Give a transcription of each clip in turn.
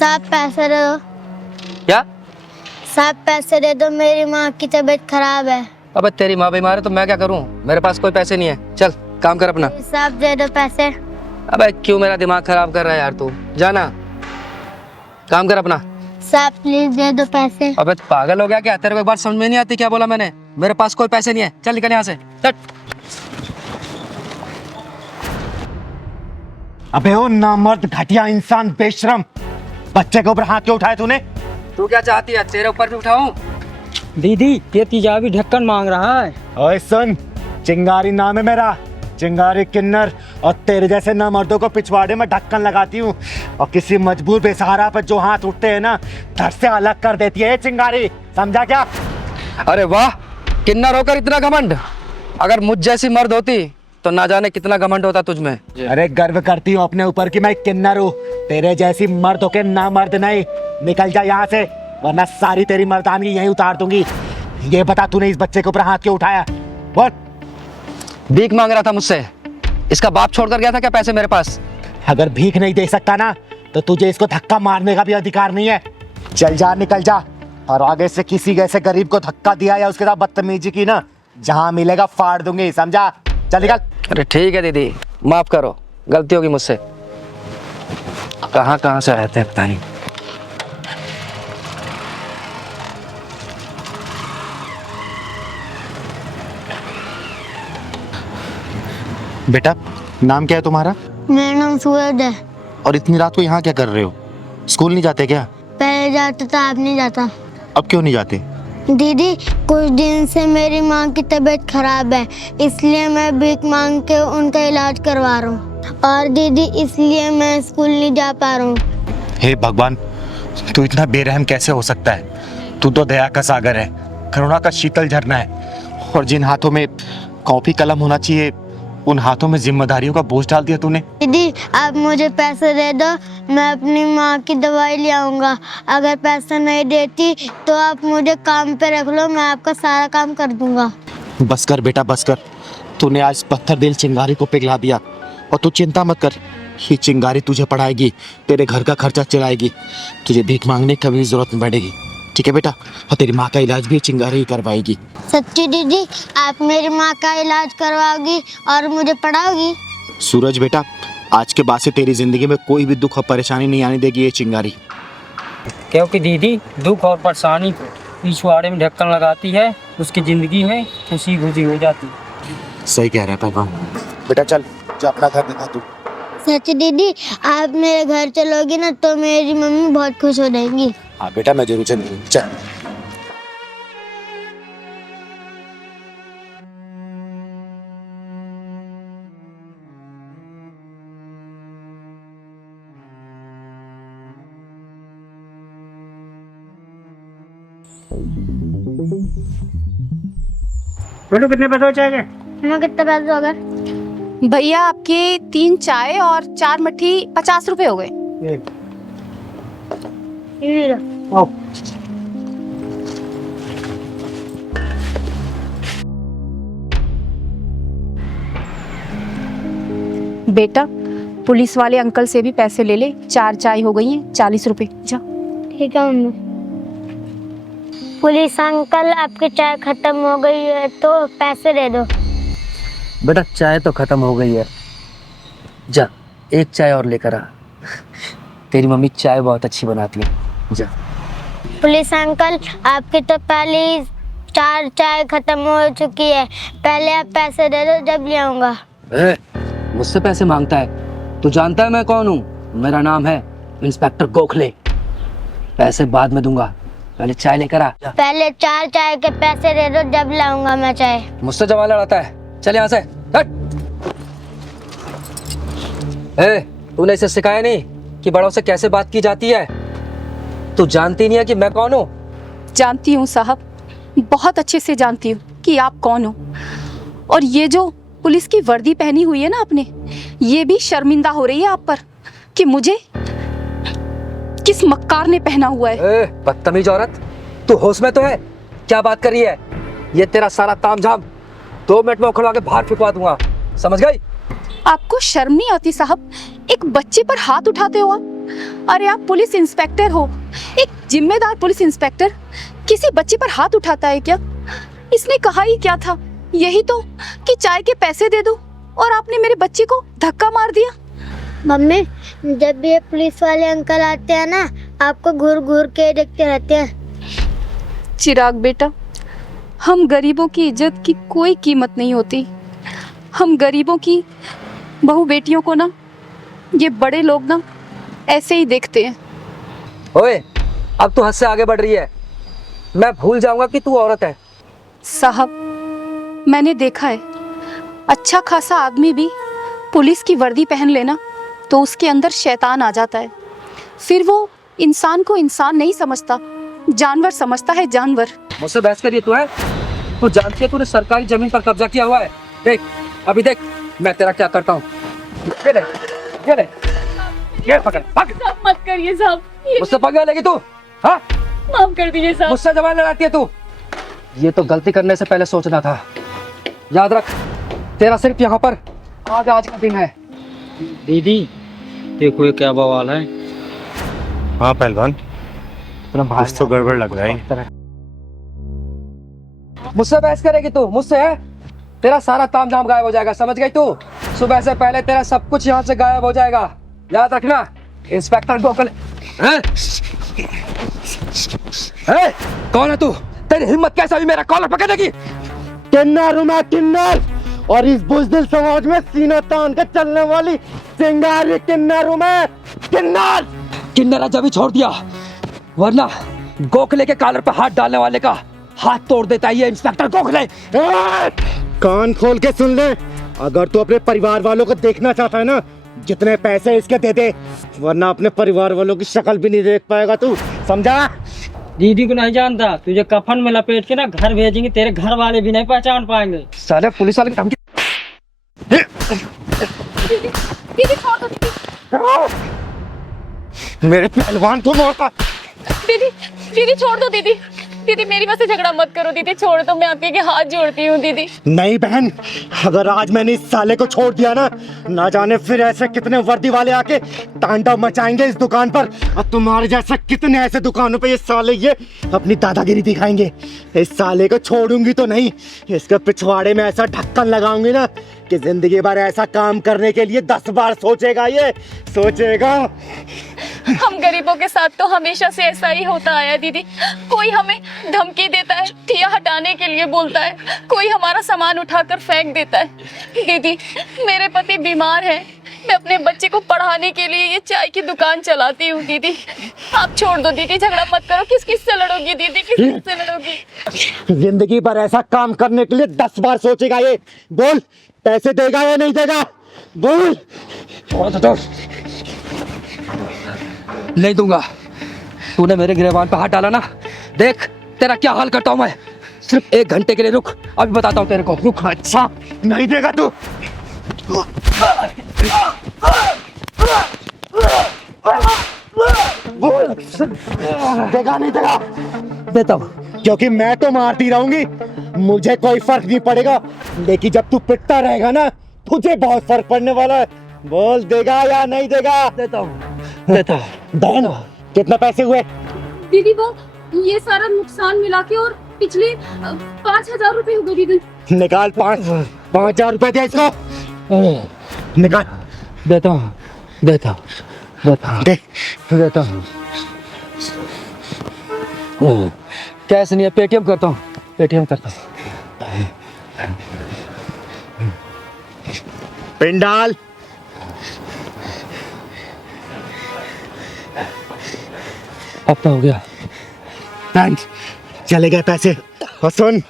साहब पैसे दे दो। क्या? साहब पैसे दे दो, मेरी माँ की तबीयत खराब है। अबे तेरी माँ बीमार है तो मैं क्या करूं? मेरे पास कोई पैसे नहीं है। चल काम कर अपना। साहब दे दो पैसे। अबे क्यों मेरा दिमाग खराब कर रहा है यार तू? जाना, काम कर अपना। साहब प्लीज दे दो पैसे। अबे पागल हो गया क्या? तेरे को एक बार समझ में नहीं आती क्या बोला मैंने? मेरे पास कोई पैसे नहीं है। चल निकल यहाँ से। चल। अबे ओ नामर्द घटिया इंसान बेशरम, बच्चे के ऊपर हाथ क्यों उठाए तूने? तू क्या चाहती है? तेरे ऊपर भी उठाऊं? दीदी ये तेजाबी ढक्कन मांग रहा है। ओए सुन, चिंगारी नाम है मेरा, चिंगारी किन्नर, और तेरे जैसे नामर्दों को पिछवाड़े में ढक्कन लगाती हूँ और किसी मजबूर बेसहारा पर जो हाथ उठते हैं ना, धड़ से अलग कर देती है ये चिंगारी, समझा क्या? अरे वाह, किन्नर होकर इतना घमंड। अगर मुझ जैसी मर्द होती तो ना जाने कितना घमंड होता तुझ में। अरे गर्व करती हूँ अपने ऊपर कि मैं किन्नर हूँ, तेरे जैसी मर्द होके ना मर्द नहीं। निकल जा यहाँ से वरना सारी तेरी मर्दानगी यहीं उतार दूंगी। ये बता तूने इस बच्चे के ऊपर हाथ क्यों उठाया? बोल। भीख मांग रहा था मुझसे। इसका बाप छोड़कर गया था क्या पैसे मेरे पास? अगर भीख नहीं दे सकता ना तो तुझे इसको धक्का मारने का भी अधिकार नहीं है। चल जा, निकल जा, और आगे से किसी ऐसे गरीब को धक्का दिया या उसके साथ बदतमीजी की ना, जहां मिलेगा फाड़ दूंगी, समझा? चल निकल। अरे ठीक है दीदी, माफ करो, गलती होगी मुझसे। कहाँ से आए थे पता नहीं। बेटा नाम क्या है तुम्हारा? मेरा नाम सूरज है। और इतनी रात को यहाँ क्या कर रहे हो? स्कूल नहीं जाते क्या? पहले जाता था, अब नहीं जाता। अब क्यों नहीं जाते? दीदी कुछ दिन से मेरी माँ की तबीयत खराब है, इसलिए मैं भीख मांग के उनका इलाज करवा रहा हूँ। और दीदी इसलिए मैं स्कूल नहीं जा पा रहा हूँ। हे भगवान, तू इतना बेरहम कैसे हो सकता है? तू तो दया का सागर है, करुणा का शीतल झरना है, और जिन हाथों में कॉपी कलम होना चाहिए उन हाथों में जिम्मेदारियों का बोझ डाल दिया तूने। दीदी आप मुझे पैसे दे दो, मैं अपनी माँ की दवाई ले आऊँगा। अगर पैसा नहीं देती तो आप मुझे काम पे रख लो, मैं आपका सारा काम कर दूंगा। बस कर बेटा बस कर, तूने आज पत्थर दिल चिंगारी को पिघला दिया। और तू चिंता मत कर, ये चिंगारी तुझे पढ़ाएगी, तेरे घर का खर्चा चलाएगी, तुझे भीख मांगने की कभी जरूरत नहीं पड़ेगी, ठीक है बेटा? और तेरी माँ का इलाज भी चिंगारी ही करवाएगी। सच्ची दीदी आप मेरी माँ का इलाज करवाओगी और मुझे पढ़ाओगी? सूरज बेटा, आज के बाद से तेरी जिंदगी में कोई भी दुख और परेशानी नहीं आने देगी ये चिंगारी। क्योंकि दीदी दुख और परेशानी को पिछवाड़े में ढक्कन लगाती है, उसकी जिंदगी में खुशी खुशी हो जाती है। सही कह रहा है भगवान। बेटा चल जा अपना घर दिखा तू। सच्ची दीदी आप मेरे घर चलोगी ना तो मेरी मम्मी बहुत खुश हो जाएंगी। हाँ बेटा मैं जरूर चलूंगी, चल। बेटू कितने पैसे हो जाएंगे? हमें कितने पैसे हो गए? भैया आपके 3 चाय और 4 मट्ठी 50 रुपए हो गए। ये लो। बेटा पुलिस वाले अंकल से भी पैसे ले ले, 4 चाय हो गई हैं 40 रुपए। जा। ठीक है मम्मी। पुलिस अंकल आपकी चाय खत्म हो गई है तो पैसे दे दो। बेटा चाय तो खत्म हो गई है, जा एक चाय और लेकर आ। तेरी मम्मी चाय बहुत अच्छी बनाती है, जा। पुलिस अंकल आपकी तो पहले 4 चाय खत्म हो चुकी है, पहले आप पैसे दे दो जब ले आऊंगा। मुझसे पैसे मांगता है? तू जानता है मैं कौन हूँ? मेरा नाम है इंस्पेक्टर गोखले। पैसे बाद में दूंगा, पहले चाय लेकर आ। पहले 4 चाय के पैसे दे दो जब लाऊंगा मैं चाय। मुझसे जमा लड़ाता है, चल यहाँ से हट। तूने इसे सिखाया नहीं कि बड़ों से कैसे बात की जाती है? तू जानती नहीं है कि मैं कौन हूँ? जानती हूँ साहब, बहुत अच्छे से जानती हूँ कि आप कौन हो। और ये जो पुलिस की वर्दी पहनी हुई है ना आपने, ये भी शर्मिंदा हो रही है आप पर कि मुझे किस मक्कार ने पहना हुआ है। बदतमीज औरत, तू होश में तो है? क्या बात कर रही है? ये तेरा सारा तामझाम 2 मिनट में उखड़वा के बाहर फेंकवा दूंगा, समझ गई? आपको शर्म नहीं आती साहब? एक बच्चे पर हाथ उठाते हो आप। अरे आप पुलिस इंस्पेक्टर हो, एक जिम्मेदार पुलिस इंस्पेक्टर किसी बच्चे पर हाथ उठाता है क्या? इसने कहा ही क्या था, यही तो कि चाय के पैसे दे दो, और आपने मेरे बच्चे को धक्का मार दिया। मम्मी, जब भी ये पुलिस वाले अंकल आते हैं ना, आपको घूर घूर के देखते रहते हैं। चिराग बेटा, हम गरीबों की इज्जत की कोई कीमत नहीं होती। हम गरीबों की बहू बेटियों को ना, ये बड़े लोग ना ऐसे ही देखते हैं। ओए, अब तू हद से आगे बढ़ रही है। मैं भूल जाऊंगा कि तू औरत है। साहब, मैंने देखा है, अच्छा खासा आदमी भी पुलिस की वर्दी पहन लेना तो उसके अंदर शैतान आ जाता है। फिर वो इंसान को इंसान नहीं समझता, जानवर समझता है, जानवर। मुझसे बहस करिए तू है? तू जानती है तूने सरकारी जमीन पर कब्जा किया हुआ है। देख, अभी देख मैं तेरा क्या करता हूँ। ये ले, ये ले, ये पकड़, पकड़। मत करिए साहब, मुझसे पकड़ लेगी तू? हाँ, माफ कर दीजिए साहब। मुझसे जबान लड़ाती है तू? ये तो गलती करने से पहले सोचना था। याद रख, तेरा सिर्फ यहाँ पर आज का दिन है। दीदी देखो ये क्या बवाल है। हाँ पहलवान, कुछ तो गड़बड़ लग रहा है। मुझसे बहस करेगी तू? मुझसे है? तेरा सारा ताम झाम गायब हो जाएगा, समझ गई तू? सुबह से पहले तेरा सब कुछ यहाँ से गायब हो जाएगा, याद रखना। इंस्पेक्टर गोखले। हैं? हैं? कौन है तू? तेरी हिम्मत कैसे हुई मेरा कॉलर पकड़ने की? किन्नर हूं मैं, किन्नर, और इस बुज़दिल समाज में सीना तान के चलने वाली चिंगारी किन्नर हूं मैं, किन्नर। किन्नर जब ही छोड़ दिया, वरना गोखले के कॉलर पर हाथ डालने वाले का हाथ तोड़ देता है ये इंस्पेक्टर गोखले। कान खोल के सुन ले, अगर तू अपने परिवार वालों को देखना चाहता है ना, जितने पैसे इसके दे दे, वरना अपने परिवार वालों की शक्ल भी नहीं देख पाएगा तू, समझा? दीदी को नहीं जानता, तुझे कफन में लपेट के ना घर भेजेंगे, तेरे घर वाले भी नहीं पहचान पाएंगे। साले पुलिस वाले की धमकी। दीदी छोड़ दो दीदी। मेरे पहलवान को मौका। दीदी, दीदी छोड़ दो दीदी। दीदी मेरी वजह से झगड़ा मत करो दीदी, छोड़ दो, मैं आपके हाथ जोड़ती हूँ दीदी। नहीं बहन, अगर आज मैंने इस साले को छोड़ दिया ना जाने फिर ऐसे कितने वर्दी वाले आके तांडव मचाएंगे इस दुकान पर, और तुम्हारे जैसे कितने ऐसे दुकानों पे ये साले ये अपनी दादागिरी दिखाएंगे। इस साले को छोड़ूंगी तो नहीं, इसके पिछवाड़े में ऐसा ढक्कन लगाऊंगी ना कि जिंदगी भर ऐसा काम करने के लिए 10 बार सोचेगा, ये सोचेगा। हम गरीबों के साथ तो हमेशा से ऐसा ही होता आया दीदी। कोई हमें धमकी देता है, ठिया हटाने के लिए बोलता है, कोई हमारा सामान उठाकर फेंक देता है। दीदी मेरे पति बीमार है, मैं अपने बच्चे को पढ़ाने के लिए ये चाय की दुकान चलाती हूँ। दीदी आप छोड़ दो दीदी, झगड़ा मत करो। किस किस से लड़ोगी दीदी, किस किस से लड़ोगी? जिंदगी भर ऐसा काम करने के लिए 10 बार सोचेगा ये। बोल, पैसे देगा या नहीं देगा? बोल। नहीं दूंगा। तूने मेरे गिरबान पर हाथ डाला ना, देख तेरा क्या हाल करता हूं मैं। सिर्फ 1 घंटे के लिए रुक, अभी बताता हूं तेरे को। रुक। अच्छा, नहीं देगा तू? बोल, देगा नहीं देगा? देता हूं। क्योंकि मैं तो मारती रहूंगी, मुझे कोई फर्क नहीं पड़ेगा, लेकिन जब तू पिटता रहेगा ना, तुझे बहुत फर्क पड़ने वाला है। बोल, देगा या नहीं देगा? देता हूं, देता हूं। बहन, कितने पैसे हुए? दीदी वो ये सारा नुकसान मिला के और पिछले 5,000 रुपए हो गए दीदी। निकाल। 5,000 रुपए दे इसको, निकाल। देता हूं, देता हूं, देता हूं, दे। देता हूं। कैश नहीं है, पेटीएम करता हूं, पेटीएम करता हूं। पिन डाल। अब तो हो गया। थैंक्स, चले गए पैसे। और सुन,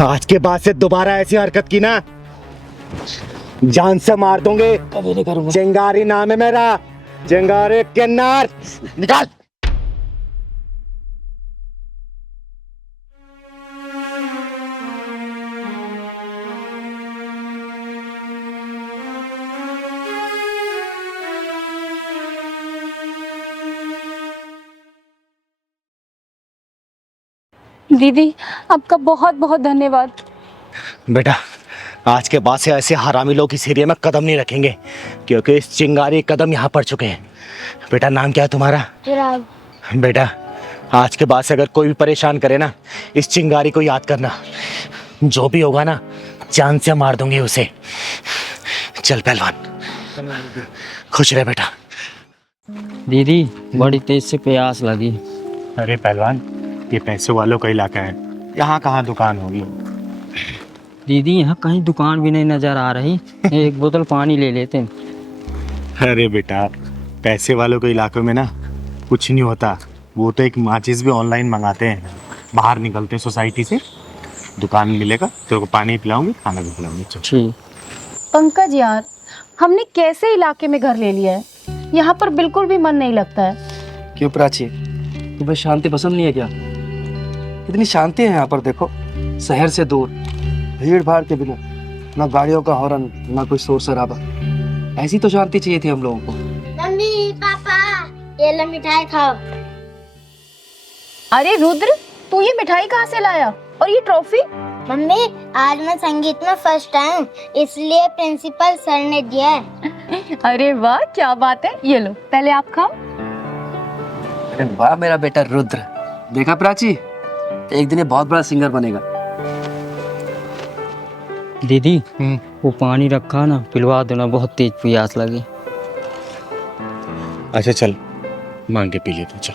आज के बाद से दोबारा ऐसी हरकत की ना, जान से मार दूंगे। कभी नहीं करूंगा। चिंगारी नाम है मेरा, चिंगारी किन्नर। निकाल। दीदी आपका बहुत बहुत धन्यवाद। बेटा, आज के बाद से ऐसे हरामी लोग इस एरिया में कदम नहीं रखेंगे, क्योंकि इस चिंगारी कदम यहाँ पड़ चुके हैं। बेटा नाम क्या है तुम्हारा? चिराग। बेटा आज के बाद से अगर कोई भी परेशान करे ना, इस चिंगारी को याद करना। जो भी होगा ना, जान से मार दूंगी उसे। चल पहलवान, खुश रहे बेटा। दीदी बड़ी तेज से प्यास लगी। अरे पहलवान, ये पैसे वालों का इलाका है, यहाँ कहाँ दुकान होगी। दीदी यहाँ कहीं दुकान भी नहीं नजर आ रही। एक बोतल पानी ले लेते हैं। अरे बेटा, पैसे वालों के इलाकों में ना कुछ नहीं होता। वो तो एक माचिस भी ऑनलाइन मंगाते हैं, बाहर निकलते हैं सोसाइटी से, दुकान मिलेगा, तेरे को पानी पिलाऊंगी, खाना भी खिलाऊंगी। चल। ठीक। पंकज यार, हमने कैसे इलाके में घर ले लिया है, यहाँ पर बिल्कुल भी मन नहीं लगता है। क्यों प्राची, तुम्हें शांति पसंद नहीं है क्या? इतनी शांति है यहाँ पर, देखो शहर से दूर, भीड़ भाड़ के बिना, ना गाड़ियों का हॉर्न, ना कोई शोर शराबा। ऐसी तो शांति चाहिए थी हम लोगों को। मम्मी पापा, ये लो मिठाई खाओ। अरे रुद्र, तू ये मिठाई कहाँ से लाया और ये ट्रॉफी? मम्मी, आज मैं संगीत में फर्स्ट आया, इसलिए प्रिंसिपल सर ने दिया है। अरे वाह, क्या बात है। ये लो, पहले आप खाओ। अरे वाह मेरा बेटा रुद्र, देखा प्राची, एक दिन ये बहुत बड़ा सिंगर बनेगा। दीदी वो पानी रखा ना, पिलवा दो ना, बहुत तेज प्यास लगी। अच्छा चल, मांग के पी ले तू, चल।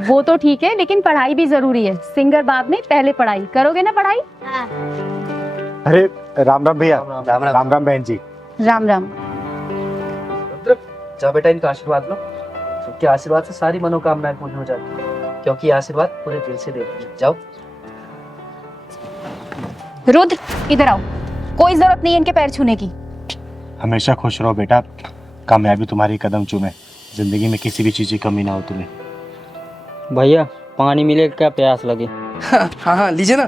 वो तो ठीक है, लेकिन पढ़ाई भी जरूरी है। सिंगर बाद में, पहले पढ़ाई करोगे ना। पढ़ाई। हाँ। अरे राम राम भैया। राम राम। राम राम बहन जी। राम राम। रुद्र, जा बेटा, इनका आशीर्वाद लो। सबके आशीर्वाद से सारी मनोकामनाएं पूर्ण हो जाती है, क्योंकि ये आशीर्वाद पूरे दिल से देते हैं। जाओ। रुद्र, इधर आओ। कोई जरूरत नहीं है इनके पैर छूने की। हमेशा खुश रहो बेटा, कामयाबी तुम्हारी कदम चूमे, जिंदगी में किसी भी चीज की कमी ना हो तुम्हें। भैया पानी मिलेगा क्या, प्यास लगी। हाँ हाँ, लीजिए ना।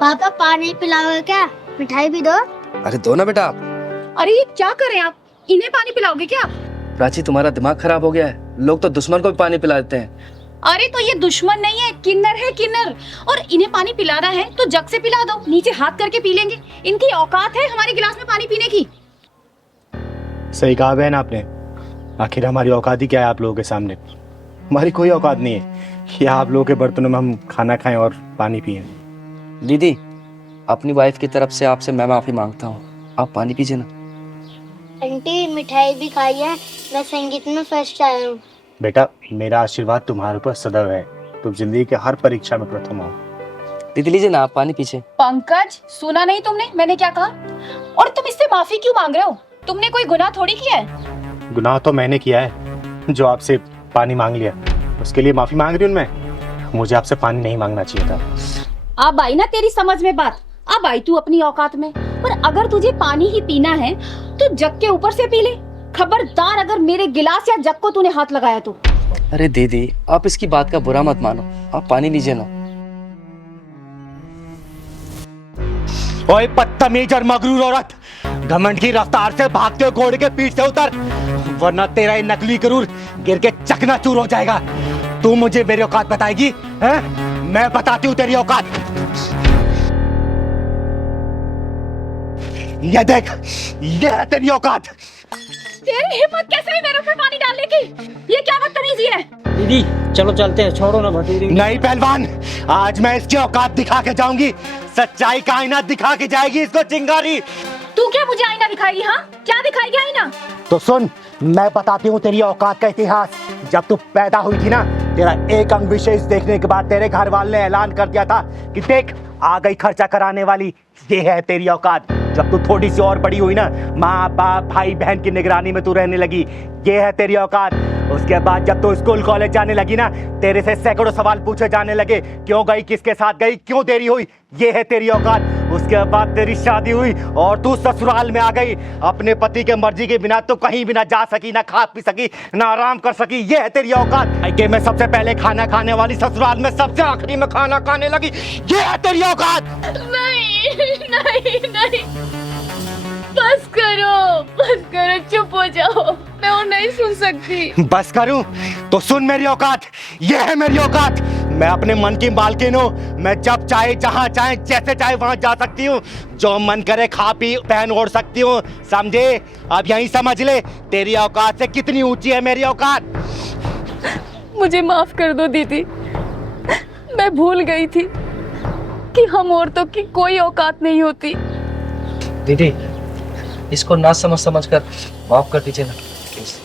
पापा पानी पिलाओगे क्या? मिठाई भी दो। अरे दो ना बेटा आप। अरे ये क्या कर रहे हैं आप? इन्हें पानी पिलाओगे क्या? प्राची, तुम्हारा दिमाग खराब हो गया है। लोग तो दुश्मन को भी पानी पिला देते हैं। अरे तो ये दुश्मन नहीं है, किन्नर है, किन्नर। और इन्हें पानी पिलाना है तो जग से पिला दो, नीचे हाथ करके पी लेंगे। इनकी औकात है हमारे गिलास में पानी पीने की। सही कहा बहन आपने। आखिर हमारी औकात ही क्या है आप लोगों के सामने? हमारी कोई औकात नहीं है कि आप लोगों के बर्तनों में हम खाना खाएं और पानी पिएं। दीदी, अपनी वाइफ की तरफ से आपसे मैं माफी मांगता हूँ। आप पानी पीजिए ना। आंटी मिठाई भी खाई है, मैं संगीत में फर्स्ट आया हूँ। बेटा मेरा आशीर्वाद तुम्हारे ऊपर सदैव है, तुम जिंदगी के हर परीक्षा में प्रथम आओ। दीदी लीजिए ना, आप पानी पीछे। पंकज, सुना नहीं तुमने मैंने क्या कहा? और तुम इससे माफी क्यों मांग रहे हो? तुमने कोई गुनाह थोड़ी किया है। गुनाह तो मैंने किया है, जो आपसे पानी मांग लिया, उसके लिए माफी मांग रही हूँ मैं। मुझे आपसे पानी नहीं मांगना चाहिए था। अब आई ना तेरी समझ में बात, अब आई तू अपनी औकात में। पर अगर तुझे पानी ही पीना है तो जग के ऊपर से पी ले। खबरदार अगर मेरे गिलास या जग को तूने हाथ लगाया तो। अरे दीदी, आप इसकी बात का बुरा मत मानो, आप पानी लीजिए ना। ओए बदतमीज और मगरूर औरत, घमंड की रफ्तार से भागते हुए घोड़े के पीठ से उतर, वरना तेरा ये नकली गरूर गिर के चकनाचूर हो जाएगा। तू मुझे मेरी औकात बताएगी हैं? मैं बताती हूँ तेरी औकात। ये देख, ये है तेरी औकात। तेरी हिम्मत कैसे हुई मेरे ऊपर पानी डालने की? ये क्या बदतमीजी है? दीदी चलो चलते हैं, छोड़ो ना भतीजी। नहीं पहलवान, आज मैं इसकी औकात दिखा के जाऊंगी। सच्चाई का आईना दिखा के जाएगी इसको चिंगारी। तू क्या मुझे आईना दिखाएगी? हाँ, क्या दिखाएगी आईना? तो सुन, मैं बताती हूँ तेरी औकात का इतिहास। जब तू पैदा हुई थी ना, तेरा एक अंग विशेष देखने के बाद तेरे घर वाले ने ऐलान कर दिया था कि देख आ गई खर्चा कराने वाली, ये है तेरी औकात। जब तू थोड़ी सी और बड़ी हुई ना, माँ बाप भाई बहन की निगरानी में तू रहने लगी, ये है तेरी औकात। उसके बाद जब तू स्कूल कॉलेज जाने लगी ना, तेरे से सैकड़ों सवाल पूछे जाने लगे, क्यों गई, किसके साथ गई, क्यों देरी हुई, ये है तेरी औकात। उसके बाद तेरी शादी हुई और तू ससुराल में आ गई। अपने पति के मर्जी के बिना तो कहीं भी ना जा सकी, ना खा पी सकी, ना आराम कर सकी, ये है तेरी औकात। के में सबसे पहले खाना खाने वाली, ससुराल में सबसे आखिरी में खाना खाने लगी, ये है तेरी औकात। नहीं नहीं नहीं, बस करो, चुप हो जाओ, मैं और नहीं सुन सकती। बस करूं तो सुन मेरी औकात, ये है मेरी औकात। मैं अपने मन की मालकिन हूँ। मैं जब चाहे, जहाँ चाहे, जैसे चाहे वहां जा सकती हूँ। जो मन करे खा पी पहन ओढ़ सकती हूँ, समझे? अब यही समझ ले तेरी औकात से कितनी ऊंची है मेरी औकात। मुझे माफ कर दो दीदी, मैं भूल गई थी कि हम औरतों की कोई औकात नहीं होती। दीदी, इसको ना समझ कर माफ कर दीजिए ना प्लीज।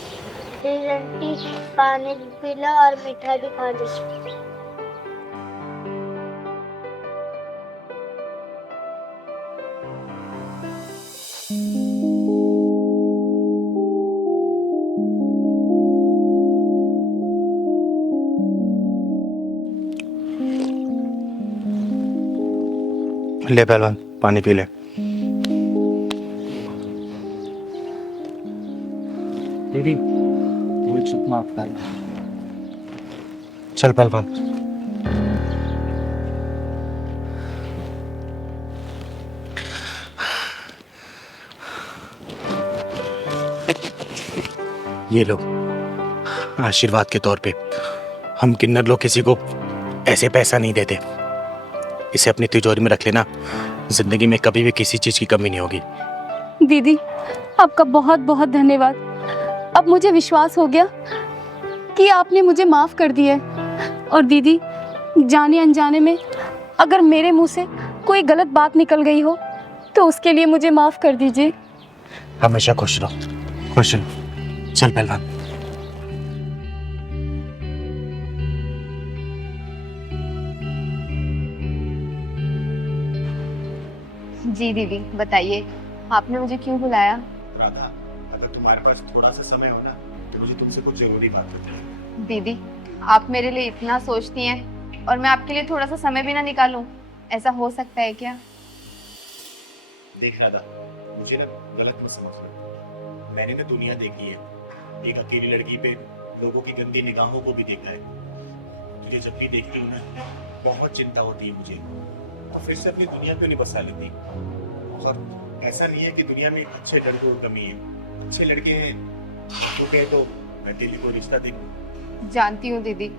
आंटी, पानी पी लो और मीठा भी खा लो। ले पहलवान, पानी पी ले। दीदी, वो चुप माफ कर। चल पहलवान। ये लो आशीर्वाद के तौर पे। हम किन्नर लोग किसी को ऐसे पैसा नहीं देते। इसे अपनी तिजोरी में रख लेना, जिंदगी में कभी भी किसी चीज की कमी नहीं होगी। दीदी, आपका बहुत बहुत धन्यवाद। अब मुझे विश्वास हो गया कि आपने मुझे माफ कर दिया है। और दीदी, जाने अनजाने में अगर मेरे मुंह से कोई गलत बात निकल गई हो तो उसके लिए मुझे माफ कर दीजिए। हमेशा खुश रहो, खुश रहो। चल पहलवान। जी दीदी, बताइए आपने मुझे क्यों बुलाया? राधा, अगर तुम्हारे पास थोड़ा सा समय हो ना तो मुझे तुमसे कुछ जरूरी बात करनी है। दीदी, आप मेरे लिए इतना सोचती हैं और मैं आपके लिए थोड़ा सा समय भी ना निकालूं, ऐसा हो सकता है क्या? देख राधा, मुझे ना गलत मत समझ लो। मैंने ना दुनिया देखी है। एक अकेली लड़की पे लोगों की गंदी निगाहों को भी देखा है। तुझे जब भी देखती हूँ ना बहुत चिंता होती है मुझे, और फिर से अपनी दुनिया पे नहीं बसा लेती। और ऐसा नहीं है कि दुनिया में अच्छे लड़कों की कमी है, अच्छे लड़के हैं। तू कहे तो मैं तेरे को रिश्ता देखूं। जानती हूँ दीदी,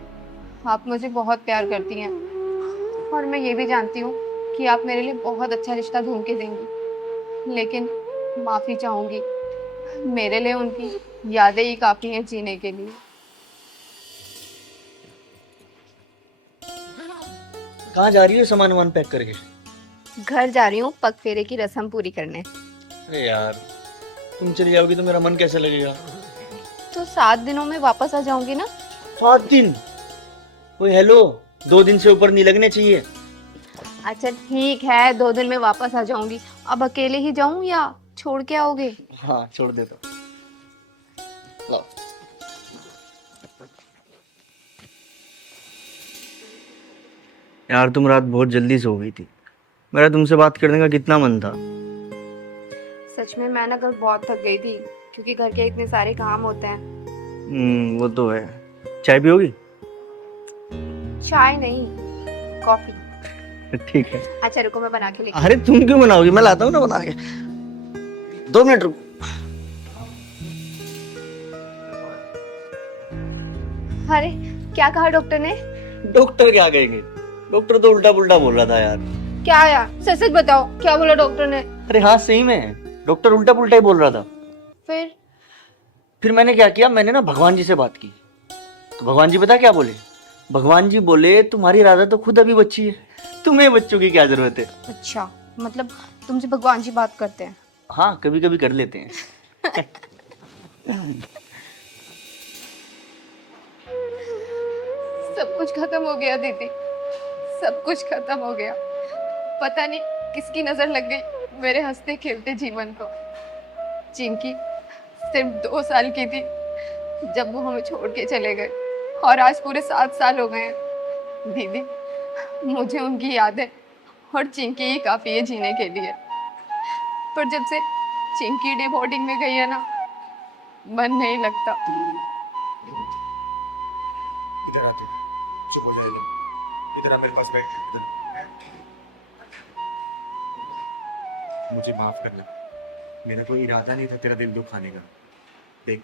आप मुझे बहुत प्यार करती हैं और मैं ये भी जानती हूँ कि आप मेरे लिए बहुत अच्छा रिश्ता ढूंढ के देंगी, लेकिन माफ़ी चाहूँगी, मेरे लिए उनकी यादें ही काफ़ी हैं जीने के लिए। कहाँ जा रही हो सामान वामान पैक करके? घर जा रही हूँ पग फेरे की रस्म पूरी करने। अरे यार, तुम चली जाओगी तो मेरा मन कैसे लगेगा? तो 7 दिनों में वापस आ जाऊंगी ना। 7 दिन? ओए हेलो, 2 दिन से ऊपर नहीं लगने चाहिए। अच्छा ठीक है, 2 दिन में वापस आ जाऊंगी। अब अकेले ही जाऊं या छोड़ के आओगे? हाँ, छोड़ दे तो। लो। यार तुम रात बहुत जल्दी सो गई थी। मेरा तुमसे बात करने का कितना मन था। सच में मैं ना कल बहुत थक गई थी क्योंकि घर के इतने सारे काम होते हैं। वो तो है। चाय पियोगी? चाय नहीं, कॉफी। ठीक है। अच्छा रुको, मैं बना के लेके। अरे तुम क्यों बनाओगी, मैं लाता हूँ ना बना के। 2 मिनट रुको। अरे क्या कहा डॉक्टर ने? डॉक्टर क्या कहेंगे, डॉक्टर तो उल्टा पुल्टा बोल रहा था यार। क्या यार, सच सच बताओ क्या बोला डॉक्टर ने? अरे हाँ सही में, डॉक्टर उल्टा पुल्टा ही बोल रहा था। फिर मैंने क्या किया, मैंने ना भगवान जी से बात की। तो भगवान जी पता क्या बोले? भगवान जी बोले तुम्हारी राधा तो खुद अभी बच्ची है, तुम्हें बच्चों की क्या जरूरत है। अच्छा, मतलब तुमसे भगवान जी बात करते हैं? हाँ, कभी कभी कर लेते हैं। सब कुछ खत्म हो गया दीदी, सब कुछ खत्म हो गया। पता नहीं किसकी नजर लग गई मेरे हंसते खेलते जीवन को। जिनकी सिर्फ 2 साल की थी जब वो हमें छोड़ के चले गए, और आज पूरे 7 साल हो गए हैं। दीदी, मुझे उनकी यादें और चिंकी ही काफी है जीने के लिए। पर जब से चिंकी डे बोर्डिंग में गई है ना, मन नहीं लगता। इधर आते, चुप हो जाए। इधर आ मेरे पास बैठ। मुझे माफ करना, मेरा कोई इरादा नहीं था तेरा दिल दुखाने का। देख,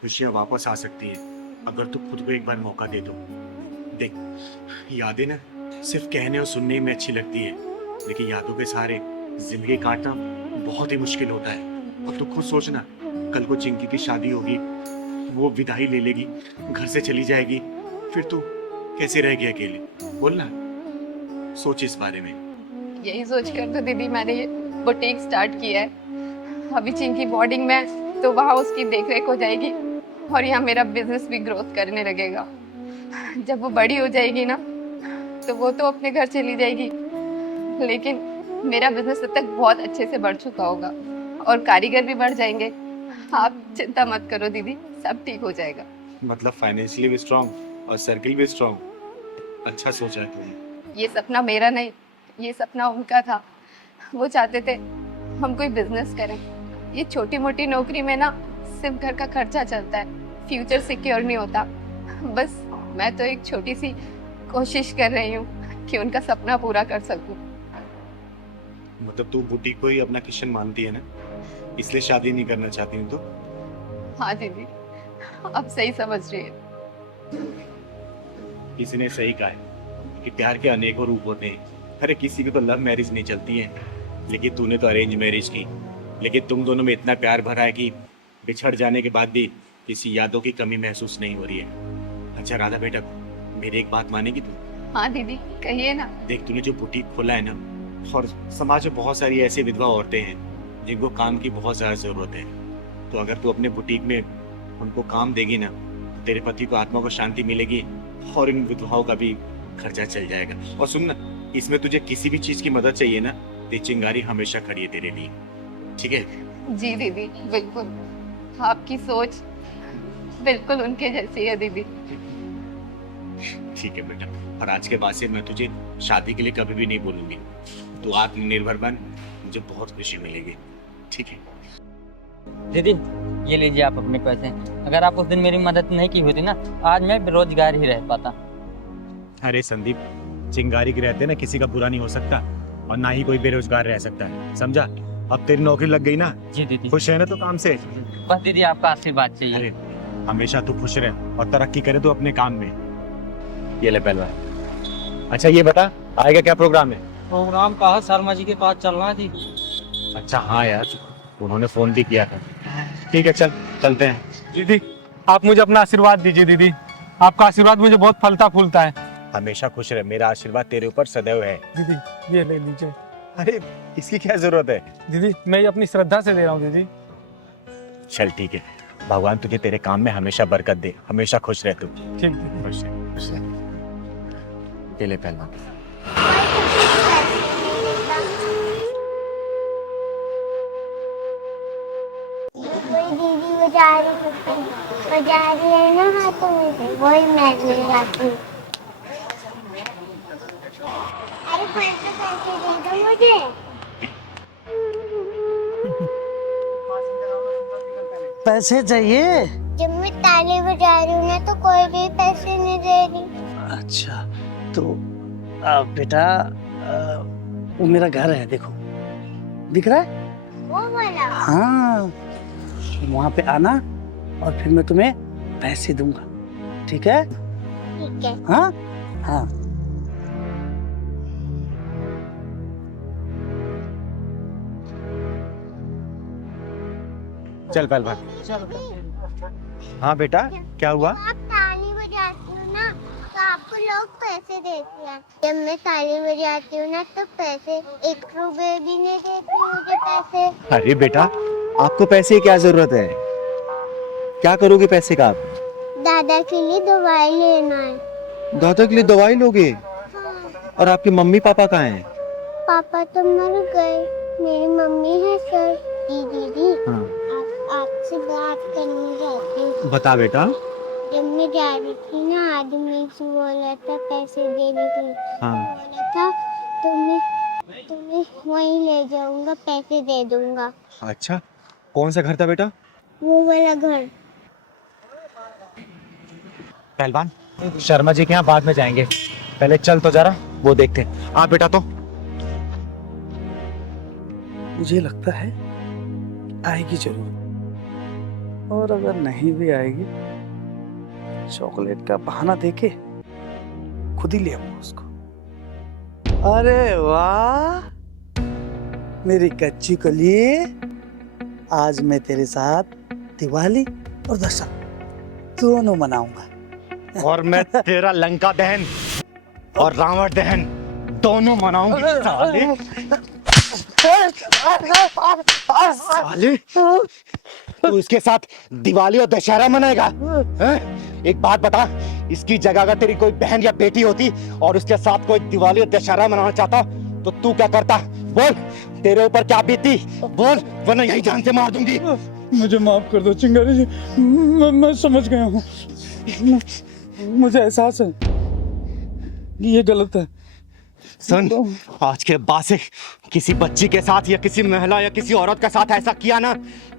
खुशियाँ वापस आ सकती है अगर तू खुद को एक बार मौका दे दो। देख, यादें ना सिर्फ कहने और सुनने में अच्छी लगती है, लेकिन यादों के सहारे जिंदगी काटना बहुत ही मुश्किल होता है। अब तू खुद सोचना, कल को चिंकी की शादी होगी, वो विदाई ले लेगी, घर से चली जाएगी, फिर तू कैसे रहेगी अकेले? बोलना, सोच इस बारे में। यही सोच कर तो दीदी मैंने ये बुटीक स्टार्ट किया है। अभी चिंकी बोर्डिंग में है, तो वहाँ उसकी देखरेख हो जाएगी और यहाँ मेरा बिजनेस भी ग्रोथ करने लगेगा। जब वो बड़ी हो जाएगी ना, तो वो तो अपने घर चली जाएगी, लेकिन मेरा बिजनेस तब तक बहुत अच्छे से बढ़ चुका होगा और कारीगर भी बढ़ जाएंगे। आप चिंता मत करो दीदी, सब ठीक हो जाएगा। मतलब फाइनेंशियली भी स्ट्रांग और सर्किल भी स्ट्रांग। अच्छा सोचा है तुमने। ये सपना मेरा नहीं, ये सपना उनका था। वो चाहते थे हम कोई बिजनेस करें। ये छोटी मोटी नौकरी में ना सिर्फ घर का खर्चा चलता है, फ्यूचर सिक्योर नहीं होता। बस मैं तो एक छोटी सी कोशिश कर रही हूँ कि उनका सपना पूरा कर सकूं। मतलब तू बुटीक को ही अपना किशन मानती है ना, इसलिए शादी नहीं करना चाहती हूँ तो? हाँ दीदी, अब सही समझ रही है। किसी ने सही कहा है कि प्यार के अनेकों रूप होते हैं। अरे किसी की तो लव मैरिज नहीं चलती है, लेकिन तूने तो अरेंज मैरिज की। लेकिन तुम दोनों में इतना प्यार भरा है कि बिछड़ जाने के बाद भी किसी यादों की कमी महसूस नहीं हो रही है। अच्छा राधा बेटा, मेरी एक बात मानेगी तू? हाँ दीदी, कहिए ना। देख, तूने जो बुटीक खोला है ना, और समाज में बहुत सारी ऐसी विधवा औरतें हैं जिनको काम की बहुत ज़्यादा ज़रूरत है। तो अगर तू अपने बुटीक में उनको काम देगी ना, तो तेरे पति को आत्मा को शांति मिलेगी और इन विधवाओं का भी खर्चा चल जाएगा। और सुन ना, इसमें तुझे किसी भी चीज़ की मदद चाहिए ना, तो चिंगारी हमेशा खड़ी है तेरे लिए, ठीक है? जी दीदी, बिल्कुल। आपकी सोच बिल्कुल उनके जैसी है दीदी। ठीक है बेटा, और आज के बाद से मैं तुझे शादी के लिए कभी भी नहीं बोलूंगी। तू आत्मनिर्भर बन, मुझे बहुत खुशी मिलेगी, ठीक है? दीदी ये लीजिए आप अपने पैसे। अगर आप उस दिन मेरी मदद नहीं की होती ना, आज मैं बेरोजगार ही रह पाता। अरे संदीप, चिंगारी के रहते ना किसी का बुरा नहीं हो सकता, और ना ही कोई बेरोजगार रह सकता है, समझा? अब तेरी नौकरी लग गई ना, जी दीदी। खुश है ना तो काम से? बस दीदी आपका आशीर्वाद चाहिए। अरे हमेशा तू खुश रहे और तरक्की करे तो अपने काम में। ये ले पहलवान। अच्छा ये बता, आएगा क्या प्रोग्राम है? प्रोग्राम कहा शर्मा जी के पास चलना है जी। अच्छा हाँ यार, उन्होंने फोन भी किया था। ठीक है, चलते हैं। दीदी आप मुझे अपना आशीर्वाद दीजिए। दीदी आपका आशीर्वाद मुझे बहुत फलता फूलता है। हमेशा खुश रहे, मेरा आशीर्वाद तेरे ऊपर सदैव है। दीदी ये ले लीजिए। अरे इसकी क्या जरूरत है? दीदी मैं ये अपनी श्रद्धा से दे रहा हूँ दीदी। चल ठीक है, भगवान तुझे तेरे काम में हमेशा बरकत दे, हमेशा खुश रह तू। ठीक दीदी। खुश रह, खुश रह। ये ले पहलवान। कोई दीदी बजा रही है ना हाथों में से, वही मैं ले जाती हूँ। अरे पैसे दे दो मुझे। पैसे चाहिए? जब मैं ताली बजा रही हूँ ना, तो कोई भी पैसे नहीं दे रही। अच्छा तो बेटा वो मेरा घर है, देखो दिख रहा है? वो वाला? हाँ, वहाँ पे आना और फिर मैं तुम्हें पैसे दूंगा, ठीक है? ठीक है। हाँ हाँ। चल पहलवान। हाँ बेटा, क्या हुआ? आप ताली बजाती हो ना, तो आपको लोग पैसे देते हैं। जब मैं ताली बजाती हूँ ना, तो पैसे 1 रुपए भी नहीं देते मुझे पैसे। अरे बेटा, आपको पैसे की क्या जरूरत है? क्या करोगे पैसे का आप? दादा के लिए दवाई लेना है। दादा के लिए दवाई लोगे? हाँ। और आपके मम्मी पापा कहाँ हैं? पापा तो मर गए, मेरी मम्मी है सर। दीदी हाँ। आपसे बात करनी रहती। बता बेटा। जब मैं जा रही थी ना, आदमी से बोला था पैसे देने के लिए। हाँ। बोला था तुम्हें वहीं ले जाऊंगा, पैसे दे दूंगा। अच्छा, कौन सा घर था बेटा? वो वाला घर। पहलवान, शर्मा जी के यहाँ बाद में जाएंगे, पहले चल तो जरा वो देखते हैं। आ बेटा, तो मुझे लगता है आएगी जरूर, और अगर नहीं भी आएगी, चॉकलेट का बहाना देके खुद ही ले आऊंगा उसको। अरे वाह मेरी कच्ची कली, आज मैं तेरे साथ दिवाली और दशहरा दोनों मनाऊंगा। और मैं तेरा लंका दहन और रावण दहन दोनों मनाऊंगी साले। साले तू इसके साथ दिवाली और दशहरा मनाएगा हैं? एक बात बता, इसकी जगह अगर तेरी कोई बहन या बेटी होती और उसके साथ कोई दिवाली और दशहरा मनाना चाहता तो तू क्या करता? बोल, तेरे ऊपर क्या बीतती? बोल, वरना यही जान से मार दूंगी। मुझे माफ कर दो चिंगारी जी, मैं समझ गया हूँ। मुझे एहसास है कि ये गलत है। सुन, आज के बाद से किसी बच्ची के साथ या किसी महिला या किसी औरत के साथ ऐसा किया ना,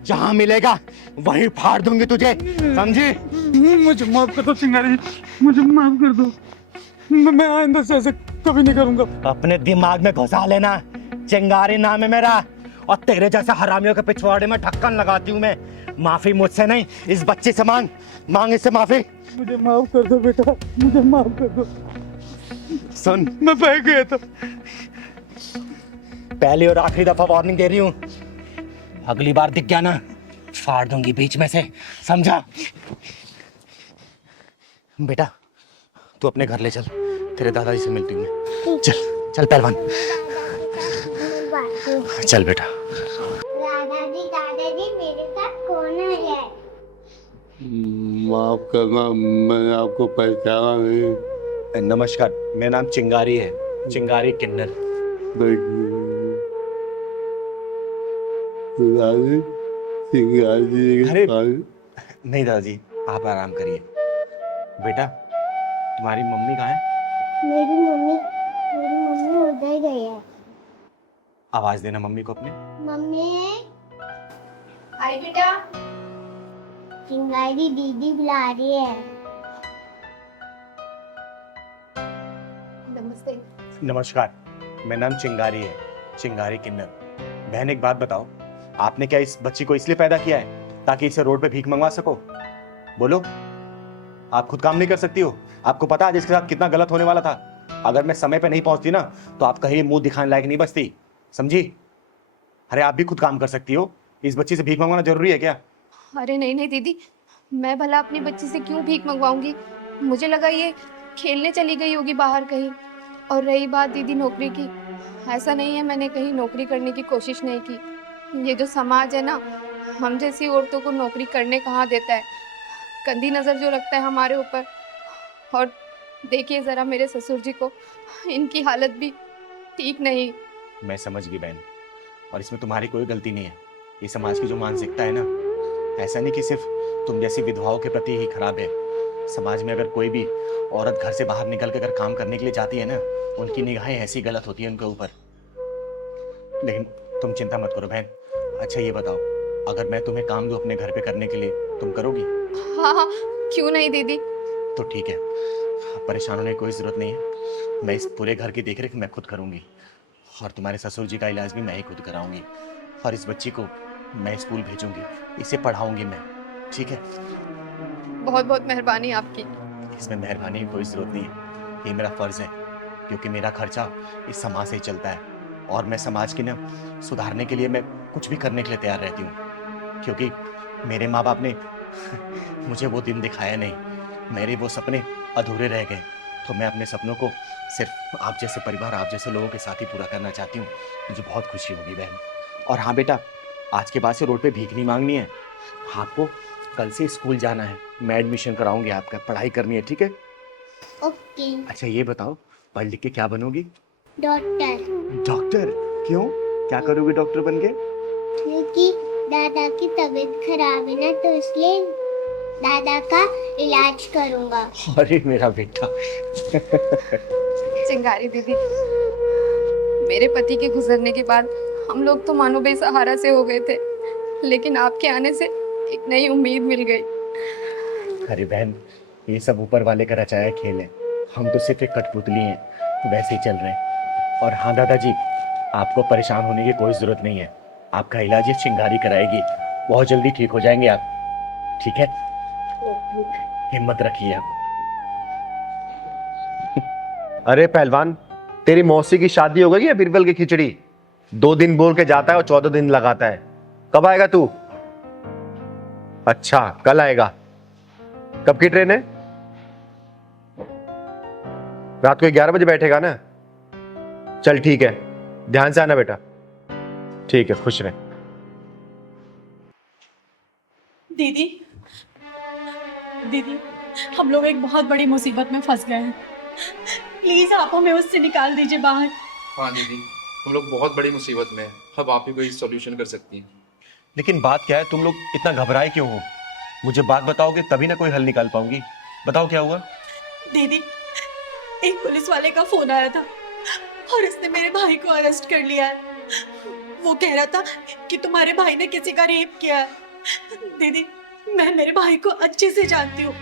जहां मिलेगा वहीं फाड़ दूंगी तुझे, समझी? मुझे माफ कर दो चिंगारी जी, मुझे माफ कर दो। मैं आइंदा से ऐसे कभी नहीं करूंगा। अपने दिमाग में घुसा लेना, चिंगारी नाम है मेरा, और तेरे जैसे हरामियों के पिछवाड़े में ढक्कन लगाती हूँ मैं। माफी मुझसे नहीं, इस बच्चे से मांग, मांग इससे माफी। मुझे माफ कर दो बेटा, मुझे माफ कर दो। सुन, मैं बह गया था। पहली और आखिरी दफा वार्निंग दे रही हूँ, अगली बार दिख गया ना फाड़ दूंगी बीच में से, समझा? बेटा तू अपने घर ले चल, तेरे दादाजी से मिलती हूँ। चल चल पहलवान, चल बेटा। दादाजी दादाजी मेरे साथ कौन है? माफ करना, मैंने आपको पहचाना नहीं। नमस्कार, मेरा नाम चिंगारी है, चिंगारी किन्नर। दादी, चिंगारी अरे नहीं दादाजी, आप आराम करिए। बेटा तुम्हारी मम्मी कहाँ है? मेरी मम्मी उधर गई है। आवाज देना मम्मी को अपने। मम्मी, हाय बेटा। चिंगारी दीदी बुला रही है। नमस्ते। नमस्कार, मेरा नाम चिंगारी है, चिंगारी किन्नर। बहन एक बात बताओ, आपने क्या इस बच्ची को इसलिए पैदा किया है ताकि इसे रोड पे भीख मंगवा सको? बोलो, आप खुद काम नहीं कर सकती हो? आपको पता है इसके साथ कितना गलत होने वाला था? अगर मैं समय पे नहीं पहुंचती ना तो आप कहीं मुंह दिखाने लायक नहीं बचती, समझी? अरे आप भी खुद काम कर सकती हो, इस बच्ची से भीख मंगवाना जरूरी है क्या? अरे नहीं नहीं दीदी, मैं भला अपनी बच्ची से क्यों भीख मंगवाऊंगी? मुझे लगा ये खेलने चली गई होगी बाहर कहीं। और रही बात दीदी नौकरी की, ऐसा नहीं है मैंने कहीं नौकरी करने की कोशिश नहीं की। ये जो समाज है ना, हम जैसी औरतों को नौकरी करने कहाँ देता है, गंदी नज़र जो रखता है हमारे ऊपर। और देखिए ज़रा मेरे ससुर जी को, इनकी हालत भी ठीक नहीं। मैं समझ गई बहन, और इसमें तुम्हारी कोई गलती नहीं है। ये समाज की जो मानसिकता है ना, ऐसा नहीं कि सिर्फ तुम जैसी विधवाओं के प्रति ही खराब है। समाज में अगर कोई भी औरत घर से बाहर निकल कर अगर काम करने के लिए जाती है ना, उनकी निगाहें ऐसी गलत होती है उनके ऊपर। लेकिन तुम चिंता मत करो बहन। अच्छा ये बताओ, अगर मैं तुम्हें काम दूं अपने घर पे करने के लिए, तुम करोगी? हाँ हाँ, क्यों नहीं दीदी। तो ठीक है, परेशान होने की कोई ज़रूरत नहीं है। मैं इस पूरे घर की देखरेख मैं खुद करूँगी, और तुम्हारे ससुर जी का इलाज भी मैं ही खुद कराऊंगी। और इस बच्ची को मैं स्कूल भेजूंगी, इसे पढ़ाऊंगी मैं, ठीक है? बहुत बहुत मेहरबानी आपकी। इसमें मेहरबानी की कोई ज़रूरत नहीं है, ये मेरा फ़र्ज़ है, क्योंकि मेरा खर्चा इस समाज से ही चलता है। और मैं समाज की ना सुधारने के लिए मैं कुछ भी करने के लिए तैयार रहती हूँ, क्योंकि मेरे माँ बाप ने मुझे वो दिन दिखाया नहीं, मेरे वो सपने अधूरे रह गए। तो मैं अपने सपनों को सिर्फ आप जैसे परिवार, आप जैसे लोगों के साथ ही पूरा करना चाहती हूँ। मुझे बहुत खुशी होगी बहन। और हाँ बेटा, आज के बाद से रोड पे भीख नहीं मांगनी है, आपको कल से स्कूल जाना है, मैं एडमिशन कराऊंगी आपका, पढ़ाई करनी है, ठीक है? ओके। अच्छा ये बताओ, पढ़ लिख के क्या बनोगी? डॉक्टर। डॉक्टर? क्यों, क्या करोगे डॉक्टर बन के? क्योंकि दादा की तबीयत खराब है ना, तो इसलिए दादा का इलाज करूंगा। अरे मेरा बेटा। चिंगारी दीदी, मेरे पति के गुजरने के बाद हम लोग तो मानो बेसहारा से हो गए थे, लेकिन आपके आने से एक नई उम्मीद मिल गई। अरे बहन, ये सब ऊपर वाले का रचाया खेल है, हम तो सिर्फ एक कठपुतली हैं, वैसे ही चल रहे हैं। और हाँ दादाजी, आपको परेशान होने की कोई ज़रूरत नहीं है, आपका इलाज ये चिंगारी कराएगी, बहुत जल्दी ठीक हो जाएंगे आप, ठीक है? हिम्मत रखिए आप। अरे पहलवान, तेरी मौसी की शादी हो गई है बीरबल की खिचड़ी? 2 दिन बोल के जाता है और 14 दिन लगाता है। कब आएगा तू? अच्छा, कल आएगा। कब की ट्रेन है? रात को 11 बजे बैठेगा ना? चल ठीक है, ध्यान से आना बेटा। ठीक है, खुश रहे। दीदी, दीदी, हम लोग एक बहुत बड़ी मुसीबत में फंस गए हैं। प्लीज आप हमें उससे निकाल दीजिए बाहर। हाँ दीदी, हम लोग बहुत बड़ी मुसीबत में हैं। अब आप ही कोई सॉल्यूशन कर सकती हैं। लेकिन बात क्या है, तुम लोग इतना घबराए क्यों हो? मुझे बात बताओगे तभी ना कोई हल निकाल पाऊंगी। बताओ क्या हुआ? दीदी, एक पुलिस वाले का फोन आया था और उसने मेरे भाई को अरेस्ट कर लिया है। वो कह रहा था कि तुम्हारे भाई ने किसी का रेप किया है। दीदी, मैं मेरे भाई को अच्छे से जानती हूँ,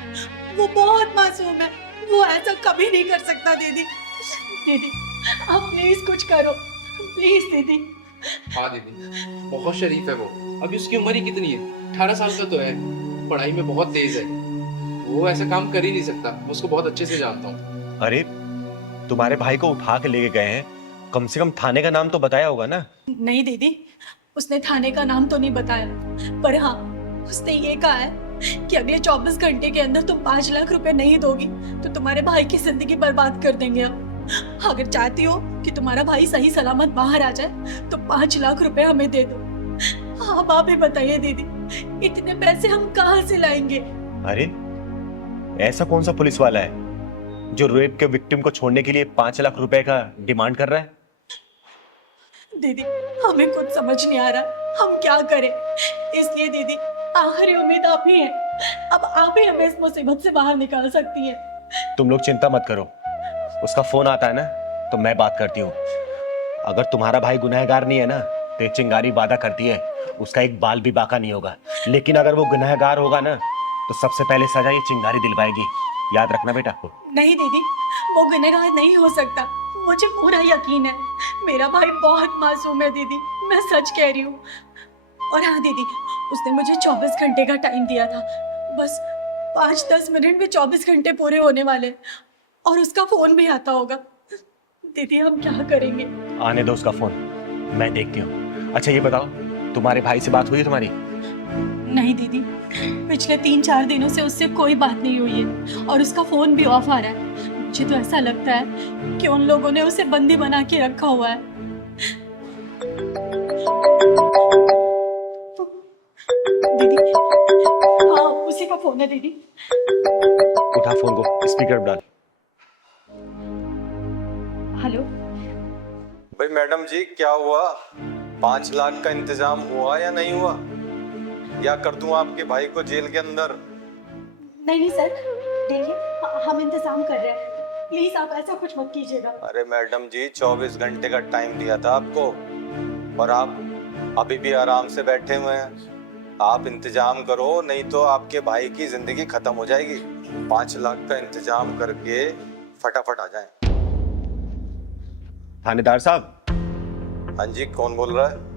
वो बहुत मासूम है, वो ऐसा कभी नहीं कर सकता। दीदी, दीदी आप प्लीज कुछ करो, प्लीज दीदी। हाँ दीदी, बहुत शरीफ है वो। अभी उसकी उम्र ही कितनी है? 18 साल का तो है। पढ़ाई में बहुत तेज है। वो ऐसा काम कर ही नहीं सकता। मैं उसको बहुत अच्छे से जानता हूँ। अरे तुम्हारे भाई को उठा के लेके गए हैं, कम से कम थाने का नाम तो बताया होगा ना? नहीं दीदी, उसने थाने का नाम तो नहीं बताया, पर हाँ उसने ये कहा है कि अभी 24 घंटे के अंदर तुम 5 लाख रुपए नहीं दोगी तो तुम्हारे भाई की जिंदगी बर्बाद कर देंगे हम। अगर चाहती हो कि तुम्हारा भाई सही सलामत बाहर आ जाए तो 5 लाख रुपए हमें दे दो। आप ही बताइए दीदी, इतने पैसे हम कहाँ से लाएंगे? अरे ऐसा कौन सा पुलिस वाला है जो रेप के विक्टिम को छोड़ने के लिए 5 लाख रुपए का डिमांड कर रहा है? दीदी हमें कुछ समझ नहीं आ रहा, हम क्या करें। इसलिए दीदी आखिरी उम्मीद आप ही है। अब आप ही हमें इस मुसीबत से बाहर निकाल सकती है। तुम लोग चिंता मत करो, उसका फोन आता है ना तो मैं बात करती हूँ। अगर तुम्हारा भाई गुनहगार नहीं है ना तो ये चिंगारी वादा करती है उसका एक बाल भी बाका नहीं होगा। लेकिन अगर वो गुनहगार होगा ना तो सबसे पहले सजा ये चिंगारी दिलवाएगी। याद रखना बेटा। नहीं दीदी, वो गुनहगार नहीं हो सकता, मुझे पूरा यकीन है। मेरा भाई बहुत मासूम है दीदी, मैं सच कह रही हूँ। और हाँ दीदी, उसने मुझे 24 घंटे का टाइम दिया था। बस 5-10 मिनट में 24 घंटे पूरे होने वाले और उसका फोन भी आता होगा। दीदी हम क्या करेंगे? आने दो उसका फोन, मैं देखती हूँ। अच्छा ये बताओ, तुम्हारे भाई से बात हुई है तुम्हारी? नहीं दीदी, पिछले 3-4 दिनों से उससे कोई बात नहीं हुई है और उसका फोन भी ऑफ आ रहा है। मुझे तो ऐसा लगता है कि उन लोगों ने उसे बंदी बना के रखा हुआ है। दीदी, हाँ उसी का फोन है दीदी। उठा फोन को, स्पीकर पर डाल। हेलो भाई मैडम जी, क्या हुआ? 5 लाख का इंतजाम हुआ या नहीं हुआ? या कर दूं आपके भाई को जेल के अंदर? नहीं सर, देखिए हम इंतजाम कर रहे हैं, प्लीज आप ऐसा कुछ मत कीजिएगा। अरे मैडम जी, 24 घंटे का टाइम दिया था आपको और आप अभी भी आराम से बैठे हुए हैं। आप इंतजाम करो, नहीं तो आपके भाई की जिंदगी खत्म हो जाएगी। 5 लाख का इंतजाम करके फटाफट आ जाएं। थानेदार साहब। हाँ जी, कौन बोल रहा है?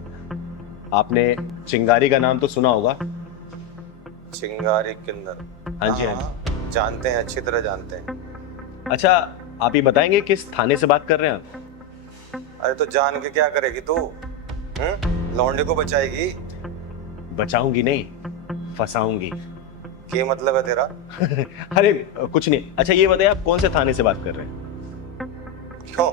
आपने चिंगारी का नाम तो सुना होगा? चिंगारी किन्नर? हाँ जी हाँ जी, जानते हैं, अच्छी तरह जानते हैं। अच्छा आप ये बताएंगे किस थाने से बात कर रहे हैं आप? अरे तो जान के क्या करेगी तू? लौंडे को बचाएगी? बचाऊंगी नहीं, फंसाऊंगी। क्या मतलब है तेरा? अरे कुछ नहीं। अच्छा ये बताइए, आप कौन से थाने से बात कर रहे हैं? क्यों,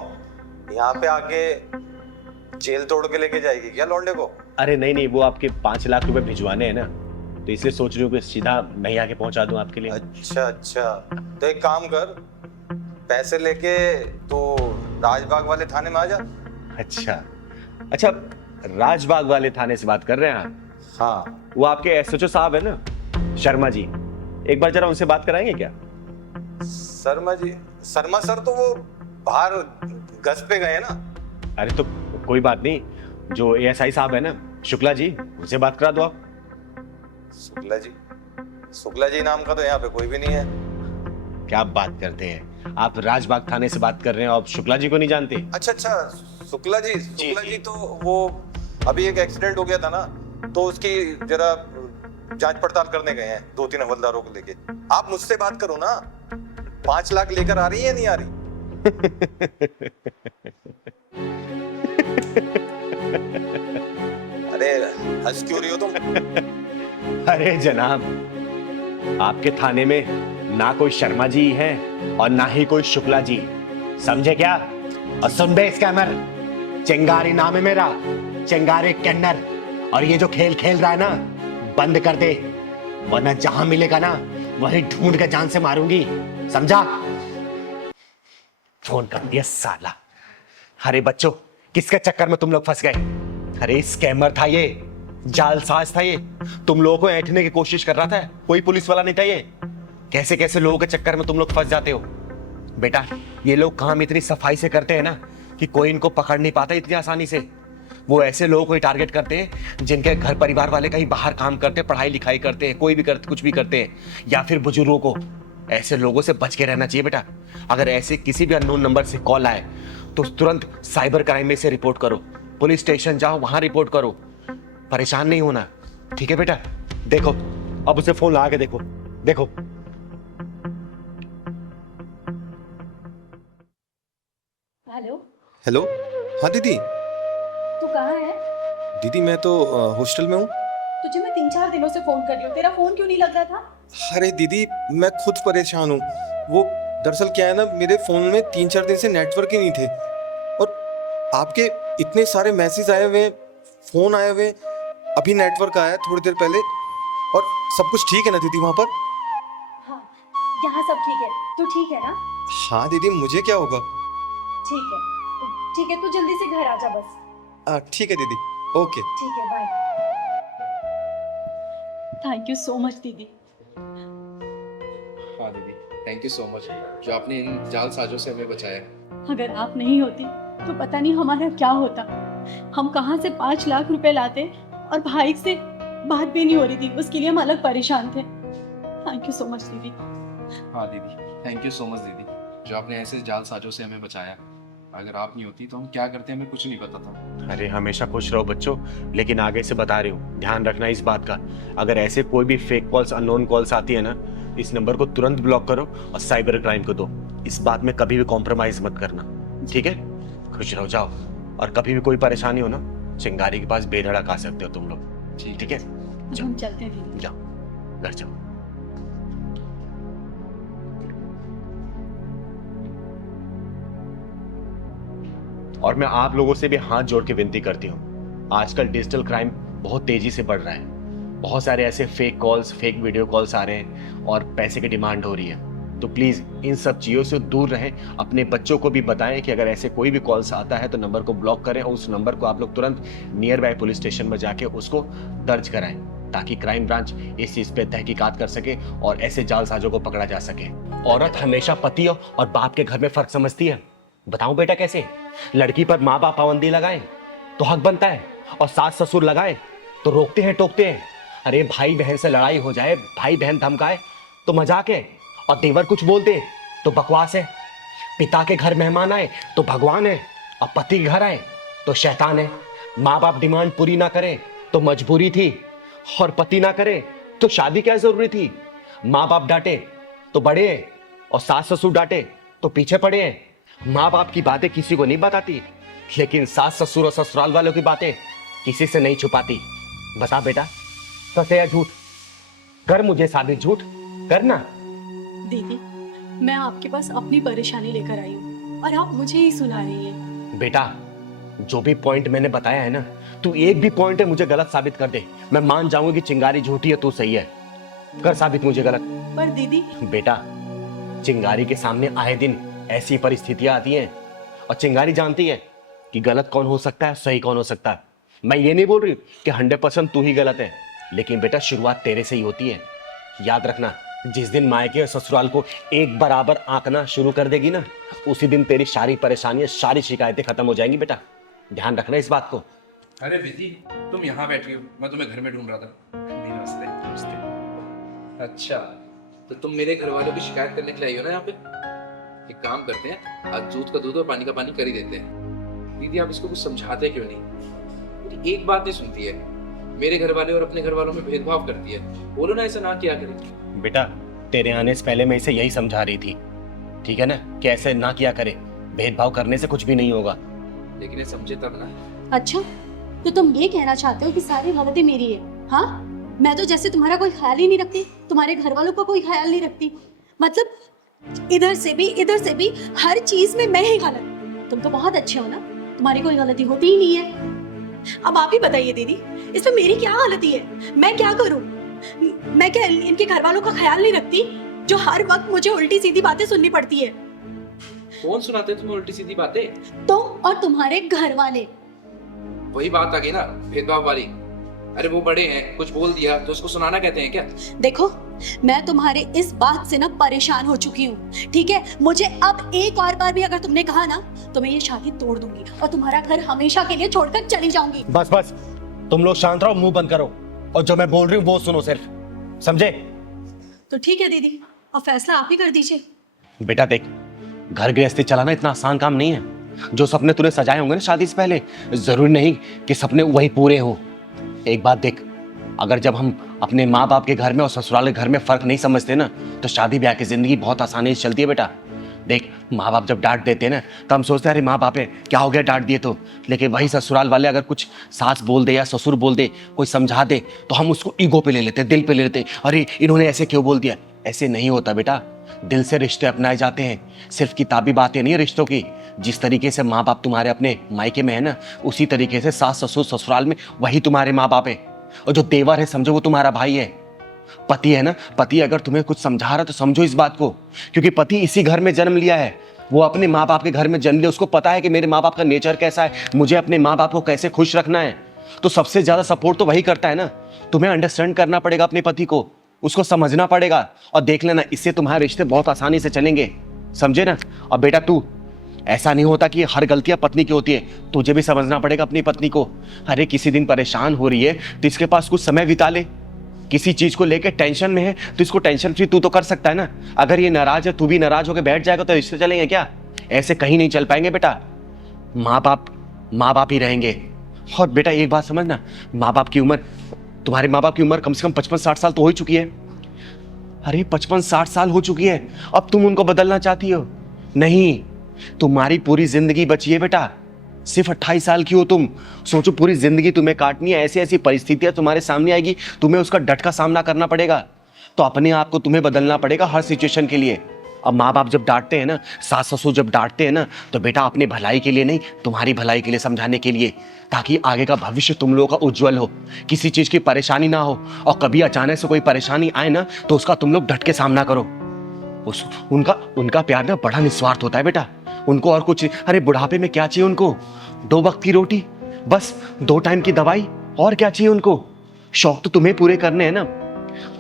यहाँ पे आके जेल तोड़ के लेके जाएगी क्या लौंडे को? अरे नहीं नहीं, वो आपके 5 लाख रुपए भिजवाने हैं ना, तो इसलिए सोच रही हूँ कि सीधा नहीं आके पहुंचा दूं आपके लिए। अच्छा अच्छा, तो एक काम कर, पैसे लेके तो राजबाग वाले थाने में आ जा। अच्छा अच्छा, राजबाग वाले थाने से बात कर रहे हैं आप? हाँ, वो आपके एसएचओ साहब है ना, शर्मा जी, एक बार जरा उनसे बात कराएंगे क्या? शर्मा जी? शर्मा सर तो वो बाहर गश्त पे गए ना। अरे तो कोई बात नहीं, जो एएसआई साहब है ना, शुक्ला जी, उनसे बात करा दो आप। शुक्ला जी? शुक्ला जी नाम का तो यहाँ पे कोई भी नहीं है। क्या बात करते हैं आप? राजबाग थाने से बात कर रहे हैं और शुक्ला जी को नहीं जानते? अच्छा अच्छा, शुक्ला जी, शुक्ला जी तो वो अभी एक एक्सीडेंट हो गया था ना, तो उसकी जरा जांच पड़ताल करने गए हैं 2-3 हवलदारों को लेके। आप मुझसे बात करो ना, 5 लाख लेकर आ रही है या नहीं आ रही? अरे हंस क्यों रही हो तुम? अरे जनाब, आपके थाने में ना कोई शर्मा जी है और ना ही कोई शुक्ला जी, समझे क्या? और सुन बे स्कैमर, चिंगारी नाम है मेरा, चिंगारी कैंडर। और ये जो खेल खेल रहा है ना, बंद कर दे, वरना जहां मिलेगा ना वहीं ढूंढ के जान से मारूंगी, समझा? फोन कर दिया साला। अरे बच्चों, किसके चक्कर में तुम लोग फंस गए? अरे स्कैमर था ये, जालसाज था ये, तुम लोगों को ऐंठने की कोशिश कर रहा था, कोई पुलिस वाला नहीं था ये। कैसे कैसे लोगों के चक्कर में तुम लोग फंस जाते हो बेटा। ये लोग काम इतनी सफाई से करते हैं ना कि कोई इनको पकड़ नहीं पाता इतनी आसानी से। वो ऐसे लोगों को टारगेट करते हैं जिनके घर परिवार वाले कहीं बाहर काम करते हैं, पढ़ाई लिखाई करते हैं, कोई भी करते, कुछ भी करते हैं, या फिर बुजुर्गों को। ऐसे लोगों से बच के रहना चाहिए बेटा। अगर ऐसे किसी भी अननोन नंबर से कॉल आए तो तुरंत साइबर क्राइम में से रिपोर्ट करो, पुलिस स्टेशन जाओ, वहां रिपोर्ट करो। परेशान नहीं होना, ठीक है बेटा? देखो अब उसे फोन लगा के देखो, देखो। हेलो। हेलो, हाँ दीदी। तू कहाँ है? दीदी मैं तो हॉस्टल में हूँ। तुझे मैं 3-4 दिनों से फोन कर रही हूँ, तेरा फोन क्यों नहीं लग रहा था? अरे दीदी मैं खुद परेशान हूँ। वो दरअसल क्या है ना, मेरे फ़ोन में 3-4 दिन से नेटवर्क ही नहीं थे, और आपके इतने सारे मैसेज आए हुए, फ़ोन आए हुए, अभी नेटवर्क आया थोड़ी देर पहले। और सब कुछ ठीक है ना दीदी वहाँ पर? हाँ, यहाँ सब ठीक है। तू ठीक है ना? हाँ दीदी, मुझे क्या होगा? ठीक है, ठीक है, तू जल्दी से घर आ जा बस। ठीक है दीदी, ओके। ठीक है, bye. Thank you so much दीदी। हाँ दीदी, थैंक यू सो मच जो आपने इन जालसाजों से हमें बचाया। अगर आप नहीं होती तो पता नहीं हमारा क्या होता। हम कहाँ से 5 लाख रुपए लाते, और भाई से बात भी नहीं हो रही थी, उसके लिए हम अलग परेशान थे। थैंक यू सो मच दीदी। हाँ दीदी, थैंक यू सो मच दीदी जो आपने ऐसे जालसाजों से हमें बचाया। अगर आप नहीं होती तो हम क्या करते हमें कुछ नहीं पता था। अरे हमेशा खुश रहो बच्चों, लेकिन आगे से बता रही हूँ, ध्यान रखना इस बात का। अगर ऐसे कोई भी फेक कॉल्स, अननोन कॉल्स आती है ना, इस नंबर को तुरंत ब्लॉक करो और साइबर क्राइम को दो। इस बात में कभी भी कॉम्प्रोमाइज मत करना, ठीक है? खुश रहो, जाओ। और कभी भी कोई परेशानी हो ना, चिंगारी के पास बेधड़क आ सकते हो तुम लोग, ठीक है? हम चलते हैं दीदी। जाओ, घर जाओ। और मैं आप लोगों से भी हाथ जोड़ के विनती करती हूँ, आजकल डिजिटल क्राइम बहुत तेजी से बढ़ रहा है। बहुत सारे ऐसे fake calls, fake video calls आ रहे हैं और पैसे की डिमांड हो रही है। तो प्लीज इन सब चीजों से दूर रहें। अपने बच्चों को भी बताएं कि अगर ऐसे कोई भी कॉल्स आता है तो नंबर को ब्लॉक करें, और उस नंबर को आप लोग तुरंत नियर बाय पुलिस स्टेशन में जाके उसको दर्ज कराएं, ताकि क्राइम ब्रांच इस चीज पे तहकीकात कर सके और ऐसे जालसाजों को पकड़ा जा सके। औरत हमेशा पति और बाप के घर में फर्क समझती है। बताऊं बेटा कैसे? लड़की पर माँ बाप पाबंदी लगाए तो हक बनता है, और सास ससुर लगाए तो रोकते हैं, टोकते हैं। अरे भाई बहन से लड़ाई हो जाए, भाई बहन धमकाए तो मजाक है, और देवर कुछ बोल दे तो बकवास है। पिता के घर मेहमान आए तो भगवान है, और पति के घर आए तो शैतान है। माँ बाप डिमांड पूरी ना करे तो मजबूरी थी, और पति ना करे तो शादी क्या जरूरी थी। माँ बाप डांटे तो बड़े हैं, और सास ससुर डांटे तो पीछे पड़े हैं। माँ बाप की बातें किसी को नहीं बताती, लेकिन सास ससुर और ससुराल वालों की बातें किसी से नहीं छुपाती। बता बेटा, सच है या झूठ? कर मुझे साबित, झूठ करना। दीदी, मैं आपके पास अपनी परेशानी लेकर आई हूँ और आप मुझे ही सुना रही हैं। बेटा, जो भी पॉइंट मैंने बताया है ना, तू एक भी पॉइंट है मुझे गलत साबित कर दे, मैं मान जाऊंगी कि चिंगारी झूठी है, तू सही है। कर साबित मुझे गलत। पर दीदी, बेटा, चिंगारी के सामने आए दिन ऐसी परिस्थितियां आती हैं, और चिंगारी जानती है कि गलत कौन हो सकता है, सही कौन हो सकता है। मैं ये नहीं बोल रही कि 100% तू ही गलत है, लेकिन बेटा शुरुआत तेरे से ही होती है। याद रखना, जिस दिन मायके और ससुराल को एक बराबर आंकना शुरू कर देगी ना, उसी दिन तेरी सारी परेशानियां, सारी शिकायतें खत्म हो जाएंगी। बेटा ध्यान रखना इस बात को। अरे बेटी, तुम यहाँ बैठी हो, मैं तुम्हें घर में ढूंढ रहा था। नमस्ते। नमस्ते। अच्छा, तो तुम मेरे घर वालों की शिकायत करने के लिए आई हो ना यहाँ पे? एक काम करते हैं, आज दूध का दूध और पानी का पानी कर ही देते हैं। दीदी आप इसको कुछ समझाते क्यों नहीं? मेरी एक बात नहीं सुनती है, मेरे घर वाले और अपने घर वालों में भेदभाव करती है। बोलो ना ऐसा ना किया करें। बेटा तेरे आने से पहले मैं इसे यही समझा रही थी, ठीक है ना, कि ऐसे ना किया करे, भेदभाव करने से कुछ भी नहीं होगा। लेकिन ये समझे तब ना। अच्छा, तो तुम ये कहना चाहते हो कि सारी गलती मेरी है? हाँ, मैं तो जैसे तुम्हारा कोई ख्याल ही नहीं रखती, तुम्हारे घर वालों का कोई ख्याल नहीं रखती। मतलब इधर से भी हर चीज में मैं ही गलत। तुम तो बहुत अच्छे हो ना, तुम्हारी कोई गलती होती ही नहीं है। अब आप ही बताइए दीदी, इसमें मेरी क्या गलती है? मैं क्या करूं? मैं क्या इनके घर वालों का ख्याल नहीं रखती जो हर वक्त मुझे उल्टी सीधी बातें सुननी पड़ती है? कौन सुनाते तुम्हें उल्टी सीधी बातें? तुम और तुम्हारे घर वाले। वही बात आ गई ना, भेदभाव वाली। अरे वो बड़े हैं, कुछ बोल दिया तो उसको सुनाना कहते हैं क्या? देखो, मैं तुम्हारे इस बात से ना परेशान हो चुकी हूँ, ठीक है? मुझे अब एक और बार भी अगर तुमने कहा ना तो मैं ये शादी तोड़ दूंगी और तुम्हारा घर हमेशा के लिए छोड़कर चली जाऊंगी। बस बस, तुम लोग शांत रहो, मुंह बंद करो और जो मैं बोल रही हूँ वो सुनो सिर्फ, समझे? तो ठीक है दीदी, अब फैसला आप ही कर दीजिए। बेटा देख, घर गृहस्थी चलाना इतना आसान काम नहीं है। जो सपने तूने सजाए होंगे ना शादी से पहले, जरूरी नहीं कि सपने वही पूरे हो। एक बात देख, अगर जब हम अपने माँ बाप के घर में और ससुराल के घर में फर्क नहीं समझते ना, तो शादी ब्याह की जिंदगी बहुत आसानी से चलती है बेटा। देख, माँ बाप जब डांट देते हैं ना तो हम सोचते हैं अरे माँ बाप है, क्या हो गया डांट दिए तो। लेकिन वही ससुराल वाले अगर कुछ सास बोल दे या ससुर बोल दे, कोई समझा दे, तो हम उसको ईगो पे ले लेते हैं, दिल पे ले लेते हैं, अरे इन्होंने ऐसे क्यों बोल दिया। ऐसे नहीं होता बेटा, दिल से रिश्ते अपनाए जाते हैं। सिर्फ किताबी बातें नहीं है रिश्तों की। जिस तरीके से माँ बाप तुम्हारे अपने मायके में है ना, उसी तरीके से सास ससुर ससुराल में वही तुम्हारे माँ बाप है। और जो देवर है समझो वो तुम्हारा भाई है। पति है ना, पति अगर तुम्हें कुछ समझा रहा है तो समझो इस बात को, क्योंकि पति इसी घर में जन्म लिया है। वो अपने माँ बाप के घर में जन्म लिया, उसको पता है कि मेरे माँ बाप का नेचर कैसा है, मुझे अपने माँ बाप को कैसे खुश रखना है। तो सबसे ज्यादा सपोर्ट तो वही करता है ना। तुम्हें अंडरस्टैंड करना पड़ेगा अपने पति को, उसको समझना पड़ेगा, और देख लेना इससे तुम्हारे रिश्ते बहुत आसानी से चलेंगे, समझे ना? और बेटा तू, ऐसा नहीं होता कि हर गलतियां पत्नी की होती है, तुझे भी समझना पड़ेगा अपनी पत्नी को। अरे किसी दिन परेशान हो रही है तो इसके पास कुछ समय बिता ले। किसी चीज को लेकर टेंशन में है तो इसको टेंशन फ्री तू तो कर सकता है ना। अगर ये नाराज है, तू भी नाराज होकर बैठ जाएगा तो रिश्ते चलेंगे क्या? ऐसे कहीं नहीं चल पाएंगे बेटा। माँ बाप ही रहेंगे। और बेटा एक बात समझना, माँ बाप की उम्र, तुम्हारे माँ बाप की उम्र कम से कम 55-60 साल तो हो ही चुकी है। अरे 55-60 साल हो चुकी है, अब तुम उनको बदलना चाहती हो? नहीं, तुम्हारी पूरी जिंदगी बची है बेटा। सिर्फ 28 साल की हो तुम। सोचो पूरी जिंदगी तुम्हें काटनी है, ऐसी ऐसी परिस्थितियां तुम्हारे सामने आएगी, तुम्हें उसका डट का सामना करना पड़ेगा। तो अपने आप को तुम्हें बदलना पड़ेगा हर सिचुएशन के लिए। अब माँ बाप जब डांटते हैं ना, सास ससुर जब डांटते हैं ना, तो बेटा अपने भलाई के लिए नहीं, तुम्हारी भलाई के लिए समझाने के लिए, ताकि आगे का भविष्य तुम लोगों का उज्जवल हो, किसी चीज की परेशानी ना हो। और कभी अचानक से कोई परेशानी आए ना तो उसका तुम लोग डट के सामना करो। उनका प्यार ना बड़ा निस्वार्थ होता है बेटा। उनको और कुछ, अरे बुढ़ापे में क्या चाहिए उनको? 2 वक्त की रोटी, बस 2 टाइम की दवाई, और क्या चाहिए उनको? शौक तो तुम्हें पूरे करने हैं ना।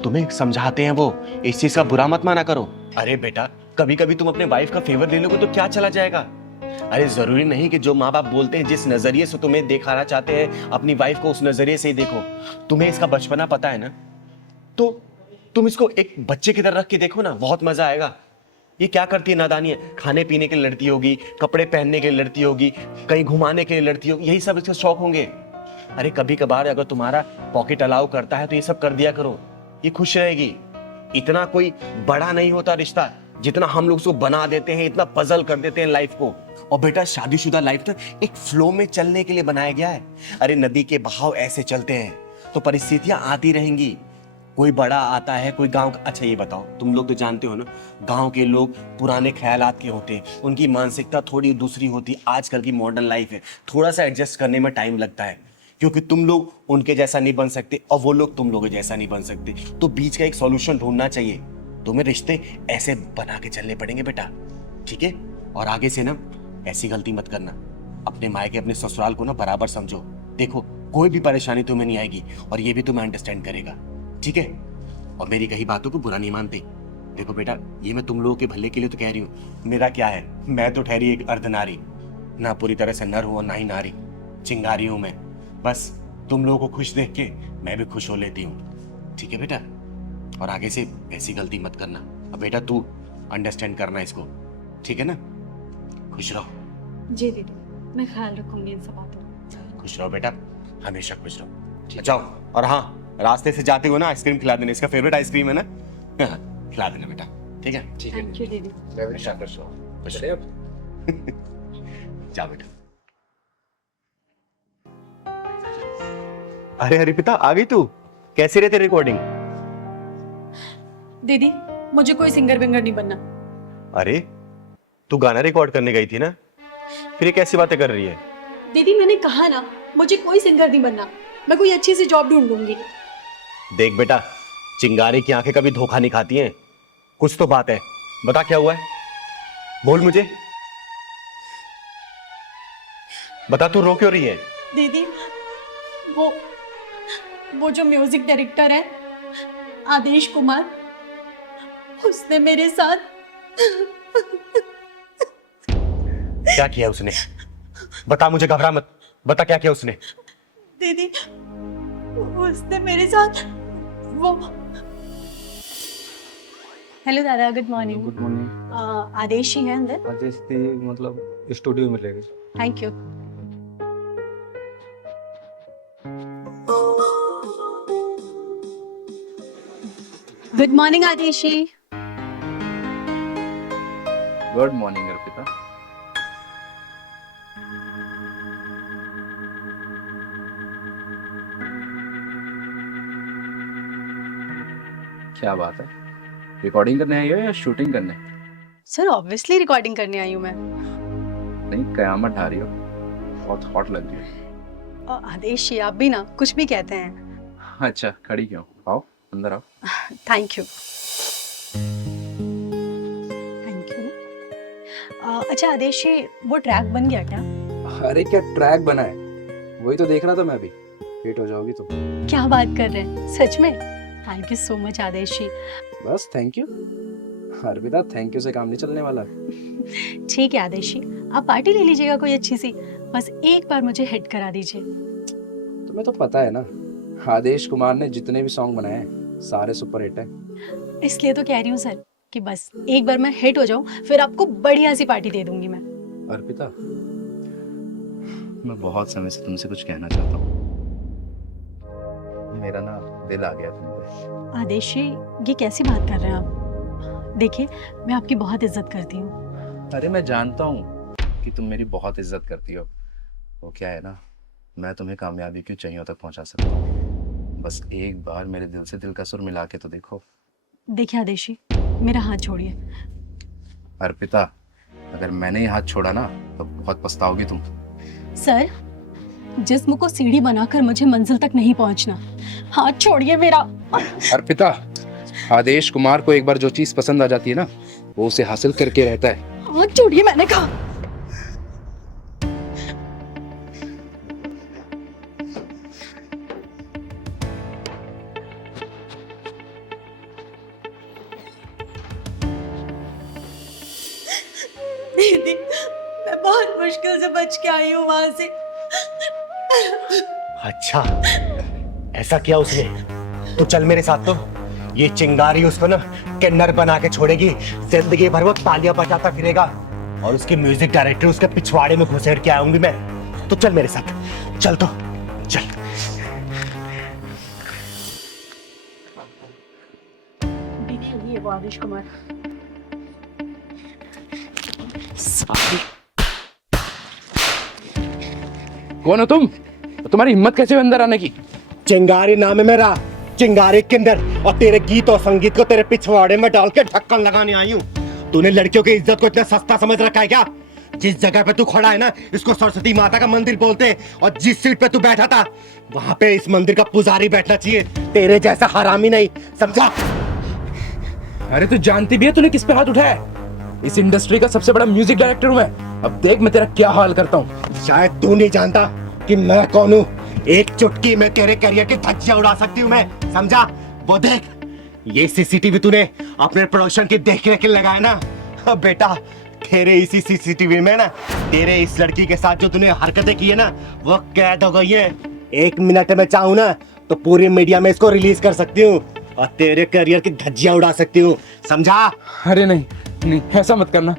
तुम्हें समझाते हैं वो, इस चीज का बुरा मत माना करो। अरे बेटा, कभी कभी तुम अपने वाइफ का फेवर ले लोगे तो क्या चला जाएगा? अरे जरूरी नहीं कि जो माँ बाप बोलते हैं, जिस नजरिए से तुम्हें दिखाना चाहते हैं अपनी वाइफ को, उस नजरिए से ही देखो। तुम्हें इसका बचपना पता है ना, तो तुम इसको एक बच्चे की तरह रख के देखो ना, बहुत मजा आएगा। ये क्या करती है नादानी है, खाने पीने के लिए लड़ती होगी, कपड़े पहनने के लिए लड़ती होगी, कहीं घुमाने के लिए लड़ती होगी, यही सब इसके शौक होंगे। अरे कभी कभार अगर तुम्हारा पॉकेट अलाउ करता है तो ये सब कर दिया करो, ये खुश रहेगी। इतना कोई बड़ा नहीं होता रिश्ता जितना हम लोग उसको बना देते हैं, इतना पजल कर देते हैं लाइफ को। और बेटा शादीशुदा लाइफ तो एक फ्लो में चलने के लिए बनाया गया है। अरे नदी के बहाव ऐसे चलते हैं तो परिस्थितियां आती रहेंगी। कोई बड़ा आता है, कोई गांव का। अच्छा ये बताओ, तुम लोग तो जानते हो ना, गांव के लोग पुराने ख्यालात के होते हैं, उनकी मानसिकता थोड़ी दूसरी होती है। आजकल की मॉडर्न लाइफ है, थोड़ा सा एडजस्ट करने में टाइम लगता है, क्योंकि तुम लोग उनके जैसा नहीं बन सकते और वो लोग तुम लोगों जैसा नहीं बन सकते। तो बीच का एक सॉल्यूशन ढूंढना चाहिए। तुम्हें रिश्ते ऐसे बना के चलने पड़ेंगे बेटा, ठीक है? और आगे से ना ऐसी गलती मत करना, अपने मायके अपने ससुराल को ना बराबर समझो। देखो कोई भी परेशानी तुम्हें नहीं आएगी और ये भी तुम्हें अंडरस्टैंड करेगा, ठीक है? और मेरी कही बातों को बुरा नहीं मानते। देखो बेटा, ये मैं तुम लोगों के भले के लिए तो कह रही हूँ। मेरा क्या है, मैं तो ठहरी एक अर्धनारी, ना पूरी तरह से नर हूँ और ना ही नारी, चिंगारी हूँ मैं। बस तुम लोगों को खुश देख के मैं भी खुश हो लेती हूँ, ठीक है बेटा? और आगे से ऐसी गलती मत करना। अब बेटा तू अंडरस्टैंड करना इसको, ठीक है ना? खुश रहो। जी दीदी, मैं ख्याल रखूंगी इन सब बातों का। खुश रहो बेटा, हमेशा खुश रहो। जाओ, और हाँ रास्ते से जाते हो ना आइसक्रीम खिला देना, इसका फेवरेट आइसक्रीम है ना, खिला देना बेटा, ठीक है? ठीक है, थैंक यू दीदी। मैं भी शानदार। चले अब। जा बेटा। अरे हरिपिता आ गई तू? कैसी रहती रिकॉर्डिंग? दीदी मुझे कोई सिंगर विंगर नहीं बनना। अरे तू गाना रिकॉर्ड करने गई थी ना, फिर ये कैसी बातें कर रही है? दीदी मैंने कहा ना मुझे कोई सिंगर नहीं बनना, मैं कोई अच्छी सी जॉब ढूंढ लूंगी। देख बेटा, चिंगारी की आंखें कभी धोखा नहीं खाती हैं। कुछ तो बात है, बता क्या हुआ है? बोल मुझे, बता तू रो क्यों रही है? दीदी वो जो म्यूजिक डायरेक्टर है आदेश कुमार, उसने मेरे साथ क्या किया उसने? बता मुझे, घबरा मत, बता क्या किया उसने? दीदी उसने मेरे साथ वो। हेलो दादा, good morning. Good morning. Aadesh ही है अंदर? आदेश थी मतलब स्टूडियो में ले गए। Thank you. Good morning Aadesh ji. Good morning Arpita. क्या बात है, रिकॉर्डिंग करने आई हो या शूटिंग करने? सर ऑब्वियसली रिकॉर्डिंग करने आई हूँ मैं। नहीं, कयामत ढा रही हो, बहुत हॉट लग रही हो। आदेश जी आप भी ना कुछ भी कहते हैं। अच्छा, खड़ी क्यों? आओ अंदर आओ। Thank you. Thank you. अच्छा आदेश जी, वो ट्रैक बन गया क्या? अरे क्या ट्रैक बना है, वही तो देख रहा था मैं अभी। हिट हो जाओगी तुम। क्या बात कर रहे हैं, सच में? थैंक यू सो मच आदेश जी। बस thank you Arpita, thank you से काम नहीं चलने वाला। ठीक है आदेश जी, आप पार्टी ले लीजिएगा कोई अच्छी सी, बस एक बार मुझे हिट करा दीजिए। तुम्हें तो पता है ना, आदेश कुमार ने जितने भी सॉन्ग बनाए हैं सारे सुपर हिट हैं। इसलिए तो कह रही हूँ सर कि बस एक बार मैं हिट हो जाऊं, फिर आपको बढ़िया सी पार्टी दे दूंगी मैं। अर्पिता, मैं बहुत समय से तुमसे कुछ कहना चाहता हूँ। मेरा ना दिल आ गया तुम पे। आदेश जी ये कैसी बात कर रहे हैं आप? देखिए मैं आपकी बहुत इज्जत करती हूँ। अरे मैं जानता हूँ कि तुम मेरी बहुत इज्जत करती हो। वो क्या है ना, मैं तुम्हें कामयाबी की ऊंचाइयों तक पहुंचा सकता हूँ। बस एक बार मेरे दिल से दिल का सुर मिला के तो देखो। देखिए आदेश जी, मेरा हाथ छोड़िए। अर्पिता, अगर मैंने ये हाथ छोड़ा ना तो बहुत पछताओगी तुम। सर, जिस्म को सीढ़ी बनाकर मुझे मंजिल तक नहीं पहुंचना। हाथ छोड़िए मेरा। अर्पिता, आदेश कुमार को एक बार जो चीज पसंद आ जाती है ना, वो उसे हासिल करके रहता है। हाथ छोड़िए मैंने कहा। दीदी, मैं बहुत मुश्किल से बच के आई हूँ वहां से। अच्छा, ऐसा किया उसने? तो चल मेरे साथ। तो ये चिंगारी उसको ना किन्नर बना के छोड़ेगी, जिंदगी भर वो तालियां बजाता फिरेगा और उसके म्यूजिक डायरेक्टर उसके पिछवाड़े में घुसेड़ के आऊंगी मैं। तो चल मेरे साथ, चल तो चल। दीदी ये वो आदेश कुमार। कौन हो तुम? तुम्हारी हिम्मत कैसे हुई अंदर आने की? चिंगारी नाम है मेरा, चिंगारी किन्नर, और तेरे गीत और संगीत को तेरे पिछवाड़े में डाल के ढक्कन लगाने आई हूँ। तूने लड़कियों की इज्जत को इतना सस्ता समझ रखा है क्या? जिस जगह पे तू खड़ा है ना, इसको सरस्वती माता का मंदिर बोलते हैं, और जिस सीट पे तू बैठा था वहां पे इस मंदिर का पुजारी बैठना चाहिए, तेरे जैसा हरामी नहीं, समझा? अरे तू जानती भी है तूने किस पे हाथ उठाया है? इस इंडस्ट्री का सबसे बड़ा म्यूजिक डायरेक्टर हूं मैं। अब देख मैं तेरा क्या हाल करता हूँ। शायद तू नहीं जानता कि मैं कौन हूँ। एक चुटकी में तेरे करियर की धज्जियां उड़ा सकती हूँ मैं, समझा? वो देख, ये सीसीटीवी तूने अपने प्रोडक्शन की देखरेख के लगाया ना। अब बेटा, तेरे इसी सीसीटीवी में ना तेरे इस लड़की के साथ जो तूने हरकतें की है ना, वो कैद हो गई है। 1 मिनट में चाहूँ ना तो पूरी मीडिया में इसको रिलीज कर सकती हूँ और तेरे करियर की धज्जियां उड़ा सकती हूँ, समझा? अरे नहीं नहीं, ऐसा मत करना।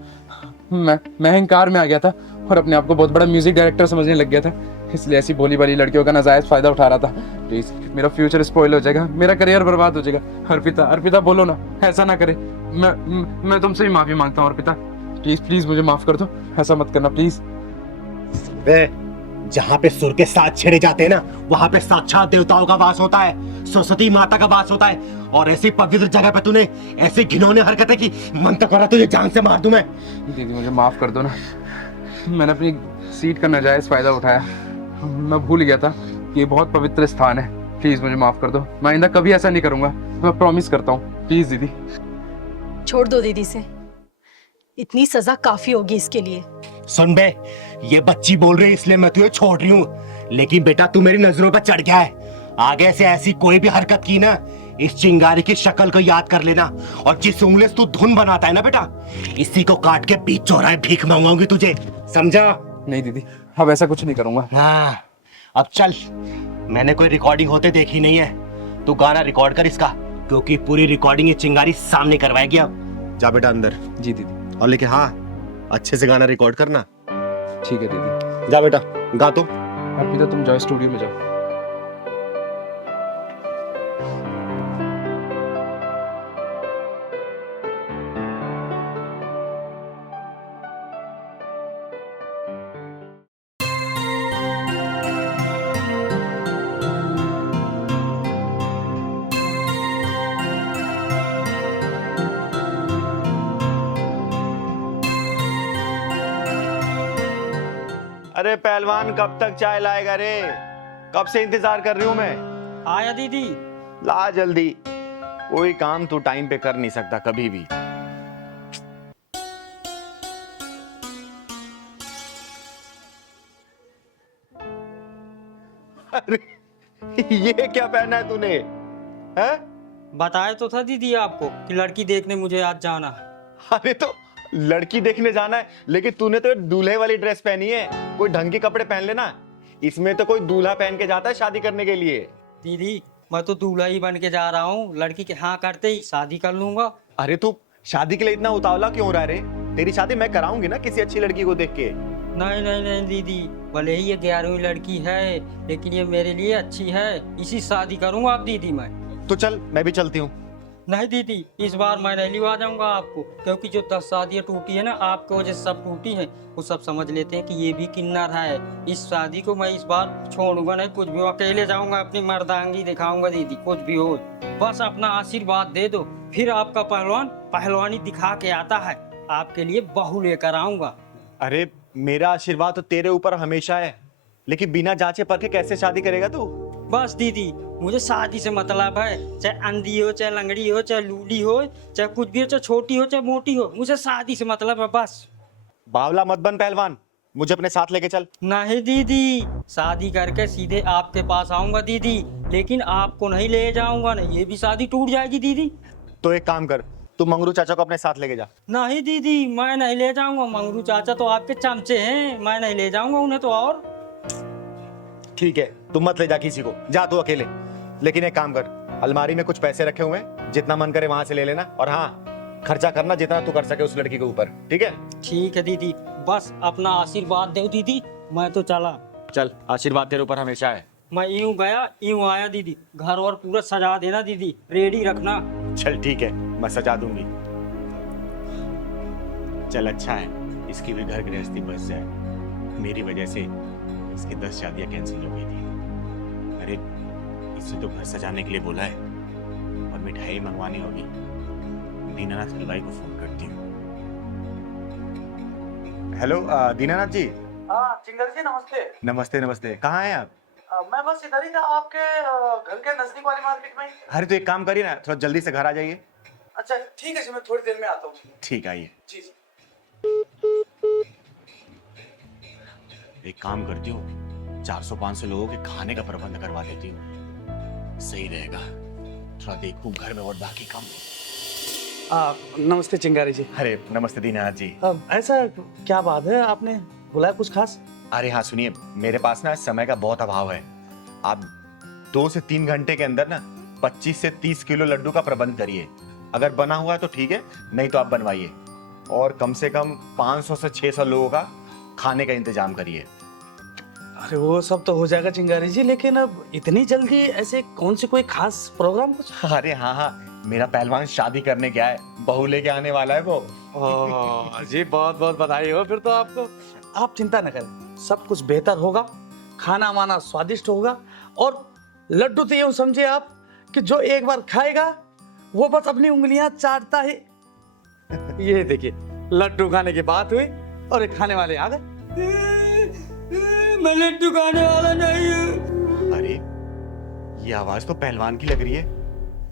मैं अहंकार में आ गया था और अपने आप को बहुत बड़ा म्यूजिक डायरेक्टर समझने लग गया था, इसलिए ऐसी भोली भाली लड़कियों का नाजायज फायदा उठा रहा था। प्लीज, मेरा फ्यूचर स्पॉइल हो जाएगा, मेरा करियर बर्बाद हो जाएगा। अर्पिता, अर्पिता बोलो ना, ऐसा ना करे। मैं तुमसे ही माफी मांगता हूँ अर्पिता, प्लीज प्लीज मुझे माफ कर दो, ऐसा मत करना प्लीज। जहाँ पे सुर के साथ छेड़े जाते हैं ना, वहाँ पे साक्षात देवताओं का वास होता है, सरस्वती माता का वास होता है। और ऐसी पवित्र जगह पे तूने ऐसी घिनौनी हरकतें की, मन तो करा तुझे जान से मार दूं मैं। दीदी मुझे माफ कर दो ना, मैंने अपनी सीट का नाजायज फायदा उठाया, मैं भूल गया था कि ये बहुत पवित्र स्थान है। प्लीज मुझे माफ कर दो, मैं आइंदा कभी ऐसा नहीं करूंगा, मैं प्रॉमिस करता हूँ। प्लीज दीदी। छोड़ दो दीदी से, इतनी सजा काफी होगी इसके लिए। सुन बे, ये बच्ची बोल रही है इसलिए मैं तुझे छोड़ रही हूँ, लेकिन बेटा तू मेरी नजरों पर चढ़ गया है। आगे से ऐसी कोई भी हरकत की ना, इस चिंगारी की शक्ल को याद कर लेना, और जिस उंगली से तू धुन बनाता है ना बेटा, इसी को काट के बीच चौराहे भीख मांगूंगी तुझे, समझा? नहीं दीदी, अब ऐसा कुछ नहीं करूंगा। हाँ, अब चल, मैंने कोई रिकॉर्डिंग होते देखी नहीं है, तू गाना रिकॉर्ड कर इसका, क्योंकि पूरी रिकॉर्डिंग ये चिंगारी सामने करवाएगी। अब जा बेटा अंदर। जी दीदी। और लेकिन हाँ, अच्छे से गाना रिकॉर्ड करना। ठीक है दीदी। जा बेटा गा तो। अर्पिता तुम जाओ स्टूडियो में जाओ। अरे पहलवान कब तक चाय लाएगा रे? कब से इंतजार कर रही हूँ मैं। आया दीदी। ला जल्दी, कोई काम तू टाइम पे कर नहीं सकता कभी भी। अरे ये क्या पहना है तूने? हैं? बताया तो था दीदी आपको कि लड़की देखने मुझे आज जाना है। अरे तो लड़की देखने जाना है, लेकिन तूने तो दूल्हे वाली ड्रेस पहनी है, कोई ढंग के कपड़े पहन लेना। इसमें तो कोई दूल्हा पहन के जाता है शादी करने के लिए। दीदी मैं तो दूल्हा ही बन के जा रहा हूँ, लड़की के हाँ करते ही शादी कर लूंगा। अरे तू शादी के लिए इतना उतावला क्यों रहा रे? तेरी शादी मैं कराऊंगी ना किसी अच्छी लड़की को देख के। नहीं नहीं नहीं दीदी, भले ही ये 11वीं लड़की है, लेकिन ये मेरे लिए अच्छी है, इसी शादी करूंगा आप दीदी मैं। तो चल मैं भी चलती हूँ। नहीं दीदी, इस बार मैं नहीं लिवा जाऊंगा आपको, क्योंकि जो 10 शादियाँ टूटी है ना आपकी वजह से सब टूटी है, वो सब समझ लेते हैं कि ये भी किन्नर है। इस शादी को मैं इस बार छोड़ूंगा नहीं, कुछ भी अकेले जाऊंगा, अपनी मर्दांगी दिखाऊंगा दीदी, कुछ भी हो बस अपना आशीर्वाद दे दो, फिर आपका पहलवान पहलवानी दिखा के आता है, आपके लिए बहू लेकर आऊंगा। अरे मेरा आशीर्वाद तो तेरे ऊपर हमेशा है, लेकिन बिना जांचे परखे कैसे शादी करेगा तू? बस दीदी मुझे शादी से मतलब है, चाहे अंधी हो, चाहे लंगड़ी हो, चाहे लूली हो, चाहे कुछ भी हो, चाहे छोटी हो, चाहे मोटी हो, मुझे शादी से मतलब है बस। बावला मत बन पहलवान, मुझे अपने साथ लेके चल। नहीं दीदी, शादी करके सीधे आपके पास आऊंगा दीदी, लेकिन आपको नहीं ले जाऊंगा, नहीं ये भी शादी टूट जाएगी दीदी। तो एक काम कर, तू मंगरू चाचा को अपने साथ लेके जा। नहीं दीदी मैं नहीं ले जाऊंगा, मंगरू चाचा तो आपके चमचे हैं, मैं नहीं ले जाऊंगा उन्हें तो। और ठीक है, तू मत ले जा किसी को, जा तू अकेले। लेकिन एक काम कर, अलमारी में कुछ पैसे रखे हुए हैं, जितना मन करे वहां से ले लेना, और हाँ खर्चा करना जितना तू कर सके उस लड़की के ऊपर, ठीक है? ठीक है दीदी, बस अपना आशीर्वाद दो दीदी, मैं तो चला। चल, आशीर्वाद तेरे ऊपर हमेशा है। मैं यूं गया यूं आया दीदी, घर और पूरा सजा देना दीदी, रेडी रखना। चल ठीक है, मैं सजा दूंगी। चल अच्छा है, इसकी भी घर गृहस्थी बच जाए, मेरी वजह से इसकी 10 शादियां कैंसिल हो गई थी। अरे इसे तो घर सजाने के लिए बोला है, और मिठाई मंगवानी होगी, दीनानाथ हलवाई को फोन करती हूँ। हेलो दीनानाथ जी। हाँ चिंगर जी नमस्ते। नमस्ते नमस्ते, कहाँ हैं आप? मैं बस इधर ही था, आपके घर के नजदीक वाली मार्केट में। अरे तो एक काम करिए ना, थोड़ा जल्दी से घर आ जाइए। अच्छा ठीक है जी, मैं थोड़ी देर में आता हूँ। ठीक, आइए। जी जी। एक काम करती हूँ, 400-500 लोगों के खाने का प्रबंध करवा देती हूँ, सही रहेगा। थोड़ा देखूं घर में और बाकी काम। नमस्ते चिंगारी जी। अरे नमस्ते दीनानाथ जी। ऐसा क्या बात है, आपने बुलाया कुछ खास? अरे हाँ सुनिए, मेरे पास ना समय का बहुत अभाव है। आप 2 से 3 घंटे के अंदर ना 25 से 30 किलो लड्डू का प्रबंध करिए। अगर बना हुआ है तो ठीक है, नहीं तो आप बनवाइए। और कम से कम 500 से 600 लोगों का खाने का इंतजाम करिए। अरे वो सब तो हो जाएगा चिंगारी जी, लेकिन अब इतनी जल्दी ऐसे कौन सी कोई खास प्रोग्राम कुछ? अरे हाँ हाँ, मेरा पहलवान शादी करने गया है, बहू लेके आने वाला है वो। ओह जी, बहुत बहुत बधाई हो फिर तो आपको। आप चिंता न करें, सब कुछ बेहतर होगा, खाना वाना स्वादिष्ट होगा, और लड्डू तो यूं समझिए आप कि जो एक बार खाएगा वो बस अपनी उंगलियां चाटता ही। ये देखिए, लड्डू खाने की बात हुई और ये खाने वाले आ गए। मैं लड्डू खाने वाला नहीं हूँ। अरे ये आवाज तो पहलवान की लग रही है।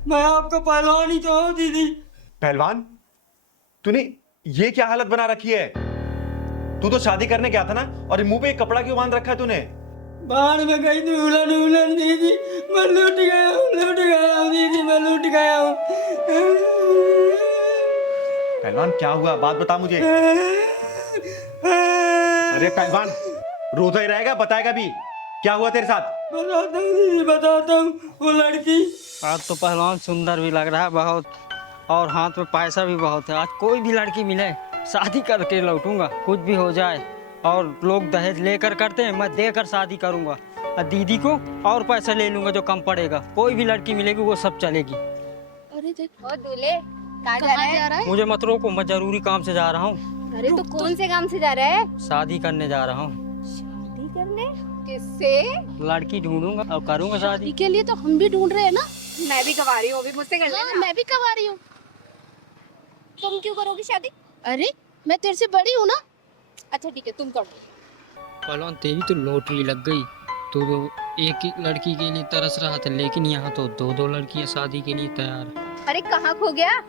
मैं आपका पहलवान ही तो हूँ दीदी। पहलवान, तूने ये क्या हालत बना रखी है? तू तो शादी करने गया था ना, और मुंह पे एक कपड़ा क्यों बांध रखा है तूने? बाहर में गई थी उलन उलन दीदी, मैं लूट गया हूँ दीदी, मैं लूट गया हूँ। पहलवान क्या हुआ, बात बता मुझे। अरे पहलवान, रोता ही रहेगा, बताएगा भी क्या हुआ तेरे साथ? बताता हूँ दीदी, बताता हूँ। वो लड़की, आज तो पहलवान सुंदर भी लग रहा है बहुत, और हाथ में पैसा भी बहुत है। आज कोई भी लड़की मिले शादी करके लौटूंगा, कुछ भी हो जाए। और लोग दहेज लेकर करते हैं, मैं देकर शादी करूंगा, और दीदी को और पैसा ले लूंगा जो कम पड़ेगा। कोई भी लड़की मिलेगी वो सब चलेगी। अरे देखो दूल्हे, कहाँ जा रहा है? मुझे मत रोको, मैं जरूरी काम से जा रहा हूँ। अरे तो कौन से काम से जा रहा है? शादी करने जा रहा हूँ। शादी करने? किससे? लड़की ढूंढूंगा और करूंगा शादी। के लिए तो हम भी ढूंढ रहे हैं ना। मैं भी कवा रही हूँ, अभी मुझसे कर लेना। मैं भी कवा रही हूँ। तुम क्यों करोगी शादी? अरे मैं तेरे से बड़ी हूँ ना। अच्छा ठीक है, तुम कर दो। पहलवान तेरी तो लॉटरी लग गई। तो एक ही लड़की के लिए तरस रहा था, लेकिन यहाँ तो दो दो लड़कियाँ शादी के लिए तैयार है। अरे कहाँ खो गया?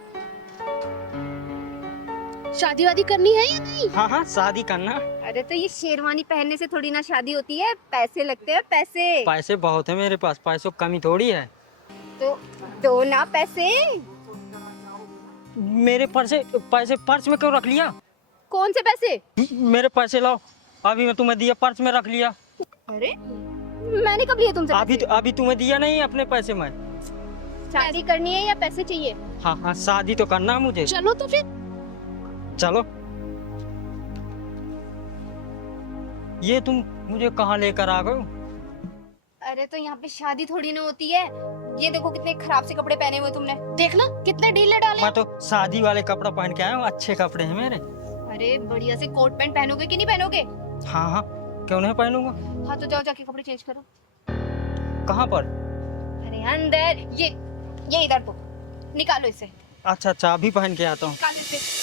शादी वादी करनी है या नहीं? हाँ हाँ, शादी करना। अरे तो ये शेरवानी पहनने से थोड़ी ना शादी होती है, पैसे लगते हैं पैसे। पैसे बहुत है मेरे पास, पैसों की कमी थोड़ी है। तो दो ना पैसे। मेरे पैसे पर्स में क्यों रख लिया? कौन से पैसे? मेरे पैसे लाओ, अभी मैं तुम्हें दिया, पर्स में रख लिया। अरे मैंने कब लिए तुमसे? अभी तुम्हें दिया नहीं अपने पैसे में। शादी करनी है या पैसे चाहिए? हाँ हाँ, शादी तो करना है मुझे। चलो तो फिर। चलो। ये तुम मुझे कहाँ लेकर आ गए? अरे तो यहाँ पे शादी थोड़ी ना होती है। ये देखो कितने खराब से कपड़े पहने हुए तुमने। देखना कितने ढीले डाले। मैं तो शादी वाले कपड़ा पहन के आया हूँ, अच्छे कपड़े हैं मेरे। अरे बढ़िया से कोट पैंट पहनोगे कि नहीं पहनोगे? हाँ हाँ, क्यों नहीं पहनूंगा। हाँ तो जाओ जाके कपड़े चेंज करो। कहाँ पर? अरे अंदर, ये इधर तो निकालो इसे। अच्छा अच्छा, अभी पहन के आता हूँ। निकालो इसे।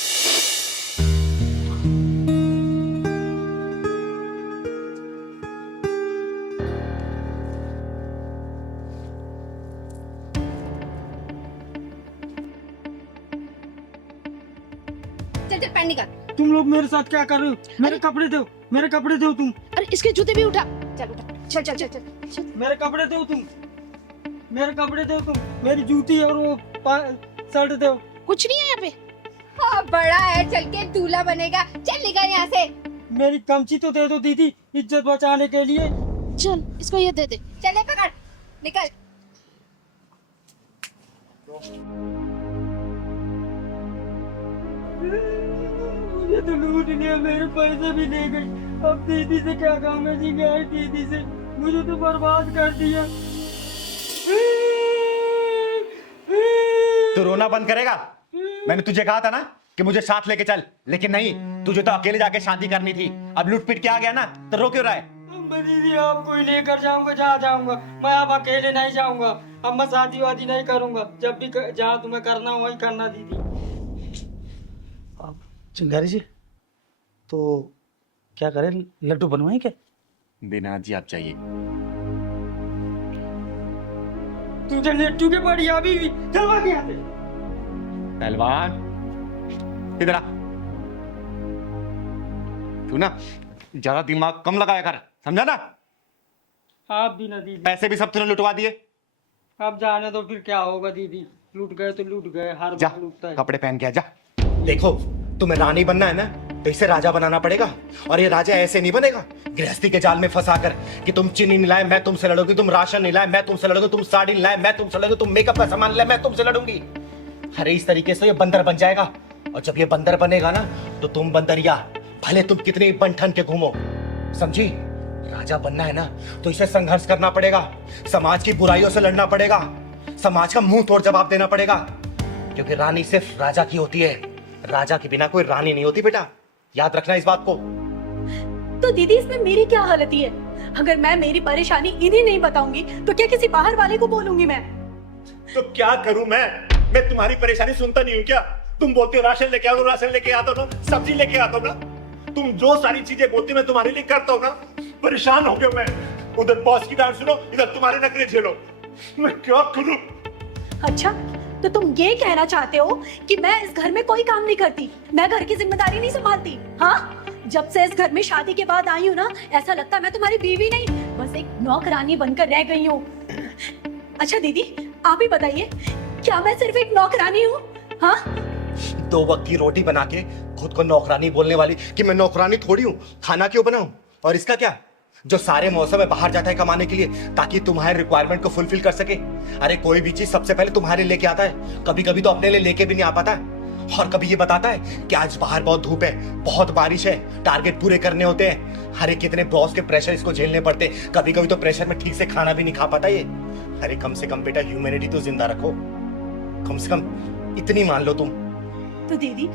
चल चल पैंट निकाल। तुम लोग मेरे साथ क्या कर रहे हो? मेरे कपड़े दो, मेरे कपड़े दो तुम। अरे इसके जूते भी उठा। चल उठा, चल चल चल चल। मेरे कपड़े दो तुम, मेरे कपड़े दो तुम, मेरी जूती और वो शर्ट दो। कुछ नहीं है यहाँ पे। हाँ बड़ा है, चल के दूल्हा बनेगा। चल निकल यहाँ से। मेरी कमची तो दे दो दीदी, इज्जत बचाने के लिए। चल इसको ये दे दे। चले पकड़, निकल। मुझे तो लूट लिया, मेरे पैसे भी ले गई। अब दीदी से क्या काम है जी? गए दीदी से, मुझे तो बर्बाद कर दिया। तू रोना बंद करेगा? मैंने तुझे कहा था ना कि मुझे साथ लेके चल, लेकिन नहीं, तुझे तो अकेले जाके शादी करनी थी। अब लूट पीट के आ गया ना, तो रो क्यों रहा है? दीदी आपको ही लेकर जाऊंगा, जहाँ जाऊंगा मैं। अब अकेले नहीं जाऊंगा, अब मैं शादी वादी नहीं करूंगा। जब भी जहाँ तुम्हें करना वही करना दीदी। चिंगारी जी, तो क्या करें, लड्डू बनवाएं क्या? दीनानाथ जी आप चाहिए। तुझे लड्डू के बड़ी अभी भी चलवा के आते। पहलवान इधर आ। तू ना ज्यादा दिमाग कम लगाया कर, समझा ना? आप भी ना दीदी। पैसे भी सब तूने लुटवा दिए। अब जाने तो फिर क्या होगा दीदी, लूट गए तो लूट गए, हर जा बार लूटता है। कपड़े पहन के आ जा। देखो, तुम्हें रानी बनना है ना, तो इसे राजा बनाना पड़ेगा। और ये राजा ऐसे नहीं बनेगा गृहस्थी के जाल में फंसा कर कि तुम चीनी नहीं लाए मैं तुमसे लड़ूंगी, तुम राशन नहीं लाए मैं तुमसे लड़ूंगी, तुम साड़ी नहीं लाए मैं तुमसे लड़ूंगी, तुम मेकअप का सामान लाए मैं तुमसे लड़ूंगी। अरे इस तरीके से ये बंदर बन जाएगा। और जब ये बंदर बनेगा ना, तो तुम बंदरिया, भले तुम कितने बन ठन के घूमो, समझी? राजा बनना है ना, तो इसे संघर्ष करना पड़ेगा, समाज की बुराइयों से लड़ना पड़ेगा, समाज का मुंह तोड़ जवाब देना पड़ेगा। क्योंकि रानी सिर्फ राजा की होती है, राजा के बिना कोई रानी नहीं होती बेटा, याद रखना इस बात को। तो दीदी इसमें मेरी क्या हालती है? अगर मैं मेरी परेशानी इन्हें नहीं बताऊंगी तो क्या किसी बाहर वाले को बोलूंगी मैं? तो क्या करूं मैं तुम्हारी परेशानी सुनता नहीं हूं क्या? तुम बोलते हो राशन लेके आओ, राशन लेके आता हूं ना, सब्जी लेके आता हूं ना, तुम जो सारी चीजें बोलती मैं तुम्हारे लिए करता हूं ना। परेशान हो गया मैं, उधर बॉस की डांट सुनो, इधर तुम्हारे नखरे झेलो, मैं क्या करूं? अच्छा, तो तुम ये कहना चाहते हो कि मैं इस घर में कोई काम नहीं करती, मैं घर की जिम्मेदारी नहीं संभालती? हाँ, जब से इस घर में शादी के बाद आई हूँ ना, ऐसा लगता है मैं तुम्हारी बीवी नहीं, बस एक नौकरानी बनकर रह गई हूँ। अच्छा दीदी, आप ही बताइए, क्या मैं सिर्फ एक नौकरानी हूँ? हाँ, 2 वक्त की रोटी बना के खुद को नौकरानी बोलने वाली कि मैं नौकरानी थोड़ी हूँ, खाना क्यों बनाऊं? और इसका क्या, जो सारे मौसम में बाहर जाता है कमाने के लिए ताकि तुम्हारे रिक्वायरमेंट को फुलफिल कर सके। अरे कोई भी चीज सबसे पहले तुम्हारे लेके आता है, कभी कभी तो अपने लिए लेके भी नहीं आ पाता है, और कभी ये बताता है कि आज बाहर बहुत धूप है, बहुत बारिश है, टारगेट पूरे करने होते हैं। अरे कितने बॉस के प्रेशर इसको झेलने पड़ते, कभी कभी तो प्रेशर में ठीक से खाना भी नहीं खा पाता ये। अरे कम से कम बेटा ह्यूमैनिटी तो जिंदा रखो, कम से कम इतनी मान लो तुम। तो दीदी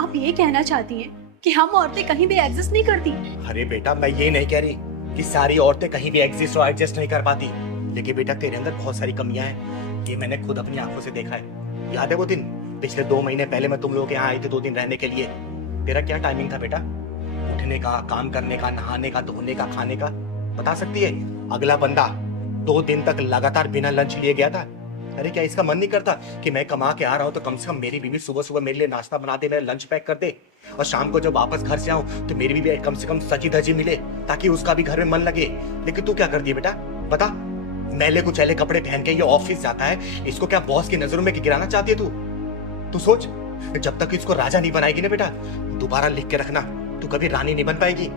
आप ये कहना चाहती हैं कि हम औरतें कहीं भी एग्जिस्ट नहीं करती? अरे बेटा मैं ये नहीं कह रही कि सारी औरतें कहीं भी एग्जिस्ट और एडजस्ट नहीं कर पाती, लेकिन बेटा तेरे अंदर बहुत सारी कमियां हैं, ये मैंने खुद अपनी आंखों से देखा है। याद है वो दिन पिछले 2 महीने पहले मैं तुम लोगों के यहाँ आई थी 2 दिन रहने के लिए? तेरा क्या टाइमिंग था बेटा, उठने का, काम करने का, नहाने का, धोने का, खाने का? बता सकती है? अगला बंदा 2 दिन तक लगातार बिना लंच लिए गया था। अरे क्या इसका मन नहीं करता कि मैं कमा के आ रहा हूँ तो कम से कम मेरी बीवी सुबह सुबह मेरे लिए नाश्ता बना दे, मेरा लंच पैक कर दे, और शाम को जब वापस घर से आऊं तो मेरी बीवी कम से कम सजी धजी मिले ताकि उसका भी घर में मन लगे। लेकिन तू क्या करती है बेटा, बता? मैले कुचैले कपड़े पहन के ये ऑफिस जाता है, इसको क्या बॉस की नजरों में गिराना चाहती है तू? तू सोच, जब तक इसको राजा नहीं बनाएगी ना बेटा, दोबारा लिख के रखना, तू कभी रानी नहीं बन पाएगी।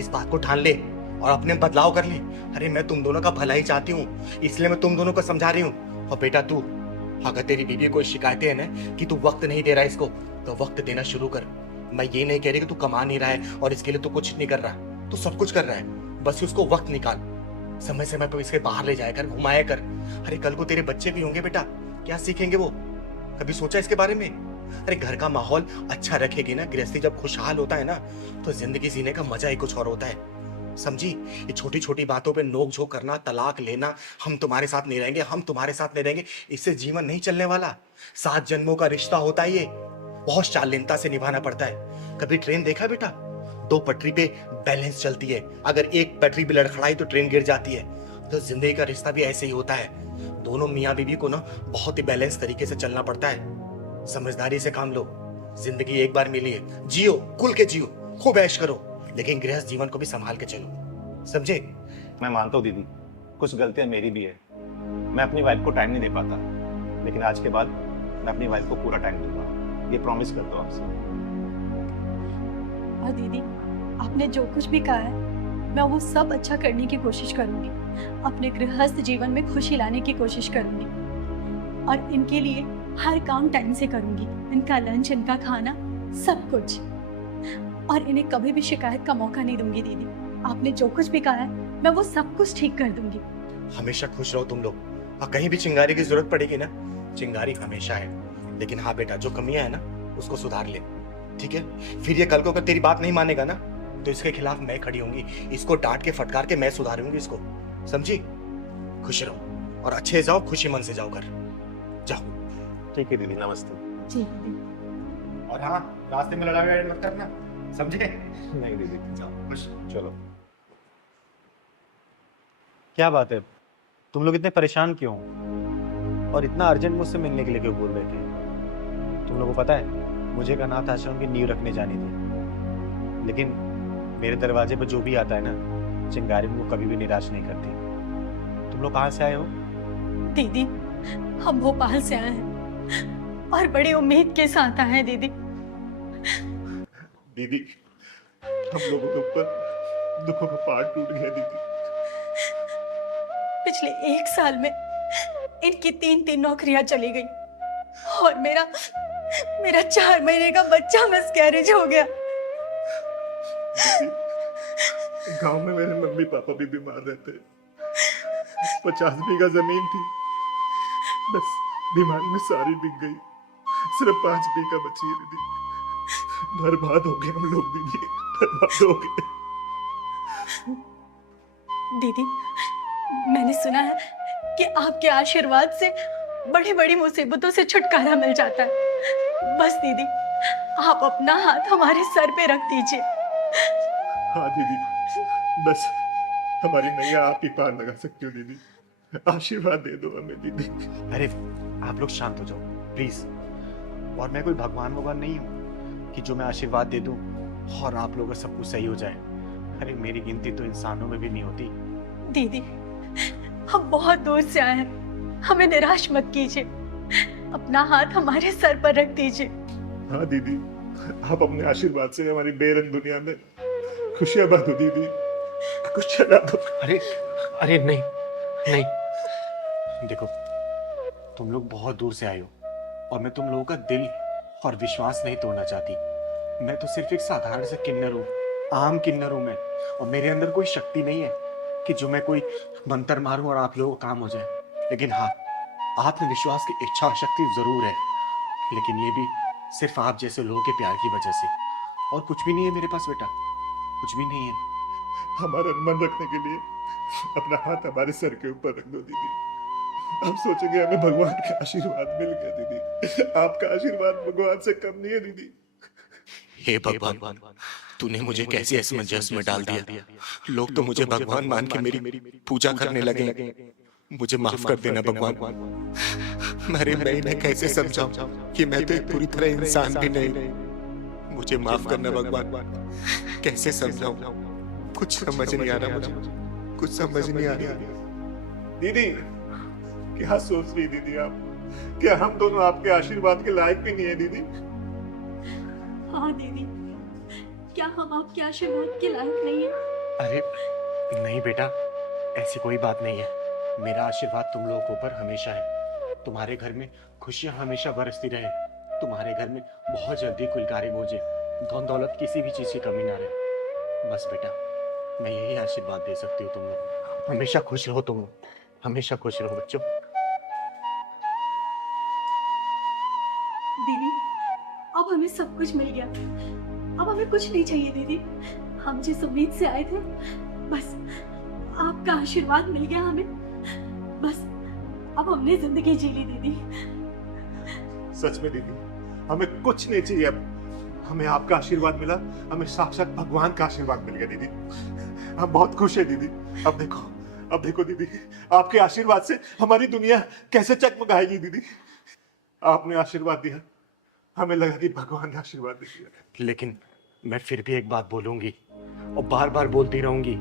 इस बात को ठान ले और अपने बदलाव कर ले। अरे मैं तुम दोनों का भला ही चाहती हूँ, इसलिए मैं तुम दोनों को समझा रही हूँ। और बेटा तू, अगर तेरी बीवी कोई शिकायतें हैं ना कि तू वक्त नहीं दे रहा है इसको, तो वक्त देना शुरू कर। मैं ये नहीं कह रही कि तू कमा नहीं रहा है और इसके लिए तू कुछ नहीं कर रहा, तू सब कुछ कर रहा है, बस उसको वक्त निकाल, समय समय पर इसके बाहर ले जाया कर, घुमाया कर। अरे कल को तेरे बच्चे भी होंगे बेटा, क्या सीखेंगे वो? कभी सोचा इसके बारे में? अरे घर का माहौल अच्छा रखेगी ना, गृहस्थी जब खुशहाल होता है ना, तो जिंदगी जीने का मजा ही कुछ और होता है, समझी? ये छोटी छोटी बातों पे नोक झोंक करना, तलाक लेना, हम तुम्हारे साथ नहीं रहेंगे, हम तुम्हारे साथ नहीं रहेंगे, इससे जीवन नहीं चलने वाला। 7 जन्मों का रिश्ता होता है ये, बहुत शालीनता से निभाना पड़ता है। कभी ट्रेन देखा बेटा? 2 पटरी पे बैलेंस चलती है, अगर एक पटरी भी लड़खड़ाई तो ट्रेन गिर जाती है। तो जिंदगी का रिश्ता भी ऐसे ही होता है, दोनों मियाँ बीवी को ना बहुत ही बैलेंस तरीके से चलना पड़ता है। समझदारी से काम लो, जिंदगी एक बार मिली है, जियो, खुल के जियो, खूब ऐश करो, लेकिन गृहस्थ जीवन को भी संभाल के चलो, समझे? मैं मानता हूँ दीदी, कुछ गलतियां मेरी भी है, मैं अपनी वाइफ को टाइम नहीं दे पाता, लेकिन आज के बाद मैं अपनी वाइफ को पूरा टाइम दूंगा, ये प्रॉमिस करता हूँ आपसे। और दीदी आपने जो कुछ भी कहा है मैं वो सब अच्छा करने की कोशिश करूंगी, अपने गृहस्थ जीवन में खुशी लाने की कोशिश करूंगी, और इनके लिए हर काम टाइम से करूंगी, इनका लंच, इनका खाना, सब कुछ, और इन्हें कभी भी शिकायत का मौका नहीं दूंगी। दीदी आपने जो कुछ भी कहा है मैं वो सब कुछ ठीक कर दूंगी। हमेशा खुश रहो तुम लोग, और कहीं भी चिंगारी की जरूरत पड़ेगी ना, चिंगारी हमेशा है, लेकिन हाँ बेटा जो कमियां है ना उसको सुधार ले, ठीक है? फिर ये कल को अगर तेरी बात नहीं मानेगा ना तो इसके खिलाफ मैं खड़ी होंगी, इसको डांट के फटकार के मैं सुधारूंगी इसको, समझी? खुश रहो और अच्छे जाओ, खुशी मन से जाओ घर, जाओ। ठीक है दीदी, नमस्ते। जी और हाँ, रास्ते में लड़ाई मत करना, समझे? नहीं दीदी, जाओ खुश। चलो। क्या बात है, तुम लोग इतने परेशान क्यों हो? और इतना अर्जेंट मुझसे मिलने के लिए क्यों बोल रहे थे? तुम लोगों को पता है मुझे एक अनाथ आश्रम की नींव रखने जानी थी, लेकिन मेरे दरवाजे पर जो भी आता है ना, चिंगारी वो कभी भी निराश नहीं करती। तुम लोग कहाँ से आए हो? दीदी हम भोपाल से आए हैं और बड़ी उम्मीद के साथ आए हैं। दीदी दीदी हम लोगों के ऊपर दुखों का पहाड़ टूट गया दीदी। पिछले 1 साल में इनकी 3 नौकरियां चली गई और मेरा 4 महीने का बच्चा मिसकैरेज हो गया। गांव में मेरे मम्मी पापा भी बीमार रहते, 50 बीघा जमीन थी, बस बीमारी में सारी बिक गई। सिर्फ 5 बीघा बची है दीदी। बर्बाद हो गए हम लोग दीदी, बर्बाद हो गए। दीदी, मैंने सुना है कि आपके आशीर्वाद से बड़ी बड़ी मुसीबतों से छुटकारा मिल जाता है। बस दीदी, आप अपना हाथ हमारे सर पे रख दीजिए। हाँ दीदी, बस हमारी नैया आप ही पार लगा सकती हो दीदी। आशीर्वाद दे दो हमें दीदी। अरे आप लोग शांत हो जाओ प्लीज। और मैं कोई भगवान नहीं हूँ कि जो मैं आशीर्वाद दे दूं और आप लोगों का सब कुछ सही हो जाए। अरे मेरी गिनती तो इंसानों में भी नहीं होती। दीदी, हम बहुत दूर से आए हैं, हमें निराश मत कीजिए। अपना हाथ हमारे सर पर रख दीजिए। हाँ दीदी, आप अपने आशीर्वाद से हमारी बेरंग दुनिया में खुशियां बांटो दीदी, कुछ चला दो। अरे नहीं नहीं, देखो तुम लोग बहुत दूर से आए हो और मैं तुम लोगों का दिल और विश्वास नहीं तोड़ना चाहती। मैं तो सिर्फ एक साधारण से किन्नर हूँ, आम किन्नर हूँ मैं, और मेरे अंदर कोई शक्ति नहीं है कि जो मैं कोई मंत्र मारूं और आप लोगों का काम हो जाए। लेकिन हाँ, आत्मविश्वास की इच्छा शक्ति जरूर है, लेकिन ये भी सिर्फ आप जैसे लोगों के प्यार की वजह से। और कुछ भी नहीं है मेरे पास बेटा, कुछ भी नहीं है। हमारा मन रखने के लिए अपना हाथ हमारे सर के ऊपर रख दो दीदी। आप सोचेंगे हमें भगवान का आशीर्वाद मिल गया दीदी। आपका आशीर्वाद भगवान से कम नहीं है दीदी। हे भगवान, तूने मुझे कैसे असमंजस में डाल दिया। लोग तो मुझे भगवान मान के मेरी पूजा करने लगे। मुझे माफ कर देना भगवान। मैं इन्हें कैसे समझाऊं कि मैं तो एक पूरी तरह इंसान भी नहीं। मुझे माफ करना भगवान। कैसे समझाऊं, कुछ समझ नहीं आ रहा मुझे, कुछ समझ नहीं आ रही। दीदी, क्या सोच रही दीदी आप? क्या हम दोनों आपके आशीर्वाद के लायक भी नहीं है दीदी? हाँ दीदी, क्या हम आपके आशीर्वाद के लायक नहीं है? अरे नहीं बेटा, ऐसी कोई बात नहीं है। मेरा आशीर्वाद तुम लोगों के ऊपर हमेशा है। तुम्हारे घर में खुशियां हमेशा बरसती रहे। तुम्हारे घर में बहुत जल्दी कुलकारी मोजे, धन दौलत किसी भी चीज की कमी ना रहे। बस बेटा, मैं यही आशीर्वाद दे सकती हूँ तुम लोग। हमेशा खुश रहो तुम लोग, हमेशा खुश रहो बच्चों। दीदी, अब हमें सब कुछ मिल गया, अब हमें कुछ नहीं चाहिए दीदी। हम जिस उम्मीद से आए थे, बस आपका आशीर्वाद मिल गया हमें। बस अब हमने जिंदगी जी ली दीदी। सच में दीदी, हमें कुछ नहीं चाहिए अब। हमें आपका आशीर्वाद मिला, हमें साक्षात भगवान का आशीर्वाद मिल गया दीदी। हम बहुत खुश है दीदी। अब देखो दीदी, आपके आशीर्वाद से हमारी दुनिया कैसे चकमकाएगी दीदी। आपने आशीर्वाद दिया, हमें लगा कि भगवान ने आशीर्वाद दिया। लेकिन मैं फिर भी एक बात बोलूंगी और बार बार बोलती रहूंगी।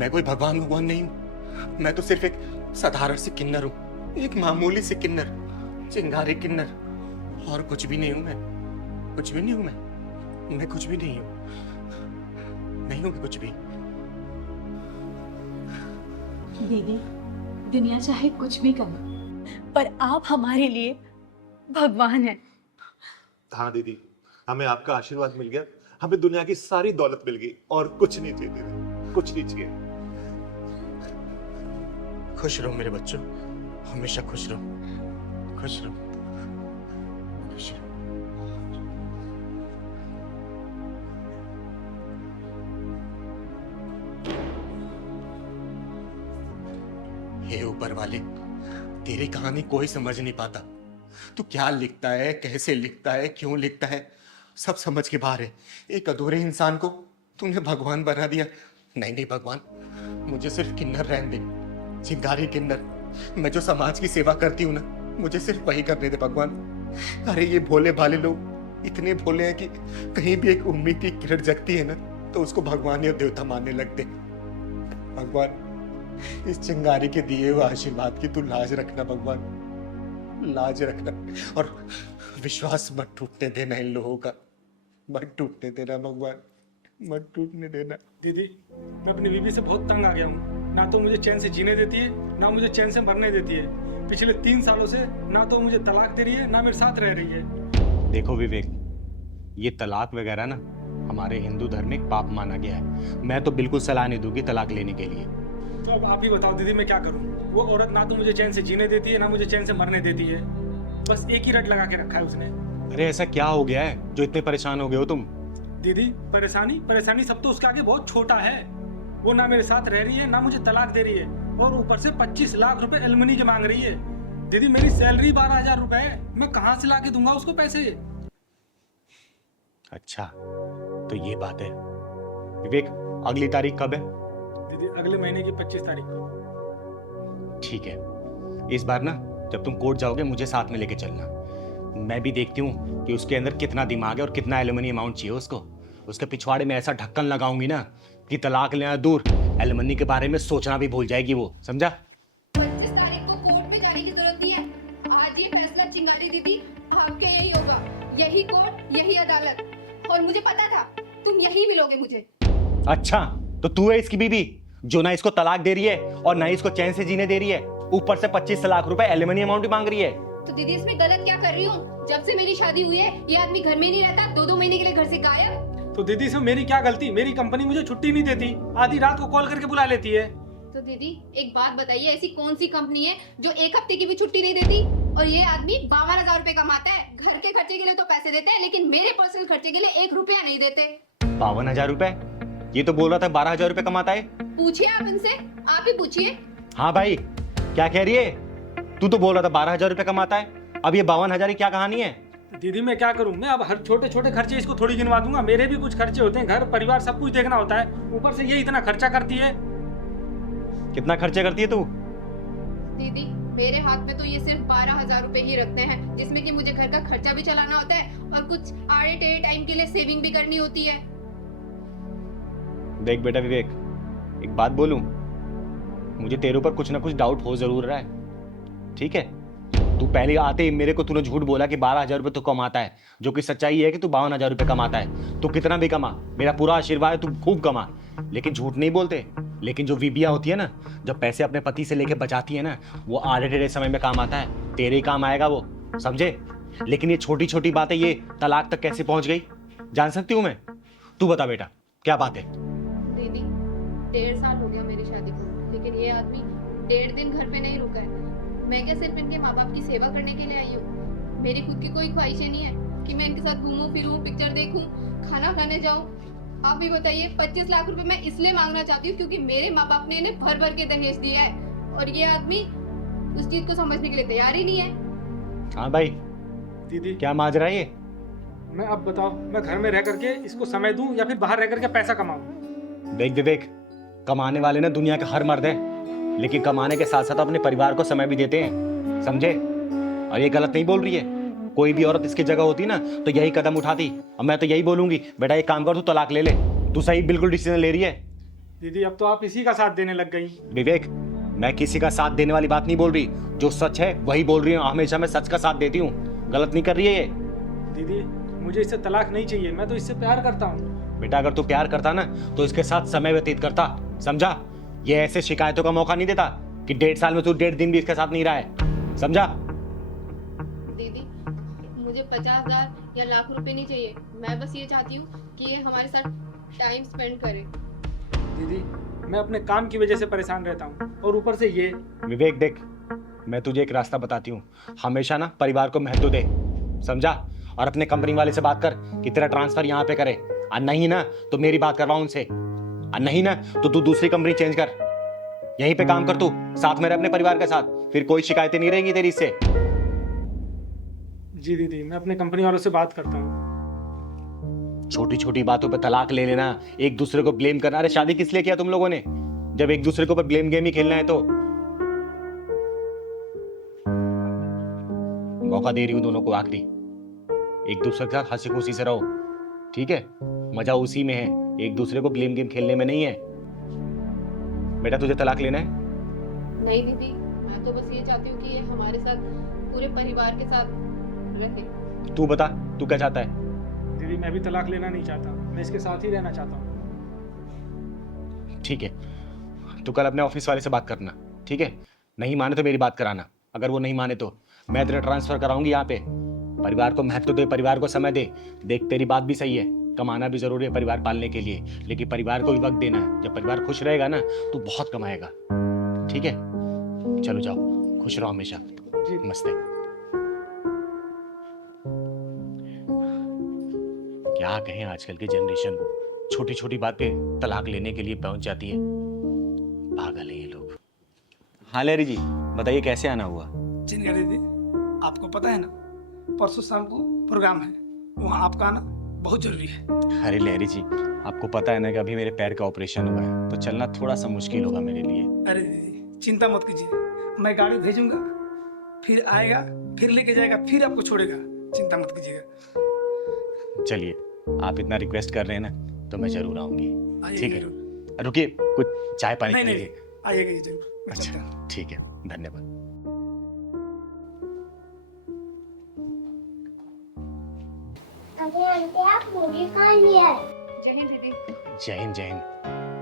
मैं कोई भगवान नहीं हूँ। मैं तो सिर्फ एक साधारण से किन्नर हूँ, एक मामूली से किन्नर, चिंगारी किन्नर, और कुछ भी नहीं हूँ मैं। कुछ भी नहीं हूँ मैं कुछ भी नहीं हूँ, नहीं हूँ मैं कुछ भी। दीदी, दुनिया चाहे कुछ भी करे, पर आप हमारे लिए भगवान हैं। हाँ दीदी, हमें आपका आशीर्वाद मिल गया, हमें दुनिया की सारी दौलत मिल गई और कुछ नहीं चाहिए दीदी, कुछ नहीं चाहिए। खुश रहो मेरे बच्चों, हमेशा खुश रहो, खुश रहो, खुश रहो। हे ऊपर वाले, तेरी कहानी कोई समझ नहीं पाता। तू क्या लिखता है, कैसे लिखता है, क्यों लिखता है, सब समझ के बाहर है। एक अधूरे इंसान को तूने भगवान बना दिया। नहीं भगवान, मुझे सिर्फ किन्नर रहने दे, चिंगारी किन्नर। मैं जो समाज की सेवा करती हूँ ना, मुझे सिर्फ वही करने दे भगवान। अरे ये भोले भाले लोग इतने भोले हैं कि कहीं भी एक उम्मीद की किरण जगती है ना, तो उसको भगवान या देवता मानने लगते। भगवान, इस चिंगारी के दिए हुए आशीर्वाद की तू लाज रखना भगवान, लाज रखना। और विश्वास मत टूटने देना इन लोगों का, मत टूटने देना भगवान, मत टूटने देना। दीदी, मैं अपनी बीवी से बहुत तंग आ गया हूँ। ना तो मुझे चैन से जीने देती है, ना मुझे चैन से मरने देती है। पिछले 3 सालों से ना तो मुझे तलाक दे रही है, ना मेरे साथ रह रही है। देखो विवेक, ये तलाक वगैरह ना हमारे हिंदू धर्म में पाप माना गया है। मैं तो बिल्कुल सलाह नहीं दूंगी तलाक लेने के लिए। तो अब आप ही बताओ दीदी, मैं क्या करूँ? वो औरत ना तो मुझे चैन से जीने देती है, ना मुझे चैन से मरने देती है। बस एक ही रट लगा के रखा है उसने। अरे ऐसा क्या हो गया है जो इतने परेशान हो गए हो तुम? दीदी परेशानी सब तो उसका आगे बहुत छोटा है। वो ना मेरे साथ रह रही है, ना मुझे तलाक दे रही है, और ऊपर से 25 लाख रुपए एलमनी के मांग रही है। दीदी मेरी सैलरी 12,000 रुपए है, मैं कहाँ से लाके दूंगा उसको पैसे? अच्छा तो ये बात है। विवेक, अगली तारीख कब है? दीदी अगले महीने की 25 तारीख को। ठीक है, इस बार ना जब तुम कोर्ट जाओगे मुझे साथ में लेके चलना। मैं भी देखती हूँ कि उसके अंदर कितना दिमाग है और कितना एलुमनी अमाउंट चाहिए उसको। उसके पिछवाड़े में ऐसा ढक्कन लगाऊंगी ना कि तलाक लेना दूर, एलुमनी के बारे में सोचना भी भूल जाएगी वो, समझा? 25 तारीख को कोर्ट में जाने की जरूरत नहीं है। आज ये फैसला चिंगारी दीदी आपके यही होगा, यही कोर्ट, यही अदालत। और मुझे पता था तुम यही मिलोगे मुझे। अच्छा तो तू है इसकी बीवी जो ना इसको तलाक दे रही है और ना इसको चैन से जीने दे रही है, ऊपर से 25 लाख रुपए एलुमनी अमाउंट भी मांग रही है। तो दीदी इसमें गलत क्या कर रही हूँ? जब से मेरी शादी हुई है ये आदमी घर में नहीं रहता, 2-2 महीने के लिए घर से गायब। तो दीदी इसमें मेरी क्या गलती? मेरी कंपनी मुझे छुट्टी नहीं देती, आधी रात को कॉल करके बुला लेती है। तो दीदी एक बात बताइए, ऐसी कौन सी कंपनी है जो 1 हफ्ते की भी छुट्टी नहीं देती? और ये आदमी 52,000 रुपए कमाता है, घर के खर्चे के लिए तो पैसे देते हैं, लेकिन मेरे पर्सनल खर्चे के लिए 1 रुपया नहीं देते। 52,000 रुपए? ये तो बोल रहा था 12,000 रुपए कमाता है। पूछिए आप इनसे, आप ही पूछिए। हाँ भाई क्या कह रही है? तू तो बोल रहा था 12,000 रुपए कमाता है, अब ये 52,000 की क्या कहानी है? दीदी मैं क्या करूं? मैं अब हर छोटे छोटे खर्चे इसको थोड़ी गिनवा दूंगा? मेरे भी कुछ खर्चे होते हैं, घर परिवार सब कुछ देखना होता है, ऊपर से ये इतना खर्चा करती है। कितना खर्चे करती है तू? दीदी मेरे हाथ में तो ये सिर्फ 12,000 रुपए ही रखते हैं, जिसमें कि मुझे घर का खर्चा भी चलाना होता है और कुछ आड़े टेढ़े टाइम के लिए सेविंग भी करनी होती है। देख बेटा विवेक, एक बात बोलूं, मुझे तेरे ऊपर कुछ ना कुछ डाउट हो जरूर रहा है, ठीक है? तू पहले आते ही मेरे को तूने झूठ बोला कि 12,000 रुपए तू कमाता है, जो कि सच्चाई है कि तू 52,000 रुपए कमाता है। तू कितना भी कमा, मेरा पूरा आशीर्वाद है, तू खूब कमा, लेकिन झूठ नहीं बोलते। लेकिन जो बीबियां होती है ना, जब पैसे अपने पति से लेके बचाती है ना, वो आधे टेढ़े समय में काम आता है, तेरे ही काम आएगा वो, समझे? लेकिन ये छोटी छोटी बातें, ये तलाक तक कैसे पहुंच गई जान सकती हूँ मैं? तू बता बेटा क्या बात है? दीदी 1.5 साल हो गया मेरी शादी को, लेकिन ये आदमी 1.5 दिन घर पे नहीं रुका है। मैं क्या सिर्फ इनके माँ बाप की सेवा करने के लिए आई हूँ? मेरी खुद की कोई ख्वाहिशें नहीं है कि मैं इनके साथ घूमूं फिरूं, पिक्चर देखूं, खाना खाने जाऊं। आप भी बताइए, 25 लाख रुपए मैं इसलिए मांगना चाहती हूँ क्योंकि मेरे माँ बाप ने इन्हें भर भर के दहेज दिया है, और ये आदमी उस चीज को समझने के लिए तैयार ही नहीं है। हाँ भाई दीदी क्या माजरा है ये? मैं अब बताओ, मैं घर में रह करके इसको समय दूं या फिर बाहर रह करके पैसा कमाऊं? देख विवेक, कमाने वाले ना दुनिया का हर मर्द है, लेकिन कमाने के साथ साथ अपने परिवार को समय भी देते हैं, समझे? और ये गलत नहीं बोल रही है। कोई भी औरत इसकी जगह होती ना तो यही कदम उठाती। अब मैं तो यही बोलूंगी, बेटा एक काम कर, तू तलाक ले ले। तू सही बिल्कुल डिसीजन ले रही है। दीदी अब तो आप इसी का साथ देने लग गई। विवेक, मैं किसी का साथ देने वाली बात नहीं बोल रही, जो सच है वही बोल रही हूँ। हमेशा मैं सच का साथ देती हूँ, गलत नहीं कर रही है ये। दीदी मुझे इससे तलाक नहीं चाहिए, मैं तो इससे प्यार करता हूँ। बेटा अगर तू प्यार करता ना तो इसके साथ समय व्यतीत करता, समझा? ये ऐसे शिकायतों का मौका नहीं देता कि 1.5 साल में तू 1.5 दिन भी इसके साथ नहीं रहा है, समझा? दीदी मुझे 50,000 या लाख रुपए नहीं चाहिए, मैं बस ये चाहती हूँ कि ये हमारे साथ टाइम स्पेंड करे। दीदी मैं अपने काम की वजह से परेशान रहता हूँ, और ऊपर से ये। विवेक देख, मैं तुझे एक रास्ता बताती हूँ, हमेशा ना परिवार को महत्व दे, समझा? और अपने कंपनी वाले से बात कर कि तेरा ट्रांसफर यहाँ पे करे, और नहीं ना तो मेरी बात करवाओ उनसे, और नहीं ना तो तू दूसरी कंपनी चेंज कर, यहीं पे काम कर, तू साथ में रह अपने परिवार के साथ, फिर कोई शिकायतें नहीं रहेंगी तेरी इससे। जी दीदी मैं अपने कंपनी वालों से बात करता हूँ। छोटी छोटी बातों पे तलाक ले लेना, एक दूसरे को ब्लेम करना। अरे शादी किस लिए किया तुम लोगों ने, जब एक दूसरे के ऊपर ब्लेम गेम ही खेलना है? तो मौका दे रही हूं दोनों को आखिरी, एक दूसरे के साथ हंसी खुशी से रहो, ठीक है? मजा उसी में है, एक दूसरे को ब्लेम गेम खेलने में नहीं है। बेटा तुझे तलाक लेना है? नहीं दीदी, मैं तो बस ये चाहती हूँ कि ये हमारे साथ पूरे परिवार के साथ रहे। तू बता, तू क्या चाहता है? दीदी मैं भी तलाक लेना नहीं चाहता, मैं इसके साथ ही रहना चाहता हूँ। ठीक है, तू कल अपने ऑफिस वाले से बात करना, ठीक है? नहीं माने तो मेरी बात कराना, अगर वो नहीं माने तो मैं तेरा ट्रांसफर कराऊंगी यहाँ पे। परिवार को महत्व दे, परिवार को समय दे। देख तेरी बात भी सही है, कमाना भी जरूरी है परिवार पालने के लिए, लेकिन परिवार को भी वक्त देना है। जब परिवार खुश रहेगा ना तो बहुत कमाएगा, ठीक है? चलो जाओ, खुश रहो हमेशा। नमस्ते। क्या कहें आजकल की जनरेशन को, छोटी छोटी बातें तलाक लेने के लिए पहुंच जाती है। पागल है ये लोग। हाँ लहरी जी बताइए कैसे आना हुआ? चिंगा दीदी, आपको पता है ना परसों शाम को प्रोग्राम है, वहाँ आपका आना बहुत जरूरी है। अरे लहरी जी आपको पता है ना कि अभी मेरे पैर का ऑपरेशन हुआ है, तो चलना थोड़ा सा मुश्किल होगा मेरे लिए। अरे दीदी चिंता मत कीजिए, मैं गाड़ी भेजूंगा, फिर आएगा, फिर लेके जाएगा, फिर आपको छोड़ेगा, चिंता मत कीजिएगा। चलिए आप इतना रिक्वेस्ट कर रहे हैं ना तो मैं जरूर आऊंगी। आइए ठीक है जरूर। रुकिए कुछ चाय पानी नहीं पी नहीं लीजिए। आइएगा ये जरूर, मैं चलता हूँ। अच्छा ठीक है धन्यवाद। अभी आंटी आप मुझे कहाँ लिया है? जय हिंद दीदी। जय हिंद जय हिंद।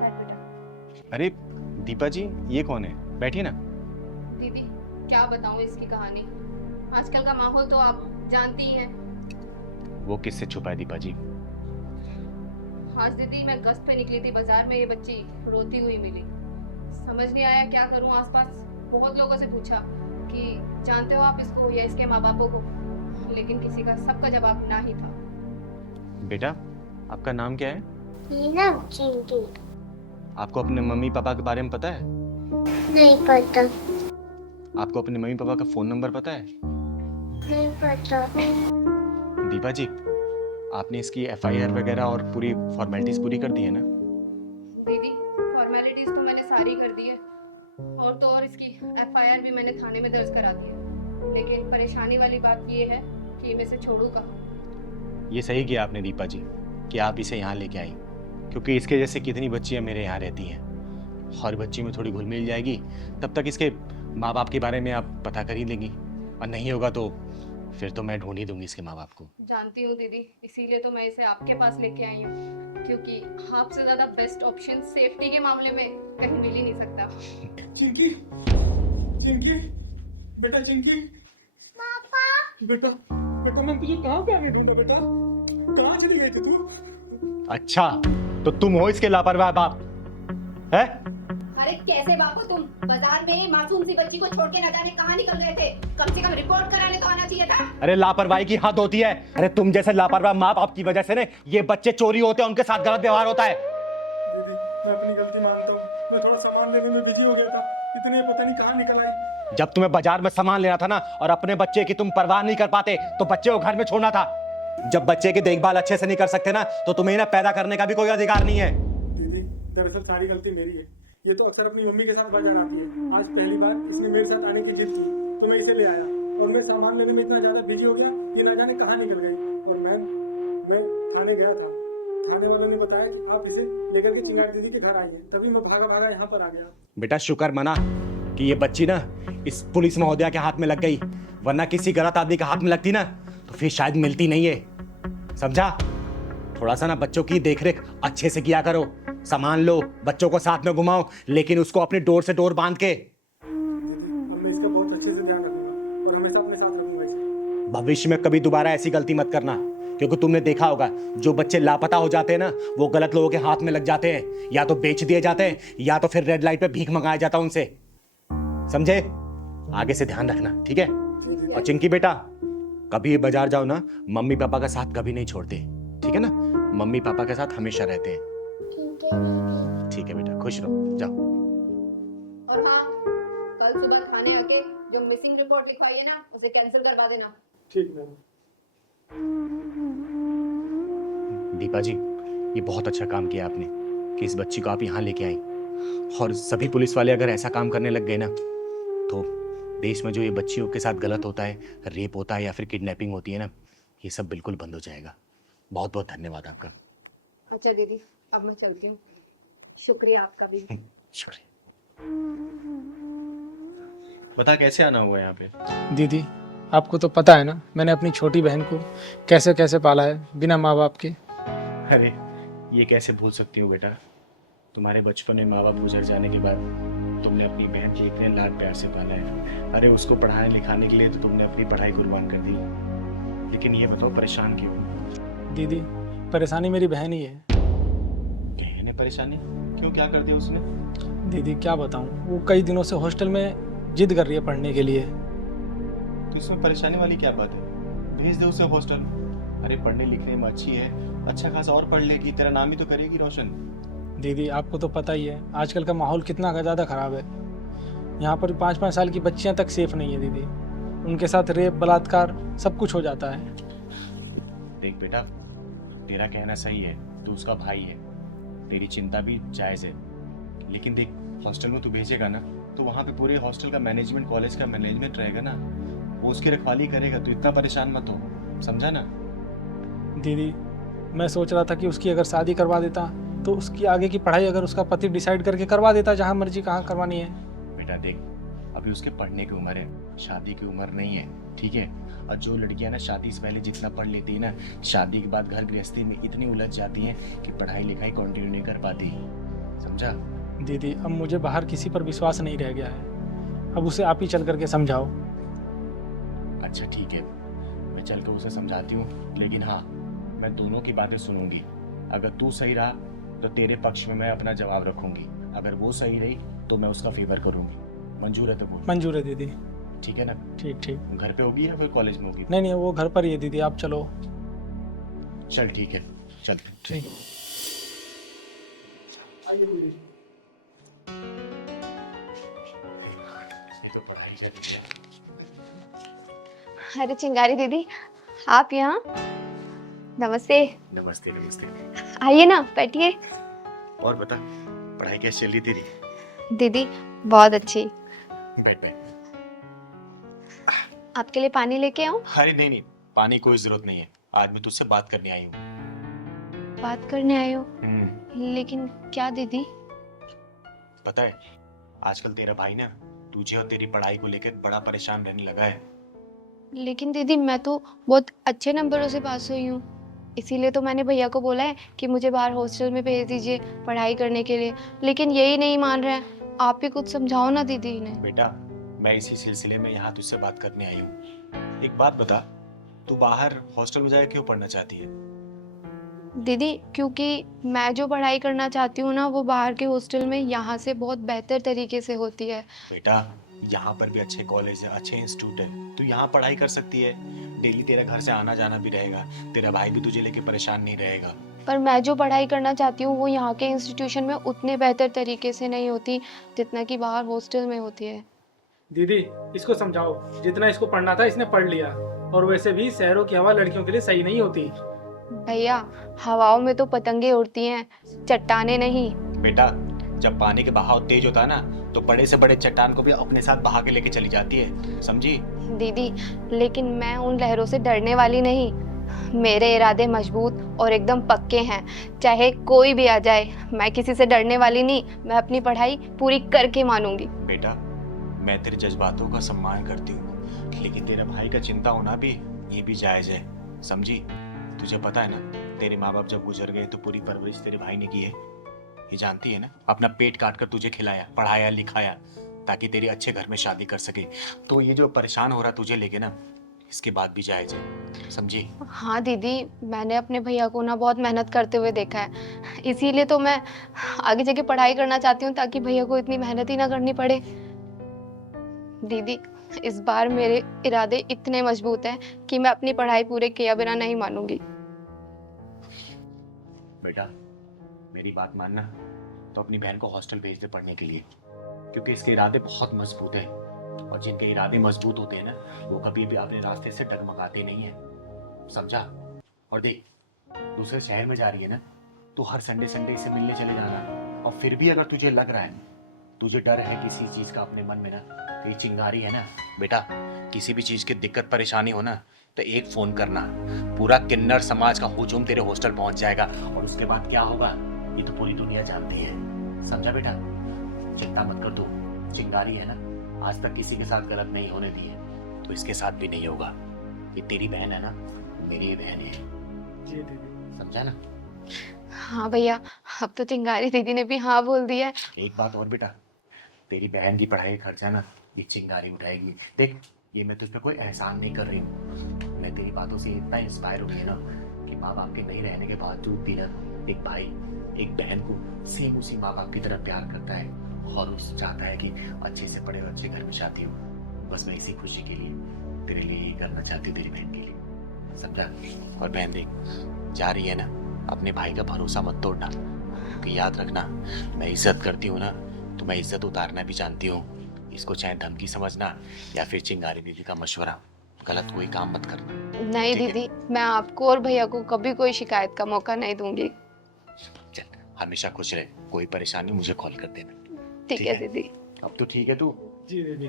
बैठ बेटा। अरे दीपा जी ये कौन है, बैठिए ना। दीदी क्या बताऊं इसकी कहानी, आजकल का माहौल तो आप जानती ही हैं। वो किससे छुपा है दीपा जी? आज दीदी मैं गश्त पे निकली थी बाजार में, ये बच्ची रोती हुई मिली, समझ नहीं आया क्या करूं। आसपास बहुत लोगों से पूछा कि जानते हो आप इसको या इसके माँ बापों को, लेकिन किसी का सबका जवाब ना ही था। बेटा आपका नाम क्या है? हीना चिंकी। आपको अपने मम्मी पापा के बारे में पता है? नहीं पता। आपको अपने मम्मी पापा का फोन नंबर पता है? नहीं पता। दीपा जी आपने इसकी FIR वगैरह और पूरी फॉर्मेलिटीज पूरी कर दी है ना? दीदी फॉर्मेलिटीज तो मैंने सारी कर दी है, और तो और इसकी FIR भी मैंने थाने में दर्ज करा दी है, लेकिन परेशानी वाली बात ये है कि मैं इसे छोड़ूं कहाँ। ये सही किया आपने दीपा जी कि आप इसे यहाँ लेके आई, क्योंकि इसके जैसे कितनी बच्चियाँ मेरे यहाँ रहती हैं, हर बच्ची में थोड़ी घुल मिल जाएगी, तब तक इसके माँ बाप के बारे में आप पता कर ही लेंगी, और नहीं होगा तो फिर तो मैं ढूंढ ही दूंगी इसके माँ बाप को। जानती हूँ दीदी, इसीलिए तो मैं इसे आपके पास लेके आई हूँ, क्योंकि आपसे ज्यादा बेस्ट ऑप्शन सेफ्टी के मामले में कहीं मिल ही नहीं सकता। चिंकी, चिंकी, बेटा चिंकी। बेटा, बेटा मैं तुझे कहाँ पे आने ढूंढा बेटा, कहाँ चली गई थी तू? अच्छा तो तुम हो इसके लापरवाह बाप है? अरे कैसे बाप हो तुम, बाजार में मासूम सी बच्ची को छोड़ के न जाने कहाँ निकल रहे थे, कम से कम रिपोर्ट कराने तो आना चाहिए था। अरे लापरवाही की हद होती है। अरे तुम जैसे लापरवाह माँ बाप की वजह से ना ये बच्चे चोरी होते हैं, उनके साथ गलत व्यवहार होता है। दीदी मैं अपनी गलती मानता हूँ, मैं थोड़ा सामान लेने में बिजी हो गया था, इतने पता नहीं कहाँ निकल आई। जब तुम्हें बाजार में सामान लेना था ना और अपने बच्चे की तुम परवाह नहीं कर पाते तो बच्चे को घर में छोड़ना था। जब बच्चे की देखभाल अच्छे से नहीं कर सकते ना तो तुम्हें ना पैदा करने का भी कोई अधिकार नहीं है। दीदी दरअसल सारी गलती मेरी है, ये तो अक्सर अपनी मम्मी के साथ बाजार आती है, आज पहली बार इसने मेरे साथ आने की जिद की तो मैं इसे ले आया, और मैं सामान लेने में इतना ज्यादा बिजी हो गया ये ना जाने कहाँ निकल गई, और मैं थाने गया था, थाने वालों ने बताया कि आप इसे लेकर के चिंगारी दीदी के घर आई हैं, तभी मैं भागा भागा यहाँ पर आ गया। बेटा शुक्र मना कि ये बच्ची ना इस पुलिस महोदया के हाथ में लग गई, वरना किसी गलत आदमी के हाथ में लगती ना तो फिर शायद मिलती नहीं है, समझा? थोड़ा सा ना बच्चों की देखरेख अच्छे से किया करो, सामान लो, बच्चों को साथ में घुमाओ, लेकिन उसको अपनी डोर से डोर बांध के। अब मैं इसका बहुत अच्छे से ध्यान रखूंगा और हमेशा अपने साथ रखूंगा इसे। भविष्य में कभी दोबारा ऐसी गलती मत करना, क्योंकि तुमने देखा होगा जो बच्चे लापता हो जाते हैं ना वो गलत लोगों के हाथ में लग जाते हैं, या तो बेच दिए जाते हैं या तो फिर रेड लाइट पे भीख मंगाया जाता है उनसे, समझे? आगे से ध्यान रखना, ठीक है? और चिंकी बेटा कभी बाजार जाओ ना मम्मी पापा का साथ कभी नहीं छोड़ते, ठीक है ना? मम्मी पापा के साथ हमेशा रहते हैं। ठीक है बेटा, खुश रहो, जाओ। और हाँ, कल सुबह थाने आके जो मिसिंग रिपोर्ट लिखवाई है ना उसे कैंसिल करवा देना। ठीक मैम। दीपा जी ये बहुत अच्छा काम किया आपने कि इस बच्ची को आप यहाँ लेके आई, और सभी पुलिस वाले अगर ऐसा काम करने लग गए ना तो देश में जो ये बच्चियों के साथ गलत होता है, रेप होता है या फिर किडनैपिंग होती है ना, ये सब बिल्कुल बंद हो जाएगा। बहुत बहुत धन्यवाद आपका। अच्छा दीदी अब मैं चलती हूँ, शुक्रिया आपका भी। शुक्रिया। बता कैसे आना हुआ यहाँ पे? दीदी आपको तो पता है ना मैंने अपनी छोटी बहन को कैसे कैसे पाला है बिना माँ बाप के। अरे ये कैसे भूल सकती हूँ बेटा, तुम्हारे बचपन में माँ बाप गुजर जाने के बाद तुमने अपनी बहन के इतने लाड प्यार से पाला है। अरे उसको पढ़ाने लिखाने के लिए तो तुमने अपनी पढ़ाई कुर्बान कर दी, लेकिन ये बताओ परेशान क्यों? दीदी परेशानी मेरी बहन ही है। बहन है परेशानी? क्यों, क्या कर दिया उसने? दीदी क्या बताऊँ, वो कई दिनों से हॉस्टल में जिद कर रही है पढ़ने के लिए। तो इसमें परेशानी वाली क्या बात है? भेज दे उसे हॉस्टल। अरे पढ़ने लिखने में अच्छी है, अच्छा खासा और पढ़ लेगी, तेरा नाम ही तो करेगी रोशन। दीदी आपको तो पता ही है आजकल का माहौल कितना ज़्यादा ख़राब है। यहाँ पर 5-5 साल की बच्चियाँ तक सेफ नहीं है दीदी, उनके साथ रेप बलात्कार सब कुछ हो जाता है। देख बेटा, तेरा कहना सही है, तू उसका भाई है, तेरी चिंता भी जायज़ है, लेकिन देख हॉस्टल में तू भेजेगा ना तो वहाँ पे पूरे हॉस्टल का मैनेजमेंट, कॉलेज का मैनेजमेंट रहेगा ना, वो उसकी रखवाली करेगा, तू इतना परेशान मत हो, समझा ना। दीदी मैं सोच रहा था कि उसकी अगर शादी करवा देता तो उसकी आगे की पढ़ाई अगर उसका पति डिसाइड करके करवा देता, जहाँ मर्जी कहाँ करवानी है। बेटा देख, अभी उसके पढ़ने की उम्र है, शादी की उम्र नहीं है, ठीक है। और जो लड़कियां ना शादी से पहले जितना पढ़ लेती है ना, शादी के बाद घर गृहस्थी में इतनी उलझ जाती हैं कि पढ़ाई लिखाई कंटिन्यू नहीं कर पाती, समझा। दीदी अब मुझे बाहर किसी पर विश्वास नहीं रह गया है, अब उसे आप ही चल करके समझाओ। अच्छा ठीक है, मैं चल कर उसे समझाती हूँ, लेकिन हाँ मैं दोनों की बातें सुनूंगी। अगर तू सही रहा तो तेरे पक्ष में मैं अपना जवाब रखूंगी, अगर वो सही रही तो मैं उसका फेवर करूंगी। मंजूर है तो बोल। मंजूर है दीदी। ठीक है ना। ठीक ठीक। घर पे होगी या फिर कॉलेज में होगी? नहीं नहीं, वो घर पर ही है दीदी, आप चलो। चल ठीक है, चल ठीक। तो पढ़ाई करेंगे। अरे चिंगारी दीदी, आप यहाँ? नमस्ते। नमस्ते नमस्ते। आइए ना, बैठिए। और बता, पढ़ाई कैसी चल रही तेरी? दीदी बहुत अच्छी। बैठ बैठ। आपके लिए पानी लेके आऊं? अरे नहीं नहीं, पानी कोई जरूरत नहीं है, आज मैं तुझसे बात करने आई हूँ। बात करने आए हो? लेकिन क्या दीदी? पता है आजकल तेरा भाई ना तुझे और तेरी पढ़ाई को लेकर बड़ा परेशान रहने लगा है। लेकिन दीदी मैं तो बहुत अच्छे नंबरों से पास हुई हूँ, इसीलिए तो मैंने भैया को बोला है कि मुझे बाहर हॉस्टल में भेज दीजिए पढ़ाई करने के लिए, लेकिन यही नहीं मान रहे हैं। आप ही कुछ समझाओ ना दीदी इन्हें। बेटा मैं इसी सिलसिले में यहाँ तुझसे बात करने आई हूँ। एक बात बता, तू बाहर हॉस्टल में जाके क्यों पढ़ना चाहती है? दीदी क्योंकि मैं जो पढ़ाई करना चाहती हूँ ना, वो बाहर के हॉस्टल में यहाँ से बहुत बेहतर तरीके से होती है। बेटा यहाँ पर भी अच्छे कॉलेज है, अच्छे इंस्टीट्यूट है, तू यहाँ पढ़ाई कर सकती है। डेली तेरा घर से आना जाना भी रहेगा, तेरा भाई भी तुझे लेके परेशान नहीं रहेगा। पर मैं जो पढ़ाई करना चाहती हूँ वो यहाँ के इंस्टीट्यूशन में उतने बेहतर तरीके से नहीं होती जितना कि बाहर हॉस्टल में होती है। दीदी इसको समझाओ, जितना इसको पढ़ना था इसने पढ़ लिया, और वैसे भी शहरों की हवा लड़कियों के लिए सही नहीं होती। भैया हवाओं में तो पतंगे उड़ती हैं, चट्टाने नहीं। बेटा जब पानी के बहाव तेज होता है ना, तो बड़े से बड़े चट्टान को भी अपने साथ बहा के लेके चली जाती है, समझी? दीदी लेकिन मैं उन लहरों से डरने वाली नहीं, मेरे इरादे मजबूत और एकदम पक्के हैं, चाहे कोई भी आ जाए मैं किसी से डरने वाली नहीं, मैं अपनी पढ़ाई पूरी करके मानूंगी। बेटा मैं तेरे जज्बातों का सम्मान करती हूँ, लेकिन तेरे भाई का चिंता होना भी ये भी जायज है, समझी? तुझे पता है ना, तेरे माँ बाप जब गुजर गए तो पूरी परवरिश तेरे भाई ने की है, ये जानती है ना? अपना पेट काट कर तुझे खिलाया, पढ़ाया, लिखाया, ताकि तेरी अच्छे घर में शादी कर सके। तो ये जो परेशान हो रहा तुझे लेके ना, इसके बाद भी जायज है, समझी? हाँ दीदी मैंने अपने भैया को ना बहुत मेहनत करते हुए देखा है, इसीलिए तो मैं आगे जाके पढ़ाई करना चाहती हूँ ताकि भैया को इतनी मेहनत ही ना करनी पड़े। दीदी इस बार मेरे इरादे इतने मजबूत हैं कि मैं अपनी पढ़ाई पूरे किया बिना नहीं मानूंगी। बेटा मेरी बात मानना, तो अपनी बहन को हॉस्टल भेज दे पढ़ने के लिए, क्योंकि इसके इरादे बहुत मजबूत हैं, और जिनके इरादे मजबूत होते हैं ना, वो कभी भी अपने रास्ते से डगमगाते नहीं है, समझा? और देख दूसरे शहर में जा रही है ना, तो हर संडे संडे इसे मिलने चले जाना। और फिर भी अगर तुझे लग रहा है, तुझे डर है किसी चीज का अपने मन में ना, तो ये चिंगारी है ना बेटा, किसी भी चीज की दिक्कत परेशानी हो ना तो एक फोन करना, पूरा किन्नर समाज का हुजूम तेरे हॉस्टल पहुंच जाएगा, और उसके बाद क्या होगा ये तो पूरी दुनिया जानती है, समझा बेटा? चिंता मत कर, तू चिंगारी है ना, आज तक किसी के साथ गलत नहीं होने दी है, तो इसके साथ भी नहीं होगा। ये तेरी बहन है ना, मेरी बहन है, जी दीदी। समझा ना? हाँ भैया, अब तो चिंगारी दीदी ने भी हाँ बोल दिया है। एक बात और बेटा, तेरी बहन की पढ़ाई का खर्चा ना ये चिंगारी उठाएगी। देख ये मैं तुझ पे कोई एहसान नहीं कर रही हूँ, मैं तेरी बातों से इतना इंस्पायर हुई है ना कि माँ बाप के नहीं रहने के बावजूद भी ना एक भाई एक बहन को सेम उसी माँ बाप की तरह प्यार करता है, और उस चाहता है कि अच्छे से पढ़े और अच्छे घर में शादी हो। बस मैं इसी खुशी के लिए तेरे लिए ये करना चाहती हूँ, तेरी बहन के लिए, समझा? और बहन देख, जा रही है ना, अपने भाई का भरोसा मत तोड़ना, क्योंकि याद रखना, मैं इज्जत करती हूँ ना तो मैं इज्जत उतारना भी जानती हूँ। इसको चाहे धमकी समझना या फिर चिंगारी दीदी का मशवरा, गलत कोई काम मत करना। नहीं ठीक है? दीदी, मैं आपको और भैया को कभी कोई शिकायत का मौका नहीं दूंगी। चल, हमेशा खुश रहे, कोई परेशानी मुझे कॉल कर देना। ठीक है दीदी। अब तो ठीक है तू? जी दीदी।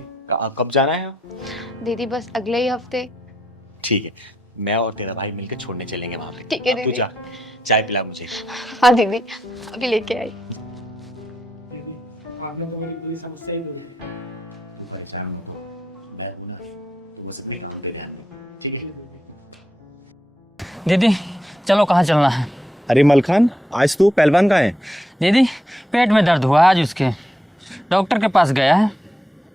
कब जाना है? दीदी बस अगले ही हफ्ते। ठीक है, मैं और तेरा भाई मिलकर छोड़ने चलेंगे वहां पे। ठीक है अब तू दीदी। जा, चाय पिला मुझे। हाँ दीदी, अभी लेके आई। आप लोगों को मेरी पूरी समस्या ही दूर है। तू परेशान हो, मैं हूं ना, वो सब मैं काम तेरे हाथ में, ठीक है? दीदी चलो, कहाँ चलना है? अरे मलखान, आज तू पहलवान कहाँ है? दीदी पेट में दर्द हुआ है आज उसके, डॉक्टर के पास गया है।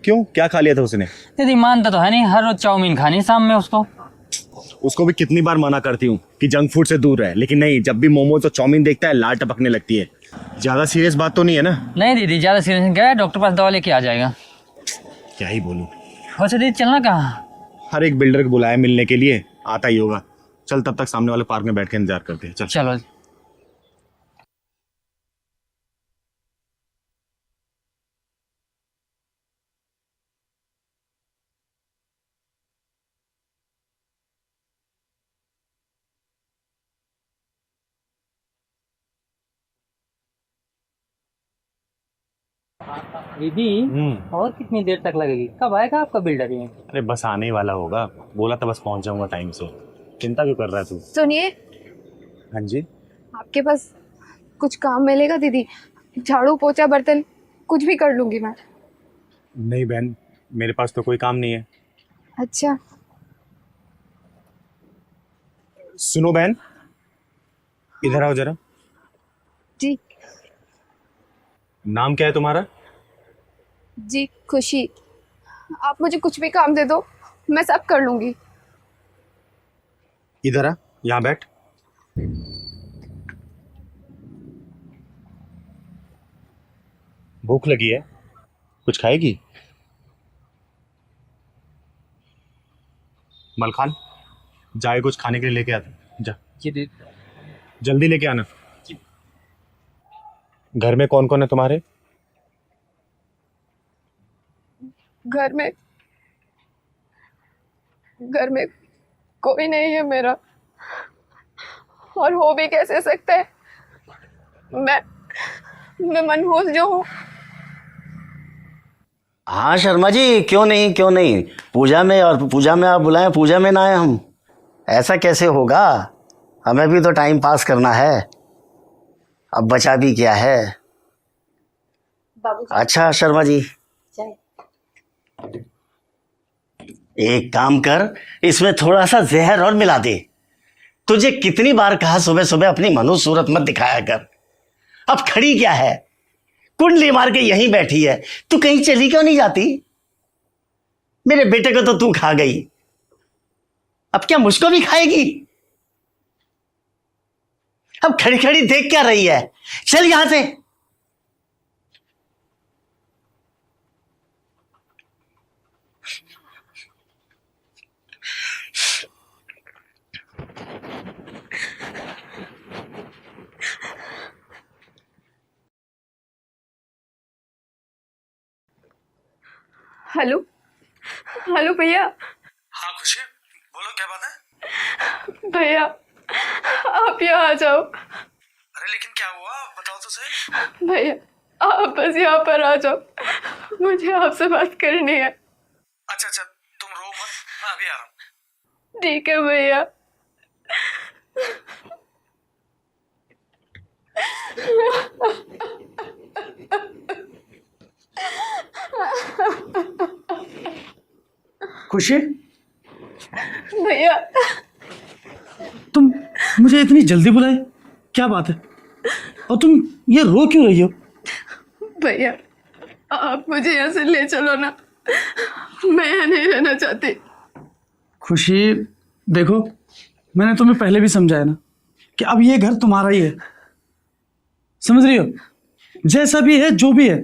क्यों, क्या खा लिया था उसने? दीदी मानता तो है नहीं, हर रोज चाउमीन खानी शाम में उसको। उसको भी कितनी बार मना करती हूँ कि जंक फूड से दूर रहे, लेकिन नहीं, जब भी मोमोज और चाउमीन देखता है लार टपकने लगती है। ज्यादा सीरियस बात तो नहीं है ना? नहीं दीदी, ज्यादा सीरियस गया, डॉक्टर पास दवा लेके आ जाएगा। क्या ही बोलूं। वैसे दीदी चलना कहाँ? हर एक बिल्डर को बुलाया मिलने के लिए, आता ही होगा। चल, तब तक सामने वाले पार्क में बैठ के इंतजार करते हैं। चल चलो। दीदी और कितनी देर तक लगेगी? कब आएगा आपका बिल्डर ये? अरे बस आने ही वाला होगा, बोला था बस पहुंच जाऊंगा टाइम से। चिंता क्यों कर रहा है तू? सुनिए, हाँ जी। आपके पास कुछ काम मिलेगा दीदी? झाड़ू पोछा बर्तन कुछ भी कर लूंगी मैं। नहीं बहन, मेरे पास तो कोई काम नहीं है। अच्छा। सुनो बहन, इधर आओ जरा। जी। नाम क्या है तुम्हारा? जी खुशी। आप मुझे कुछ भी काम दे दो, मैं सब कर लूंगी। इधर आ, यहाँ बैठ। भूख लगी है, कुछ खाएगी? मलखान, जाए कुछ खाने के लिए लेके आता जा। जी दीदी। जल्दी लेके आना। घर में कौन कौन है तुम्हारे? घर में कोई नहीं है मेरा, और हो भी कैसे सकता है? मैं मनहूस जो हूँ। हाँ शर्मा जी, क्यों नहीं, पूजा में आप बुलाएं, पूजा में ना आए हम? ऐसा कैसे होगा? हमें भी तो टाइम पास करना है, अब बचा भी क्या है। अच्छा शर्मा जी, एक काम कर, इसमें थोड़ा सा जहर और मिला दे। तुझे कितनी बार कहा सुबह सुबह अपनी मनुष्य सूरत मत दिखाया कर। अब खड़ी क्या है, कुंडली मार के यहीं बैठी है, तू कहीं चली क्यों नहीं जाती? मेरे बेटे को तो तू खा गई, अब क्या मुझको भी खाएगी? अब खड़ी खड़ी देख क्या रही है, चल यहां से। हेलो भैया। हाँ खुशी, बोलो क्या बात है? भैया आप यहाँ आ जाओ। अरे लेकिन क्या हुआ, बताओ तो सही। भैया आप बस यहाँ पर आ जाओ, मुझे आपसे बात करनी है। अच्छा, तुम रो मत, मैं अभी आ रहा हूँ। ठीक है भैया। खुशी, भैया तुम मुझे इतनी जल्दी बुलाए, क्या बात है? और तुम ये रो क्यों रही हो? भैया आप मुझे यहाँ से ले चलो ना, मैं यहाँ नहीं रहना चाहती। खुशी देखो, मैंने तुम्हें पहले भी समझाया ना कि अब ये घर तुम्हारा ही है, समझ रही हो? जैसा भी है, जो भी है,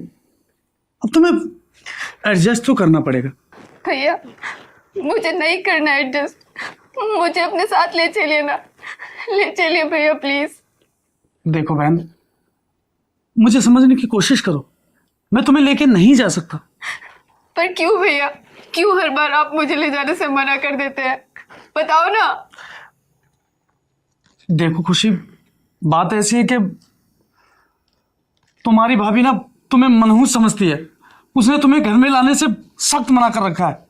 अब तुम्हें एडजस्ट तो करना पड़ेगा। भैया मुझे नहीं करना एडजस्ट, मुझे अपने साथ ले चलिए ना, ले चलिए भैया प्लीज। देखो बहन, मुझे समझने की कोशिश करो, मैं तुम्हें लेके नहीं जा सकता। पर क्यों भैया, क्यों हर बार आप मुझे ले जाने से मना कर देते हैं, बताओ ना। देखो खुशी, बात ऐसी है कि तुम्हारी भाभी ना तुम्हें मनहूस समझती है। उसने तुम्हें घर में लाने से सख्त मना कर रखा है।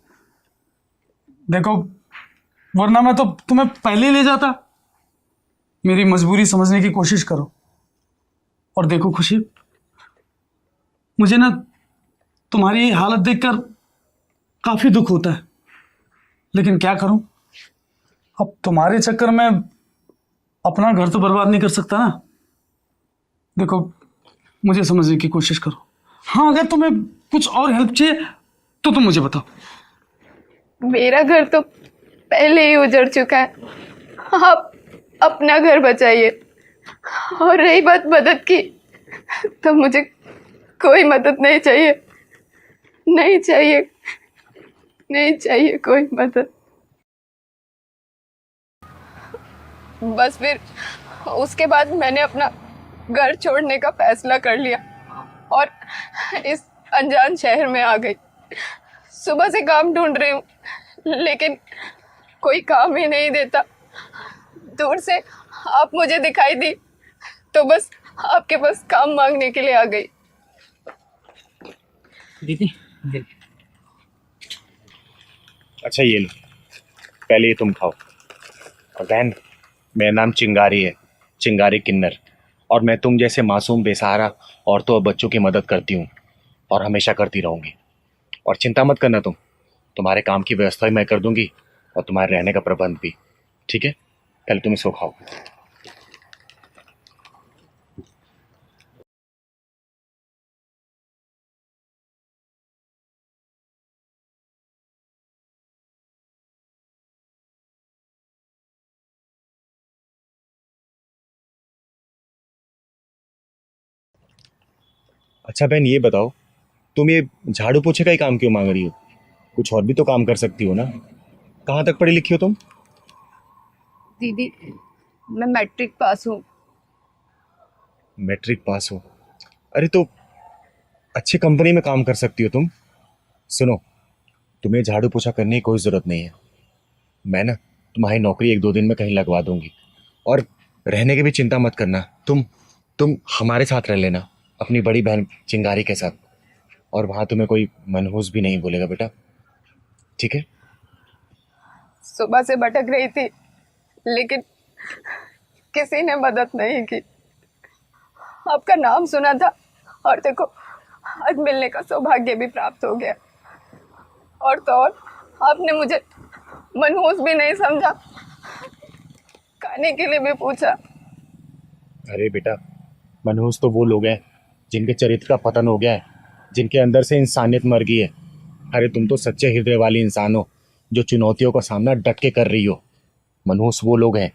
देखो, वरना मैं तो तुम्हें पहले ही ले जाता। मेरी मजबूरी समझने की कोशिश करो। और देखो खुशी, मुझे ना तुम्हारी ये हालत देखकर काफी दुख होता है, लेकिन क्या करूं, अब तुम्हारे चक्कर में अपना घर तो बर्बाद नहीं कर सकता ना। देखो, मुझे समझने की कोशिश करो। हाँ, अगर तुम्हें कुछ और हेल्प चाहिए तो तुम मुझे बताओ। मेरा घर तो पहले ही उजड़ चुका है, आप अपना घर बचाइए। और रही बात मदद की, तो मुझे कोई मदद नहीं चाहिए, नहीं चाहिए, नहीं चाहिए कोई मदद। बस फिर उसके बाद मैंने अपना घर छोड़ने का फैसला कर लिया और इस अनजान शहर में आ गई। सुबह से काम ढूंढ रही हूँ, लेकिन कोई काम ही नहीं देता। दूर से आप मुझे दिखाई दी तो बस आपके पास काम मांगने के लिए आ गई। दीदी, अच्छा ये लो, पहले ये तुम खाओ। और बहन, मेरा नाम चिंगारी है, चिंगारी किन्नर, और मैं तुम जैसे मासूम बेसहारा औरतों और बच्चों की मदद करती हूँ और हमेशा करती रहूँगी। और चिंता मत करना, तुम्हारे काम की व्यवस्था भी मैं कर दूंगी और तुम्हारे रहने का प्रबंध भी। ठीक है, पहले तुम इसको खाओ। अच्छा बहन, ये बताओ, तुम ये झाड़ू पोछे का ही काम क्यों मांग रही हो? कुछ और भी तो काम कर सकती हो ना। कहाँ तक पढ़ी लिखी हो तुम? दीदी, मैं मैट्रिक पास हूँ। मैट्रिक पास हो? अरे तो अच्छी कंपनी में काम कर सकती हो तुम। सुनो, तुम्हें झाड़ू पोछा करने की कोई ज़रूरत नहीं है। मैं ना तुम्हारी नौकरी 1-2 दिन में कहीं लगवा दूंगी। और रहने की भी चिंता मत करना, तुम हमारे साथ रह लेना, अपनी बड़ी बहन चिंगारी के साथ। और वहाँ तुम्हें कोई मनहूस भी नहीं बोलेगा बेटा, ठीक है? सुबह से भटक रही थी, लेकिन किसी ने मदद नहीं की। आपका नाम सुना था और देखो, आज मिलने का सौभाग्य भी प्राप्त हो गया। और तो और, आपने मुझे मनहूस भी नहीं समझा, खाने के लिए भी पूछा। अरे बेटा, मनहूस तो वो लोग हैं जिनके चरित्र का पतन हो गया है, जिनके अंदर से इंसानियत मर गई है। अरे तुम तो सच्चे हृदय वाली इंसान हो, जो चुनौतियों का सामना डट के कर रही हो। मनहूस वो लोग हैं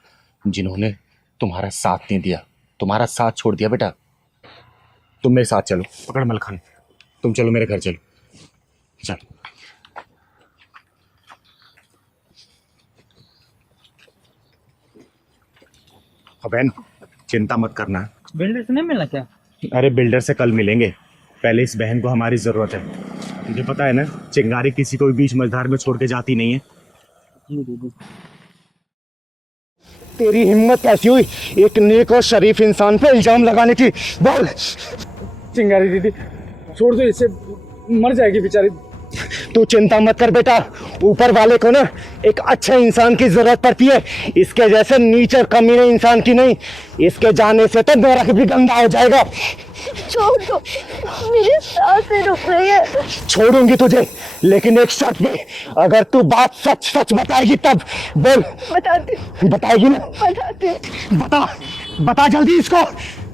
जिन्होंने तुम्हारा साथ नहीं दिया, तुम्हारा साथ छोड़ दिया। बेटा, तुम मेरे साथ चलो, पकड़ मलखान, तुम चलो मेरे घर चलो, चलो। बहन, चिंता मत करना। बिल्डर से नहीं मिलना क्या? अरे बिल्डर से कल मिलेंगे, पहले इस बहन को हमारी जरूरत है। तुझे पता है ना, चिंगारी किसी को भी बीच मझधार में छोड़ के जाती नहीं है। तेरी हिम्मत कैसी हुई एक नेक और शरीफ इंसान पे इल्जाम लगाने की? बोल। चिंगारी दीदी, छोड़ दो इसे, मर जाएगी बेचारी। तू चिंता मत कर बेटा, ऊपर वाले को ना एक अच्छे इंसान की जरूरत पड़ती है, इसके जैसे नीच और कमीने इंसान की नहीं। इसके जाने से तो नरक भी गंदा हो जाएगा। छोड़ दो, मेरी सांसें रुक रही है। छोड़ूंगी तुझे, लेकिन एक शर्त पे, अगर तू बात सच सच बताएगी तब। बोल। बताती। बताएगी ना? बताती। बता जल्दी इसको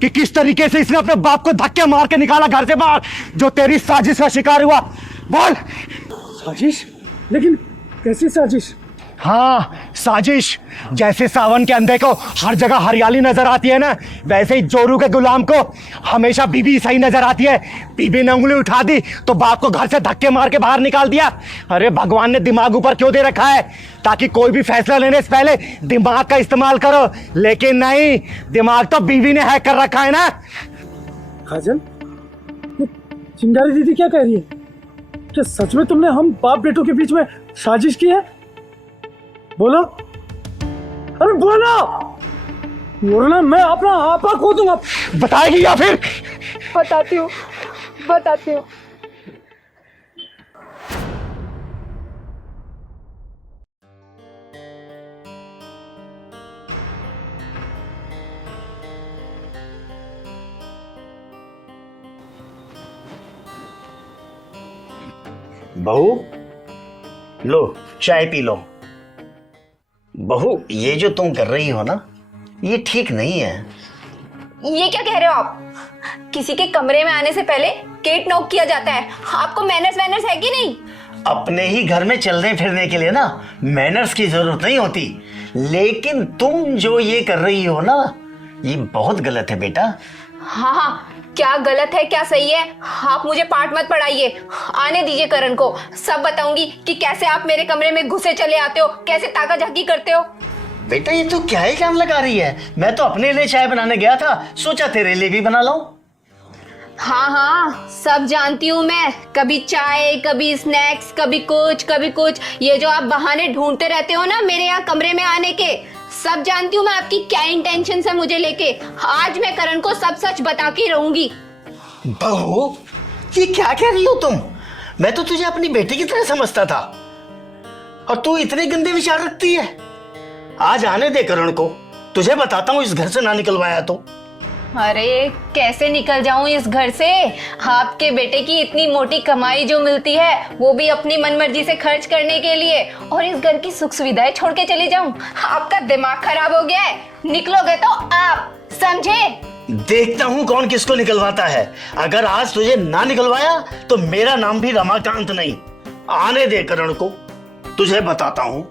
कि किस तरीके से इसने अपने बाप को धक्के मार के निकाला घर से बाहर, जो तेरी साजिश का शिकार हुआ। बोल। साजिश? लेकिन कैसी साजिश? हाँ, साजिश। जैसे सावन के अंधे को हर जगह हरियाली नजर आती है ना, वैसे ही जोरू के गुलाम को हमेशा बीबी सही नजर आती है। बीबी ने उंगली उठा दी तो बाप को घर से धक्के मार के बाहर निकाल दिया। अरे भगवान ने दिमाग ऊपर क्यों दे रखा है? ताकि कोई भी फैसला लेने से पहले दिमाग का इस्तेमाल करो, लेकिन नहीं, दिमाग तो बीवी ने हैक कर रखा है ना। काजल, ये चिंगारी दीदी क्या कह रही है? क्या सच में तुमने हम बाप बेटों के बीच में साजिश की है? बोलो, अरे बोलो, वरना मैं अपना आपा खो दूंगा। बताएगी या फिर? बताती हूँ, बताती हूँ। बहू, लो चाय पी लो। बहू, ये जो तुम कर रही हो ना, ये ठीक नहीं है। ये क्या कह रहे हो आप? किसी के कमरे में आने से पहले गेट नॉक किया जाता है। आपको मैनर्स है कि नहीं? अपने ही घर में चलने फिरने के लिए ना मैनर्स की जरूरत नहीं होती, लेकिन तुम जो ये कर रही हो ना, ये बहुत गलत है बेटा। हाँ, क्या गलत है क्या सही है, आप मुझे पाठ मत पढ़ाइए। आने दीजिए करण को, सब बताऊंगी कि कैसे आप मेरे कमरे में घुसे चले आते हो, कैसे ताका झाकी करते हो। बेटा, ये तो क्या इल्जाम लगा रही है? मैं तो अपने लिए चाय बनाने गया था, सोचा तेरे लिए भी बना लाऊं। हाँ, सब जानती हूँ मैं। कभी चाय, कभी स्नैक्स, कभी कुछ। ये जो आप बहाने ढूंढते रहते हो ना मेरे यहाँ कमरे में आने के, सब जानती हूँ मैं आपकी क्या इंटेंशन है मुझे लेके। आज मैं करण को सब सच बता के रहूंगी। बहू, ये क्या कह रही हो तुम? मैं तो तुझे अपनी बेटी की तरह समझता था, और तू इतने गंदे विचार रखती है। आज आने दे करण को, तुझे बताता हूँ इस घर से ना निकलवाया तो। अरे कैसे निकल जाऊं इस घर से? आपके बेटे की इतनी मोटी कमाई जो मिलती है वो भी अपनी मनमर्जी से खर्च करने के लिए, और इस घर की सुख सुविधाएं छोड़ के चली जाऊं? आपका दिमाग खराब हो गया है। निकलोगे तो आप समझे? देखता हूँ कौन किसको निकलवाता है। अगर आज तुझे ना निकलवाया तो मेरा नाम भी रमाकांत नहीं। आने दे करण को, तुझे बताता हूँ,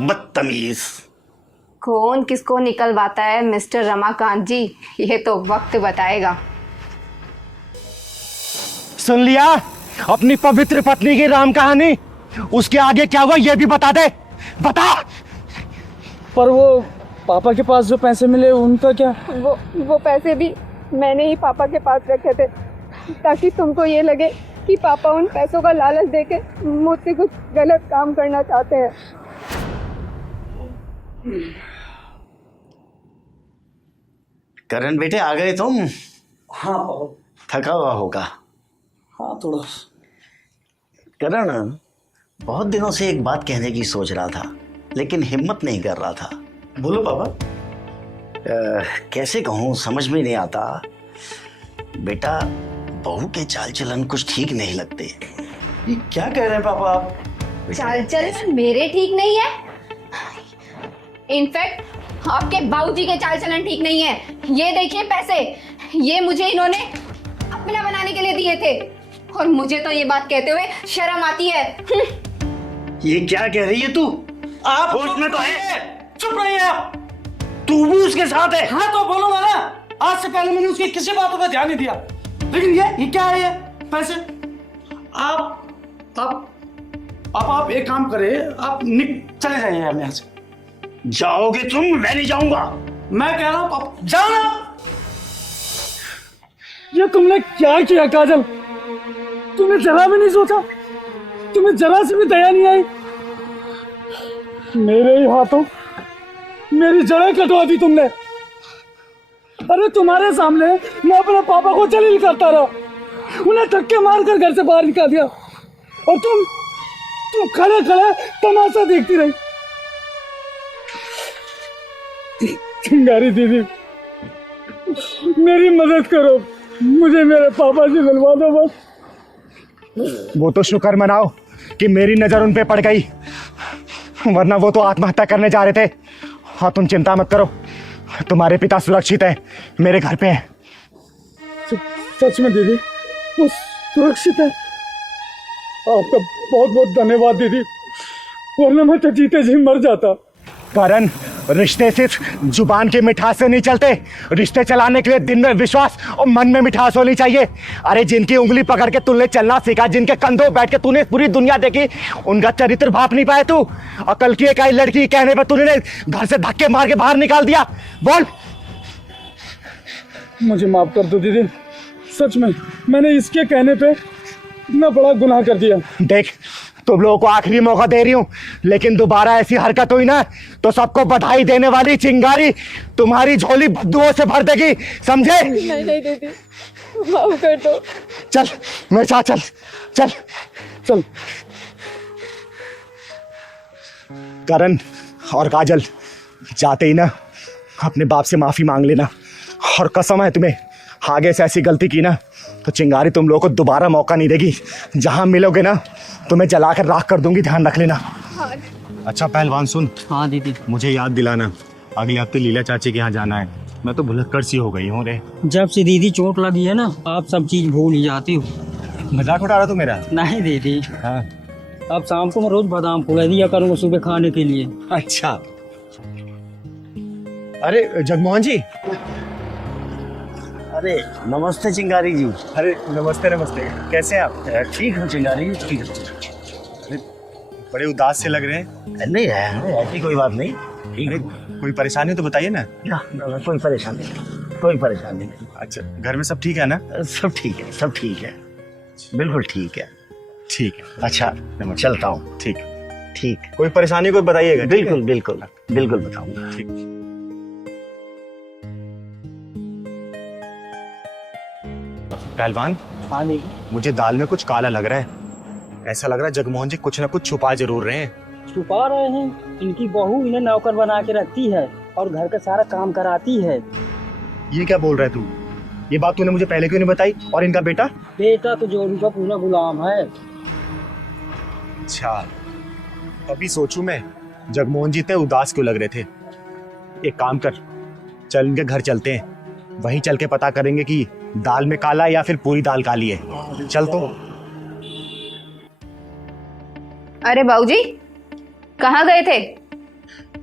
बदतमीज। कौन किसको निकलवाता है मिस्टर रमाकांत जी, ये तो वक्त बताएगा। सुन लिया अपनी पवित्र पत्नी की राम कहानी? उसके आगे क्या हुआ ये भी बता दे, बता। पर वो पापा के पास जो पैसे मिले उनका क्या? वो पैसे भी मैंने ही पापा के पास रखे थे, ताकि तुमको ये लगे कि पापा उन पैसों का लालच देके मुझसे कुछ गलत काम करना चाहते हैं। करण बेटे, आ गए तुम? हाँ, थका हुआ होगा। हाँ थोड़ा। करण, बहुत दिनों से एक बात कहने की सोच रहा था, लेकिन हिम्मत नहीं कर रहा था। बोलो पापा। कैसे कहूँ, समझ में नहीं आता। बेटा, बहू के चाल चलन कुछ ठीक नहीं लगते। ये क्या कह रहे हैं पापा आप? चाल चलन मेरे ठीक नहीं है, इनफैक्ट आपके बाबूजी के चाल चलन ठीक नहीं है। ये देखिए पैसे, ये मुझे इन्होंने अपना बनाने के लिए दिए थे, और मुझे तो ये बात कहते हुए शर्म आती है। ये क्या कह रही है तू? आप होश में तो है? चुप रहिए आप। तू भी उसके साथ है? हाँ तो बोलूंगा ना, आज से पहले मैंने उसकी किसी बातों पे ध्यान नहीं दिया, लेकिन ये क्या है ये पैसे? आप एक काम करें, आप चले जाइए यहाँ से। जाओगे तुम? मैं नहीं जाऊंगा। मैं कह रहा हूँ जाओ ना। ये तुमने क्या किया काजल? तुमने जरा भी नहीं सोचा? तुम्हें जरा से भी दया नहीं आई? मेरे ही हाथों मेरी जड़ें कटवा दी तुमने। अरे तुम्हारे सामने मैं अपने पापा को जलील करता रहा, उन्हें धक्के मारकर घर से बाहर निकाल दिया, और तुम खड़े खड़े तमाशा देखती रही। चिंगारी दीदी, मेरी मदद करो, मुझे मेरे पापा से मिलवा दो बस। वो तो शुक्र मनाओ कि मेरी नजर उन पे पड़ गई, वरना वो तो आत्महत्या करने जा रहे थे। हाँ, तुम चिंता मत करो, तुम्हारे पिता सुरक्षित हैं, मेरे घर पे हैं। सच में दीदी, वो सुरक्षित है? आपका बहुत बहुत धन्यवाद दीदी। वरना मैं तो जीते जी मर जाता। करण, रिश्ते सिर्फ जुबान की मिठास से नहीं चलते। रिश्ते चलाने के लिए दिन में विश्वास और मन में मिठास होनी चाहिए। अरे जिनकी उंगली पकड़ के तूने चलना सीखा, जिनके कंधों बैठ के तूने पूरी दुनिया देखी, उनका चरित्र भाप नहीं पाया तू। और कल की एक आई लड़की कहने पर तूने घर से धक्के मार के बाहर निकाल दिया। बोल। मुझे माफ कर दो दीदी, सच में मैंने इसके कहने पे इतना बड़ा गुनाह कर दिया। देख, तुम लोगों को आखिरी मौका दे रही हूं, लेकिन दोबारा ऐसी हरकत हुई ना तो सबको बधाई देने वाली चिंगारी तुम्हारी झोली बद्दुओं से भर देगी, समझे? नहीं नहीं दीदी, माफ कर दो। चल मेरे साथ चल चल चल। करण और काजल, जाते ही ना अपने बाप से माफी मांग लेना, और कसम है तुम्हें आगे से ऐसी गलती की ना तो चिंगारी तुम लोगों को दोबारा मौका नहीं देगी। जहां मिलोगे ना तुम्हें जलाकर राख कर दूंगी, ध्यान रख लेना। हाँ। अच्छा पहलवान सुन, हाँ दीदी, मुझे याद दिलाना, अगले हफ्ते लीला चाची के यहाँ जाना है। मैं तो भुलक्कड़ सी हो गई हूँ रे। जब से दीदी चोट लगी है ना, आप सब चीज भूल ही जाती हो। मजाक उड़ा रहा तू मेरा? नहीं दीदी, हाँ। अब शाम को मैं रोज बादाम फुला दिया करूँगा सुबह खाने के लिए। अच्छा। अरे जगमोहन जी। अरे नमस्ते चिंगारी जी। अरे नमस्ते नमस्ते, कैसे हैं आप? ठीक हूँ चिंगारी जी, ठीक अरे बड़े उदास से लग रहे हैं। नहीं है, ऐसी कोई बात नहीं। अरे कोई परेशानी हो तो बताइए ना। ना, कोई परेशानी नहीं, कोई परेशानी नहीं। अच्छा, घर में सब ठीक है ना? सब ठीक है, सब ठीक है, बिल्कुल ठीक है। ठीक है। अच्छा चलता हूँ। ठीक ठीक। कोई परेशानी को बताइएगा। बिल्कुल बिल्कुल बिल्कुल बताऊंगा। ठीक। पहलवान, हाँ दीदी, मुझे दाल में कुछ काला लग रहा है। ऐसा लग रहा है जगमोहन जी कुछ ना कुछ छुपा जरूर रहे हैं। छुपा रहे हैं। इनकी बहू इन्हें नौकर बना के रखती है और घर का सारा काम कराती है। ये क्या बोल रहा है तू? ये बात तूने मुझे पहले क्यों नहीं बताई? और इनका बेटा? बेटा तो जोरू का पूरा गुलाम है। अच्छा, अभी सोचूं मैं जगमोहन जी इतने उदास क्यों लग रहे थे। एक काम कर, चल इनके घर चलते हैं, वहीं चल के पता करेंगे कि दाल में काला है या फिर पूरी दाल काली है। चल तो। अरे बाबूजी, कहाँ गए थे?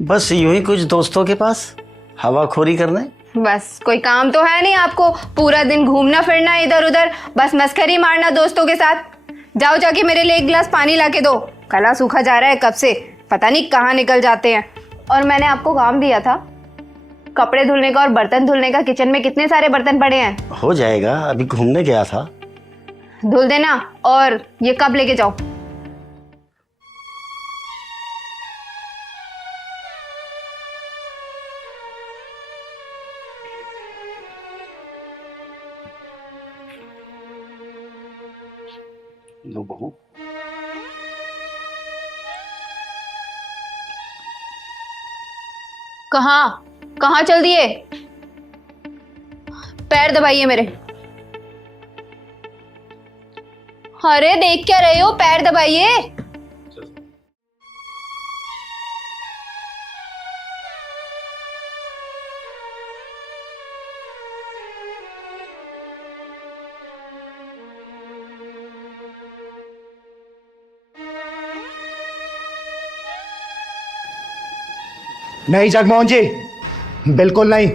बस यूं ही कुछ दोस्तों के पास हवाखोरी करने। बस कोई काम तो है नहीं आपको? पूरा दिन घूमना फिरना इधर उधर, बस मस्करी मारना दोस्तों के साथ। जाओ जाके मेरे लिए एक गिलास पानी ला के दो, गला सूखा जा रहा है कब से, पता नहीं कहाँ निकल जाते हैं। और मैंने आपको काम दिया था कपड़े धुलने का और बर्तन धुलने का। किचन में कितने सारे बर्तन पड़े हैं। हो जाएगा, अभी घूमने गया था। धुल देना। और ये कब लेके जाओ? लो बहू। कहाँ कहाँ चल दिए? पैर दबाइए मेरे। अरे देख क्या रहे हो, पैर दबाइए। नहीं जगमोहन जी, बिल्कुल नहीं।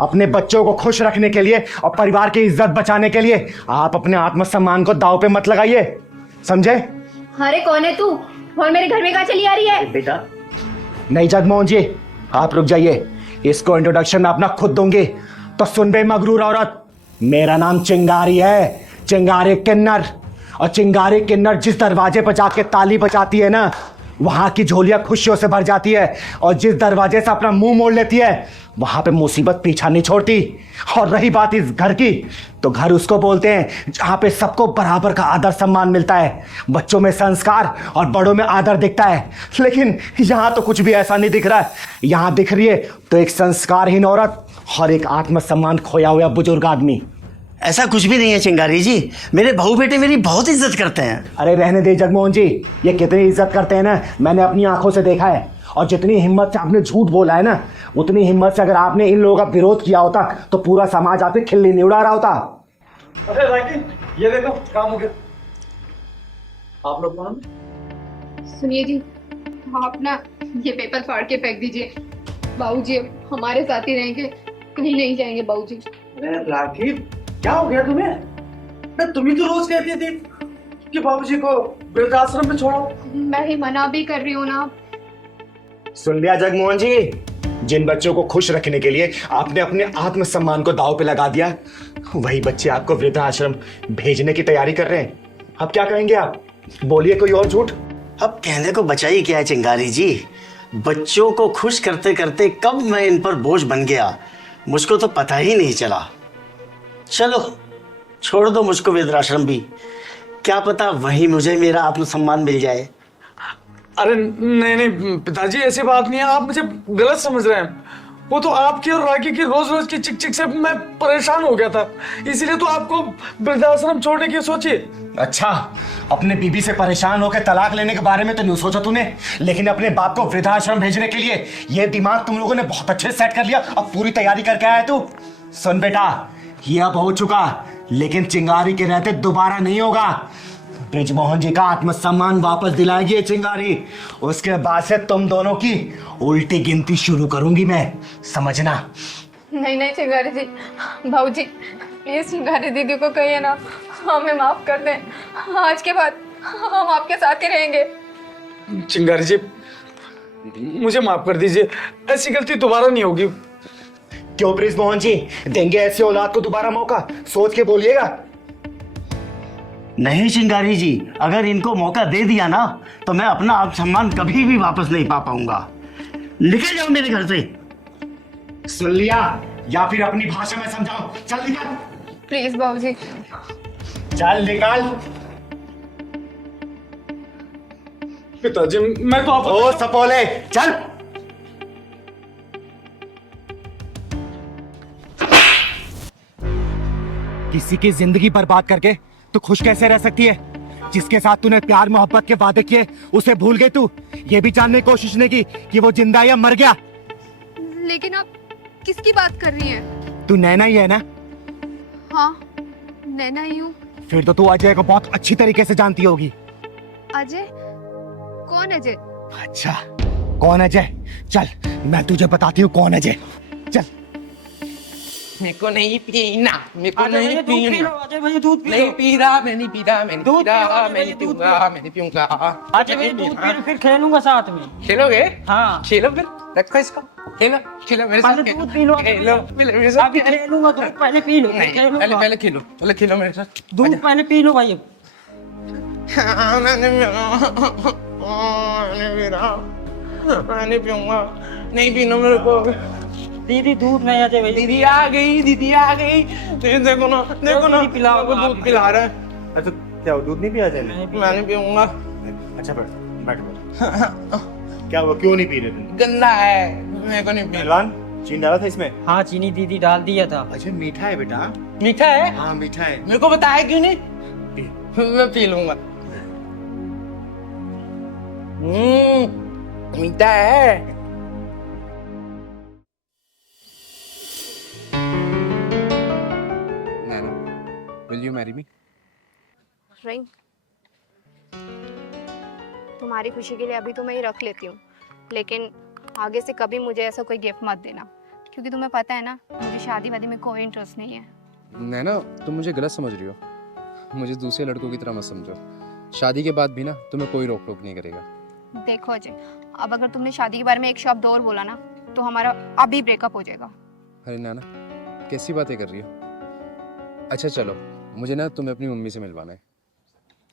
अपने बच्चों को खुश रखने के लिए और परिवार की इज्जत बचाने के लिए आप अपने आत्मसम्मान को दांव पे मत लगाइए, समझे? अरे कौन है तू और मेरे घर में कहाँ चली आ रही है? बेटा नहीं जगमोहन जी, आप रुक जाइए, इसको इंट्रोडक्शन अपना खुद दूंगी। तो सुन बे मगरूर औरत, मेरा नाम चिंगारी है, चिंगारी किन्नर। और चिंगारी किन्नर जिस दरवाजे पर जाके ताली बजाती है ना, वहां की झोलियां खुशियों से भर जाती है। और जिस दरवाजे से अपना मुंह मोड़ लेती है, वहां पे मुसीबत पीछा नहीं छोड़ती। और रही बात इस घर की, तो घर उसको बोलते हैं जहां पे सबको बराबर का आदर सम्मान मिलता है, बच्चों में संस्कार और बड़ों में आदर दिखता है। लेकिन यहाँ तो कुछ भी ऐसा नहीं दिख रहा है। यहाँ दिख रही है तो एक संस्कारहीन औरत और एक आत्मसम्मान खोया हुआ बुजुर्ग आदमी। ऐसा कुछ भी नहीं है चिंगारी जी, मेरे बहू बेटे मेरी बहुत इज्जत करते हैं। अरे रहने दे जगमोहन जी, ये कितनी इज्जत करते हैं ना, मैंने अपनी आंखों से देखा है। और जितनी हिम्मत से आपने झूठ बोला है ना, उतनी हिम्मत से अगर आपने इन लोगों का विरोध किया होता तो पूरा समाज आपकी खिल्ली नहीं उड़ा रहा होता। अरे राकी, ये देखो काम हो गया। आप लोग कौन? सुनिए जी, आप ना ये पेपर फाड़ के फेंक दीजिए। बाबूजी अब हमारे साथ ही रहेंगे, कहीं नहीं जाएंगे बाबूजी। अरे राखी, क्या हो गया तुम्हें? मैं तुम ही तो रोज कहती थी कि बाबूजी को वृद्धाश्रम में छोड़ो। मैं ही मना भी कर रही हूँ ना। सुन लिया जगमोहन जी, जिन बच्चों को खुश रखने के लिए आपने अपने आत्मसम्मान को दांव पे लगा दिया, वही बच्चे आपको वृद्धाश्रम भेजने की तैयारी कर रहे हैं। अब क्या कहेंगे आप? बोलिए कोई और झूठ। अब कहने को बचा ही क्या है चिंगारी जी। बच्चों को खुश करते करते कब मैं इन पर बोझ बन गया, मुझको तो पता ही नहीं चला। चलो छोड़ दो मुझको वृद्धाश्रम भी, क्या पता वहीं मुझे मेरा आत्मसम्मान मिल जाए। अरे नहीं नहीं पिताजी, ऐसी बात नहीं है, आप मुझे गलत समझ रहे हैं। वो तो आपकी और राखी की रोज रोज की चिक चिक से मैं परेशान हो गया था, इसीलिए तो आपको वृद्धाश्रम छोड़ने की सोची। अच्छा, अपने बीबी से परेशान होकर तलाक लेने के बारे में तो नहीं सोचा तूने, लेकिन अपने बाप को वृद्धाश्रम भेजने के लिए ये दिमाग तुम लोगों ने बहुत अच्छे से सेट कर लिया। अब पूरी तैयारी करके आया तू। सुन बेटा, ये अब हो चुका, लेकिन चिंगारी के रहते दोबारा नहीं होगा। ब्रिजमोहन जी का आत्मसम्मान वापस दिलाएगी ये चिंगारी। उसके बाद से तुम दोनों की उल्टी गिनती शुरू करूंगी मैं, समझना। नहीं नहीं चिंगारी जी, बाबूजी प्लीज चिंगारी दीदी को कहिए ना, हमें माफ कर दें। आज के बाद हम आपके साथ ही रहेंगे। चिंगारी जी मुझे माफ कर दीजिए, ऐसी गलती दोबारा नहीं होगी। क्यों ब्रिजमोहन जी, देंगे ऐसी औलाद को दोबारा मौका? सोच के बोलिएगा। नहीं चिंगारी जी, अगर इनको मौका दे दिया ना तो मैं अपना आत्मसम्मान कभी भी वापस नहीं पा पाऊंगा। निकल जाओ मेरे घर से। सुन लिया, या फिर अपनी भाषा में समझाओ। चल निकल। प्लीज बाबूजी। चल निकल। पिताजी मैं तो आप ओ सपोले, चल। किसी की जिंदगी बर्बाद करके तू खुश कैसे रह सकती है? जिसके साथ तूने प्यार मोहब्बत के वादे किए उसे भूल गई तू। ये भी जानने की कोशिश नहीं की कि वो जिंदा या मर गया। लेकिन आप किसकी बात कर रही हैं? तू नैना ही है ना? हाँ नैना ही हूँ। फिर तो तू अजय को बहुत अच्छी तरीके से जानती होगी। अजय? कौन अजय? अच्छा, कौन अजय? चल मैं तुझे बताती हूँ कौन अजय। चल। मेरे को नहीं पीना, मेरे को अजय नहीं भैया दूध पी पीना। लो, अजय भैया दूध पी लो। नहीं पी रहा, मैं नहीं पी रहा, मैं नहीं दूध पी रहा, पियो, अजय मैं नहीं भैया, दूध पीऊंगा, पियो। मैं नहीं पीऊंगा। अजय भैया दूध पी लो, फिर खेलूंगा साथ में। खेलोगे? हाँ खेलो फिर, रखो इसको। खेलो खेलो मेरे साथ। पहले दूध पी लो, खेलो मेरे साथ। अभी खेलूंगा, दूध पहले पी लो, फिर नहीं, खेलूंगा। पहले पहले खेलो, पहले खेलो मेरे साथ। दूध पहले पी लो भाई। मैं नहीं पीऊंगा, नहीं पीना मेरे को। दीदी दूध नहीं अजय भैया। दीदी आ गई, दीदी आ गई। देखो ना, देखो ना, पिलाओ, वो दूध पिला रहा है। अच्छा क्या वो दूध नहीं पिया जाए? मैं नहीं पीऊंगा। अच्छा बैठ क्या वो क्यों नहीं पी रहे तुम? गंदा है, मेरे को नहीं पीना। पहलवान, चीनी डाला था इसमें? हाँ चीनी दीदी डाल दिया था। अच्छा मीठा है बेटा? मीठा है? हाँ मीठा है। मेरे को बताया क्यों नहीं? मैं पी लूंगा। मीठा है। Nana, will you marry me? Ring तुम्हारी खुशी के लिए अभी तो मैं ये रख लेती हूँ, लेकिन आगे से कभी मुझे ऐसा कोई गिफ्ट मत देना, क्योंकि तुम्हें पता है ना मुझे शादी वादी में कोई इंटरेस्ट नहीं है। नैना, तुम मुझे गलत समझ रही हो। मुझे दूसरे लड़कों की तरह मत समझो। शादी के बाद भी ना तुम्हें कोई रोक टोक नहीं करेगा। देखो अजय, अब अगर तुमने शादी के बारे में एक शब्द और बोला ना तो हमारा अभी ब्रेकअप हो जाएगा। अरे नैना, कैसी बातें कर रही हो? अच्छा चलो, मुझे ना तुम्हें अपनी मम्मी से मिलवाना है।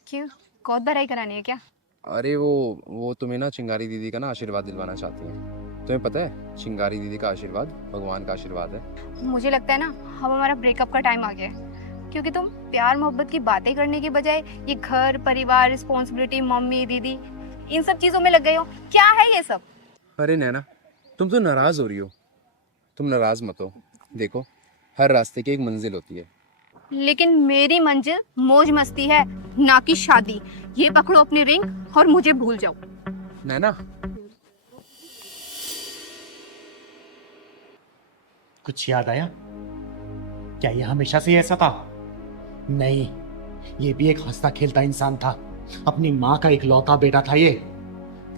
क्यों, बहुत बड़ाई करानी है क्या? अरे वो तुम्हें ना चिंगारी दीदी का ना आशीर्वाद दिलवाना चाहती हैं। तुम्हें पता है, चिंगारी दीदी का आशीर्वाद भगवान का आशीर्वाद है। मुझे लगता है ना अब हमारा ब्रेकअप का टाइम आ गया है, क्योंकि तुम प्यार मोहब्बत की बातें करने के बजाय ये घर परिवार रिस्पॉन्सिबिलिटी मम्मी दीदी इन सब चीजों में लग गए हो। क्या है ये सब? अरे नैना, तुम तो नाराज हो रही हो। तुम नाराज मत हो। देखो, हर रास्ते की एक मंजिल होती है। लेकिन मेरी मंजिल मौज मस्ती है, ना कि शादी। ये पकड़ो अपनी रिंग और मुझे भूल जाओ। नैना, कुछ याद आया? क्या ये हमेशा से ऐसा था? नहीं, ये भी एक हंसता खेलता इंसान था। अपनी माँ का इकलौता बेटा था ये।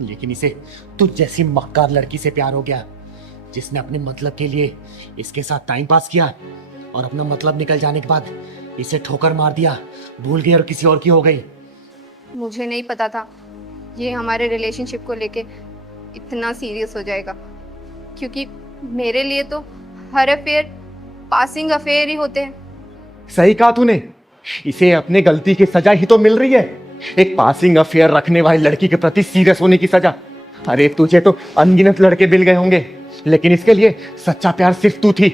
लेकिन इसे तुझ जैसी मक्कार लड़की से प्यार हो गया, जिसने अपने मतलब के लिए इसके साथ टाइम पास किया और अपना मतलब निकल जाने के बाद इसे ठोकर मार दिया, भूल गई और किसी और की हो गई। मुझे नहीं पता था ये हमारे रिलेशनशिप को लेके इतना सीरियस हो जाएगा, क्योंकि मेरे लिए तो हर अफेयर पासिंग अफेयर ही होते हैं। सही कहा तूने, इसे अपने गलती की सजा ही तो मिल रही है, एक पासिंग अफेयर रखने वाली लड़की के प्रति सीरियस होने की सजा। अरे तुझे तो अनगिनत लड़के मिल गए होंगे, लेकिन इसके लिए सच्चा प्यार सिर्फ तू थी।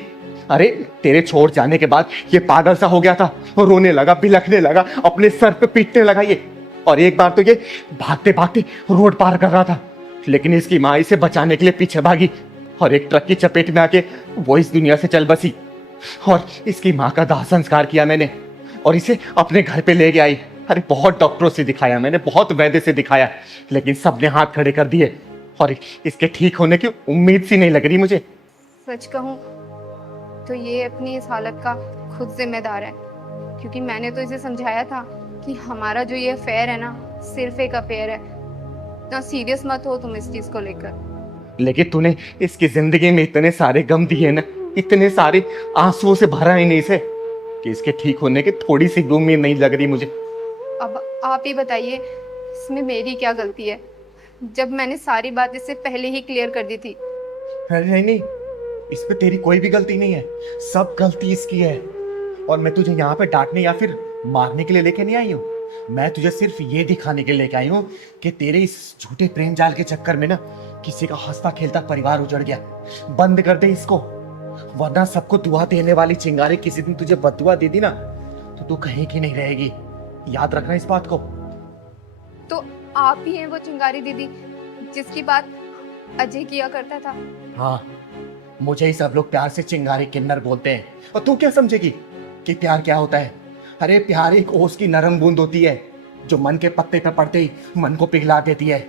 अरे तेरे छोड़ जाने के बाद ये पागल सा हो गया था, रोने लगा, बिलखने लगा, अपने सर पे पीटने लगा ये। और एक बार तो ये भागते भागते रोड पार कर रहा था, लेकिन इसकी माँ इसे बचाने के लिए पीछे भागी और एक ट्रक की चपेट में आके वो इस दुनिया से चल बसी। और इसकी माँ का दाह संस्कार किया मैंने और इसे अपने घर पे ले गया आई। अरे बहुत डॉक्टरों से दिखाया मैंने, बहुत वैद्य से दिखाया, लेकिन सबने हाथ खड़े कर दिए और इसके ठीक होने की उम्मीद सी नहीं लग रही मुझे। सच कहूँ तो ये अपनी इस हालत का खुद जिम्मेदार है, क्योंकि मैंने तो इसे समझाया था कि हमारा जो ये अफेयर है ना, सिर्फ एक अफेयर है, इतना सीरियस मत हो तुम इस चीज को लेकर। लेकिन तूने इसकी जिंदगी में इतने सारे गम दिए ना, इतने सारे आंसुओं से भरा ही नहीं इसे, कि इसके ठीक होने की थोड़ी सी भी उम्मीद नहीं लग रही मुझे। अब आप ही बताइए इसमें मेरी क्या गलती है, जब मैंने सारी बात इससे पहले ही क्लियर कर दी थी। अरे नहीं, इसमें तेरी कोई भी गलती नहीं है, सब गलती इसकी है। और मैं तुझे यहाँ पे डांटने या फिर मारने के लिए लेके नहीं आई हूँ, मैं तुझे सिर्फ ये दिखाने के लिए लेके आई हूँ कि तेरे इस झूठे प्रेम जाल के चक्कर में ना किसी का हंसता खेलता परिवार उजड़ गया। बंद कर दे इसको, वरना सबको दुआ देने वाली चिंगारी किसी दिन तुझे बददुआ दे दी ना तो तू कहीं की नहीं रहेगी, याद रखना इस बात को। तो आप ही हैं वो चिंगारी दीदी जिसकी बात अजय किया करता था। हाँ, मुझे ही सब लोग प्यार से चिंगारी किन्नर बोलते हैं, और तू क्या समझेगी कि प्यार क्या होता है। अरे प्यार एक ओस की नरम बूंद होती है जो मन के पत्ते पे पड़ते ही मन को पिघला देती है।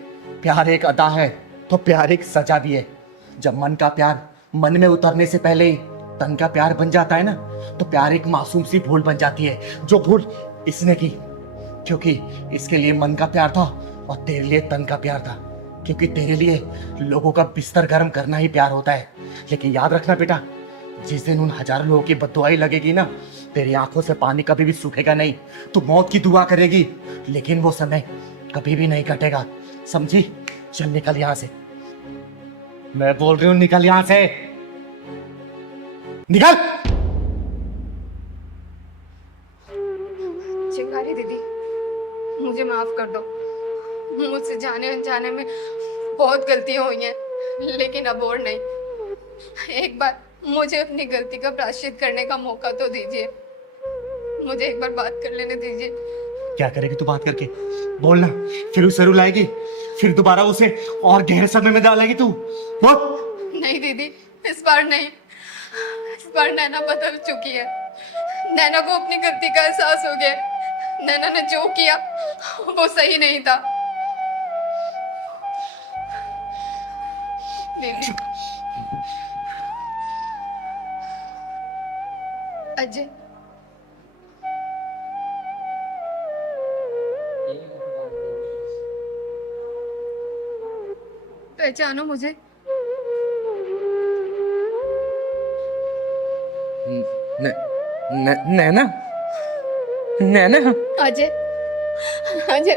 प्यार एक अदा है तो प्यार एक सजा भी है। जब मन का प्यार मन में उतरने से पहले ही तन का प्यार बन जाता है ना, तो प्यार एक मासूम सी भूल बन जाती है, जो भूल इसने की, क्योंकि इसके लिए मन का प्यार था और तेरे लिए तन का प्यार था, क्योंकि तेरे लिए लोगों का बिस्तर गर्म करना ही प्यार होता है। लेकिन याद रखना बेटा, जिस दिन उन हजारों लोगों की बददुआई लगेगी ना, तेरी आंखों से पानी कभी भी सूखेगा नहीं। तू मौत की दुआ करेगी, लेकिन वो समय कभी भी नहीं कटेगा, समझी? चल निकल यहां से, मैं बोल रही हूं निकल यहां से, निकल। चिंगारी दीदी मुझे माफ कर दो, मुझसे जाने अनजाने में बहुत गलतियां हुई हैं, लेकिन अब और नहीं। एक बार मुझे अपनी गलती का प्रायश्चित करने का मौका तो दीजिए, मुझे एक बार बात कर लेने दीजिए। क्या करेगी तू बात करके? बोलना, फिर उसे रुलाएगी, फिर दोबारा उसे और गहरे समय में डालेगी तू? बोल। नहीं दीदी, इस बार नहीं, इस बार नैना बदल चुकी है। नैना को अपनी गलती का एहसास हो गया। नैना ने जो किया वो सही नहीं था। दीदी, अजय, पहचानो मुझे? नैना, नैना। अजय, अजय